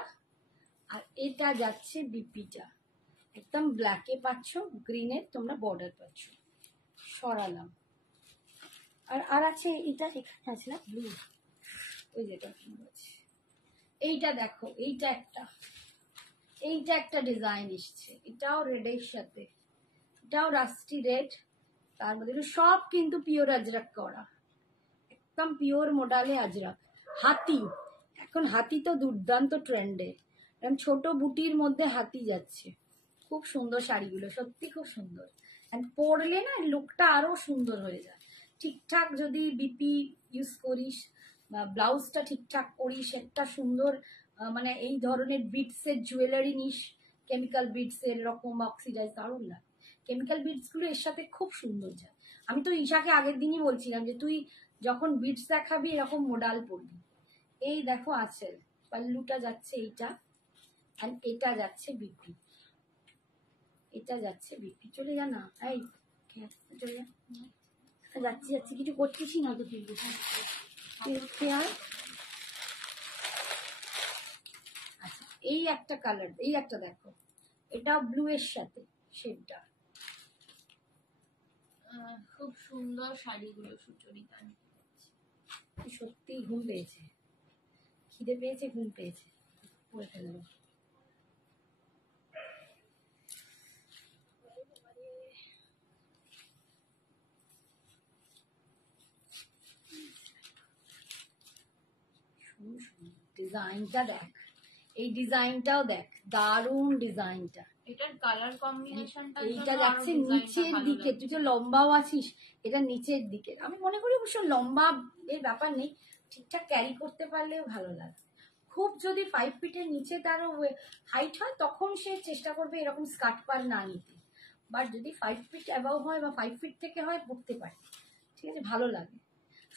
আর এটা যাচ্ছে বিপিটা, একদম ব্ল্যাকে পাচ্ছ, গ্রিনের তোমরা বর্ডার পাচ্ছ। সরালাম, আর আছে এটা, এখানে আছে না ব্লু, ওই যেটা আছে। এইটা দেখো, এইটা একটা ডিজাইন এসছে, এটাও রেডের সাথে, এটাও রাস্টি রেড, তার মধ্যে সব কিন্তু পিওর আজরাক করা, একদম পিওর মোডালে আজরাক। হাতি, এখন হাতি তো দুর্দান্ত ট্রেন্ডে, ছোট বুটির মধ্যে হাতি যাচ্ছে, খুব সুন্দর শাড়িগুলো, সত্যি খুব সুন্দর। পরলে না লুকটা আরো সুন্দর হয়ে যায়। ঠিকঠাক যদি বিপি ইউজ করিস বা ব্লাউজটা ঠিকঠাক করিস, একটা সুন্দর মানে এই ধরনের বিটসের জুয়েলারি নিস, কেমিক্যাল বিটসের এরকম অক্সিডাইজ, দারুণ লাগে। কেমিক্যাল বিটসগুলো এর সাথে খুব সুন্দর যায়। আমি তো ঈশাকে আগের দিনই বলছিলাম যে তুই যখন বিটস দেখাবি এরকম মোডাল পরবি। এই দেখো আছে, পাল্লুটা যাচ্ছে এইটা, আর এটা যাচ্ছে বিপি, এটা যাচ্ছে বিপি। চলে যা না, এই চলে যা, যাচ্ছি যাচ্ছি, কিছু করতেছি না তো তুই। আচ্ছা, এই একটা কালার, এই একটা দেখো, এটা ব্লু এর সাথে শেডটা। খুব সুন্দর শাড়িগুলো সুচরিতা। সত্যি ঘুম পেয়েছে, খিদে পেয়েছে, ঘুম পেয়েছে, পরে ফেলবো। ডিজাইনটা দেখ, এই ডিজাইনটাও দেখ, দারুণ ডিজাইনটা। এটার কালার কম্বিনেশনটা, এইটা যাচ্ছে নিচের দিকে, তুই তো লম্বাও আছিস, এটা নিচের দিকে। আমি মনে করি অবশ্য লম্বা এর ব্যাপার নেই, ঠিকঠাক ক্যারি করতে পারলেও ভালো লাগে। খুব যদি 5 ফিটের নিচে তার হাইট হয় তখন সে চেষ্টা করবে এরকম স্কার্ট পার না নিতে, বাট যদি 5 ফিট অ্যাবাভ হয় বা 5 ফিট থেকে হয় পরতে পারে, ঠিক আছে, ভালো লাগে।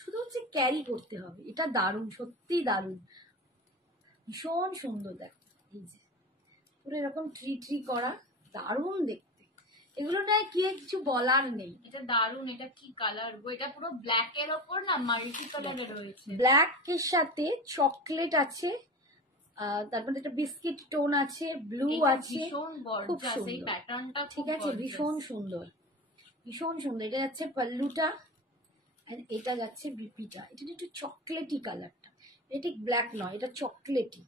শুধু হচ্ছে ক্যারি করতে হবে। এটা দারুণ, সত্যি দারুণ, ভীষণ সুন্দর। দেখ এই যে পুরো এরকম ট্রি করা, দারুণ দেখতে। এগুলোটায় কি কিছু বলার নেই। এটা দারুণ। এটা কি কালার গো? এটা পুরো ব্ল্যাক এর ওপর না মাল্টি কালারের রয়েছে। ব্ল্যাক এর সাথে চকলেট আছে, তারপরে একটা বিস্কিট টোন আছে, ব্লু আছে, খুব সুন্দর প্যাটার্নটা, ঠিক আছে, ভীষণ সুন্দর, ভীষণ সুন্দর। এটা যাচ্ছে পাল্লুটা, এটা যাচ্ছে বিপিটা। এটা একটু চকলেটি কালারটা, এটা ঠিক ব্ল্যাক নয়, এটা চকলেটি,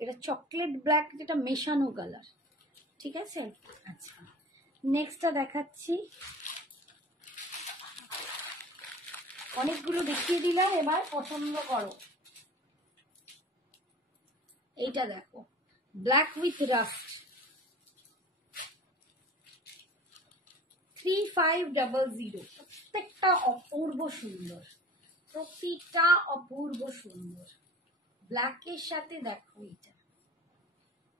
এটা চকলেট ব্ল্যাক, যেটা মেশানো কালার, ঠিক আছে। আচ্ছা, নেক্সটটা দেখাচ্ছি। অনেকগুলো দেখিয়ে দিলাম, এবার পছন্দ করো। এইটা দেখো, ব্ল্যাক উইথ রাস্ট, 3500। প্রত্যেকটা অপূর্ব সুন্দর, প্রতিটা অপূর্ব সুন্দর। ব্ল্যাকের সাথে দেখো এটা,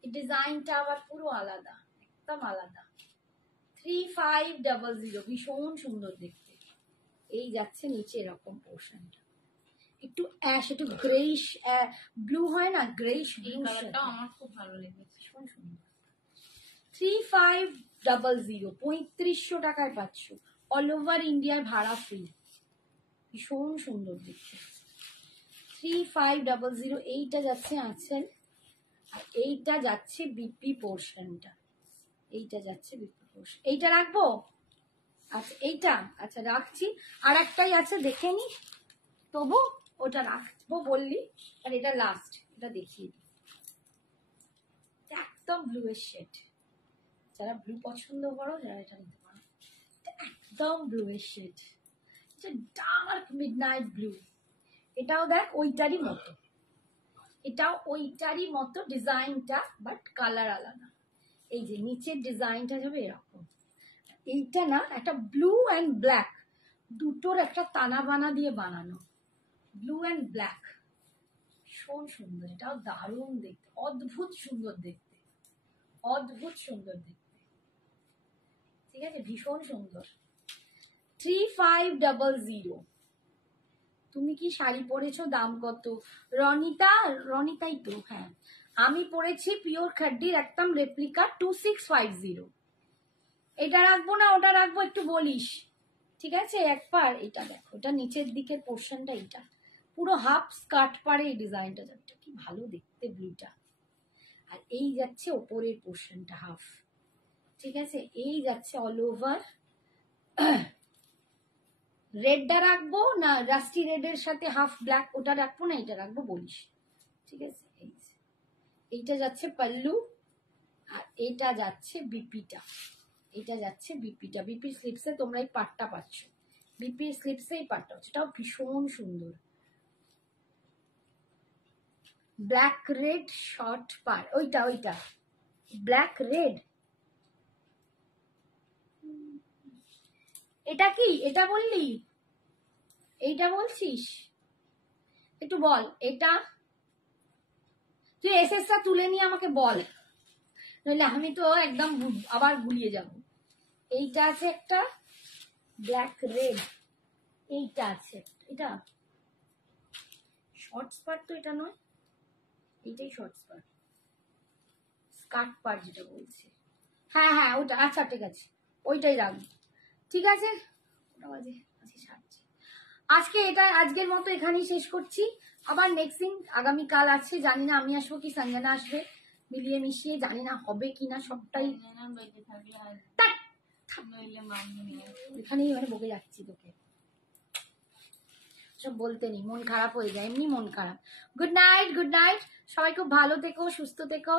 এই ডিজাইনটা আবার পুরো আলাদা, একদম আলাদা। 3500, ভীষণ সুন্দর দেখতে। এই যাচ্ছে নিচে এরকম পোর্শনটা, একটু অ্যাশ, একটু গ্রেইশ ব্লু হয় না, গ্রেইশ ব্লু, আমার খুব ভালো লেগেছে, ভীষণ সুন্দর। 3500, 3500 টাকায় পাচ্ছ, অল ওভার ইন্ডিয়ায় ভাড়া ফ্রি, ভীষণ সুন্দর দেখতে। 3500। এইটা যাচ্ছে আঁচল, আর এইটা যাচ্ছে বিপি পোর্শনটা, এইটা যাচ্ছে বিপি পোর্শন। এইটা রাখবো, আচ্ছা এইটা, আচ্ছা রাখছি। আর একটাই আছে, দেখে নি, তবু ওটা রাখবো বললি, আর এটা লাস্ট, এটা দেখিয়ে দিই। একদম ব্লু এর শেড, যারা ব্লু পছন্দ করো যারা এটা নিতে পারো, একদম ব্লু এর শেড, ডার্ক মিডনাইট ব্লু। এটাও দেখ ওইটারই মতো, এটাও ওইটারই মতো ডিজাইনটা, বাট কালার আলাদা। এই যে নিচের ডিজাইনটা যাবে এরকম, এইটা না একটা ব্লু অ্যান্ড ব্ল্যাক দুটোর একটা তানা বানা দিয়ে বানানো, ব্লু অ্যান্ড ব্ল্যাক, ভীষণ সুন্দর। এটাও দারুণ দেখতে, অদ্ভুত সুন্দর দেখতে, অদ্ভুত সুন্দর দেখতে, ঠিক আছে, ভীষণ সুন্দর। 3500। তুমি কি শাড়ি পরেছো? দাম কত? রনিতা, রনিতাই তো, হ্যাঁ, আমি পরেছি পিওর খাড্ডির একদম রেপ্লিকা 2650। এটা রাখবো না ওটা রাখবো একটু বলিস, ঠিক আছে একবার। এটা দেখো, এটা নিচের দিকের পোর্শনটা, এটা পুরো হাফ স্কার্ট পারে এই ডিজাইনটা, যাচ্ছে কি ভালো দেখতে ব্লুটা। আর এই যাচ্ছে ওপরের পোর্শনটা হাফ, ঠিক আছে, এই যাচ্ছে অল ওভার। রেডটা রাখবো না রাস্টি রেডের সাথে হাফ ব্ল্যাক, ওটা রাখবো না এটা রাখবো বলিস, ঠিক আছে। এইটা যাচ্ছে পাল্লু, আর এইটা যাচ্ছে বিপিটা, এইটা যাচ্ছে বিপিটা। বিপির স্লিপসে তোমরা এই পাটটা পাচ্ছ, বিপির স্লিপসে এই পাটটা, সেটাও ভীষণ সুন্দর। ব্ল্যাক রেড শর্ট পার, ওইটা ওইটা ব্ল্যাক রেড, এটা কি? এটা বললি? এইটা বলছিস? একটু বল এটা। তুই এসএসটা তুলে নিয়ে আমাকে বল, নইলে আমি তো একদম আবার গুলিয়ে যাব। এইটা আছে একটা ব্ল্যাক রেড, এইটা আছে, এটা শর্টস পার্ট তো এটা নয়, এইটাই শর্টস পার্ট, স্কার্ট পার্ট যেটা বলছে। হ্যাঁ হ্যাঁ ওটা, আচ্ছা ঠিক আছে, ওইটাই রাখবো। ঠিক আছে, ওটা বাজে আজকে সারছি। আজকে এটা আজকের মতো এখানেই শেষ করছি। আবার নেক্সট দিন আগামীকাল আছে, জানি না আমি আসবো কি সঞ্জনা আসবে, মিলিয়ে মিশিয়ে জানি না হবে কিনা সবটাই। বেঁচে থাকলে আর ধ্যাৎ, নইলে মানবে না। এখানেই মানে বকে যাচ্ছি তোকে, সব বলতে নেই, মন খারাপ হয়ে যায়, এমনি মন খারাপ। গুড নাইট, গুড নাইট, সবাই খুব ভালো থেকো, সুস্থ থেকো,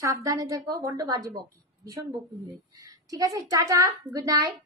সাবধানে থেকো। বড্ড বাজে বকি, ভীষণ বকুলে। ঠিক আছে, টাটা, গুড নাইট।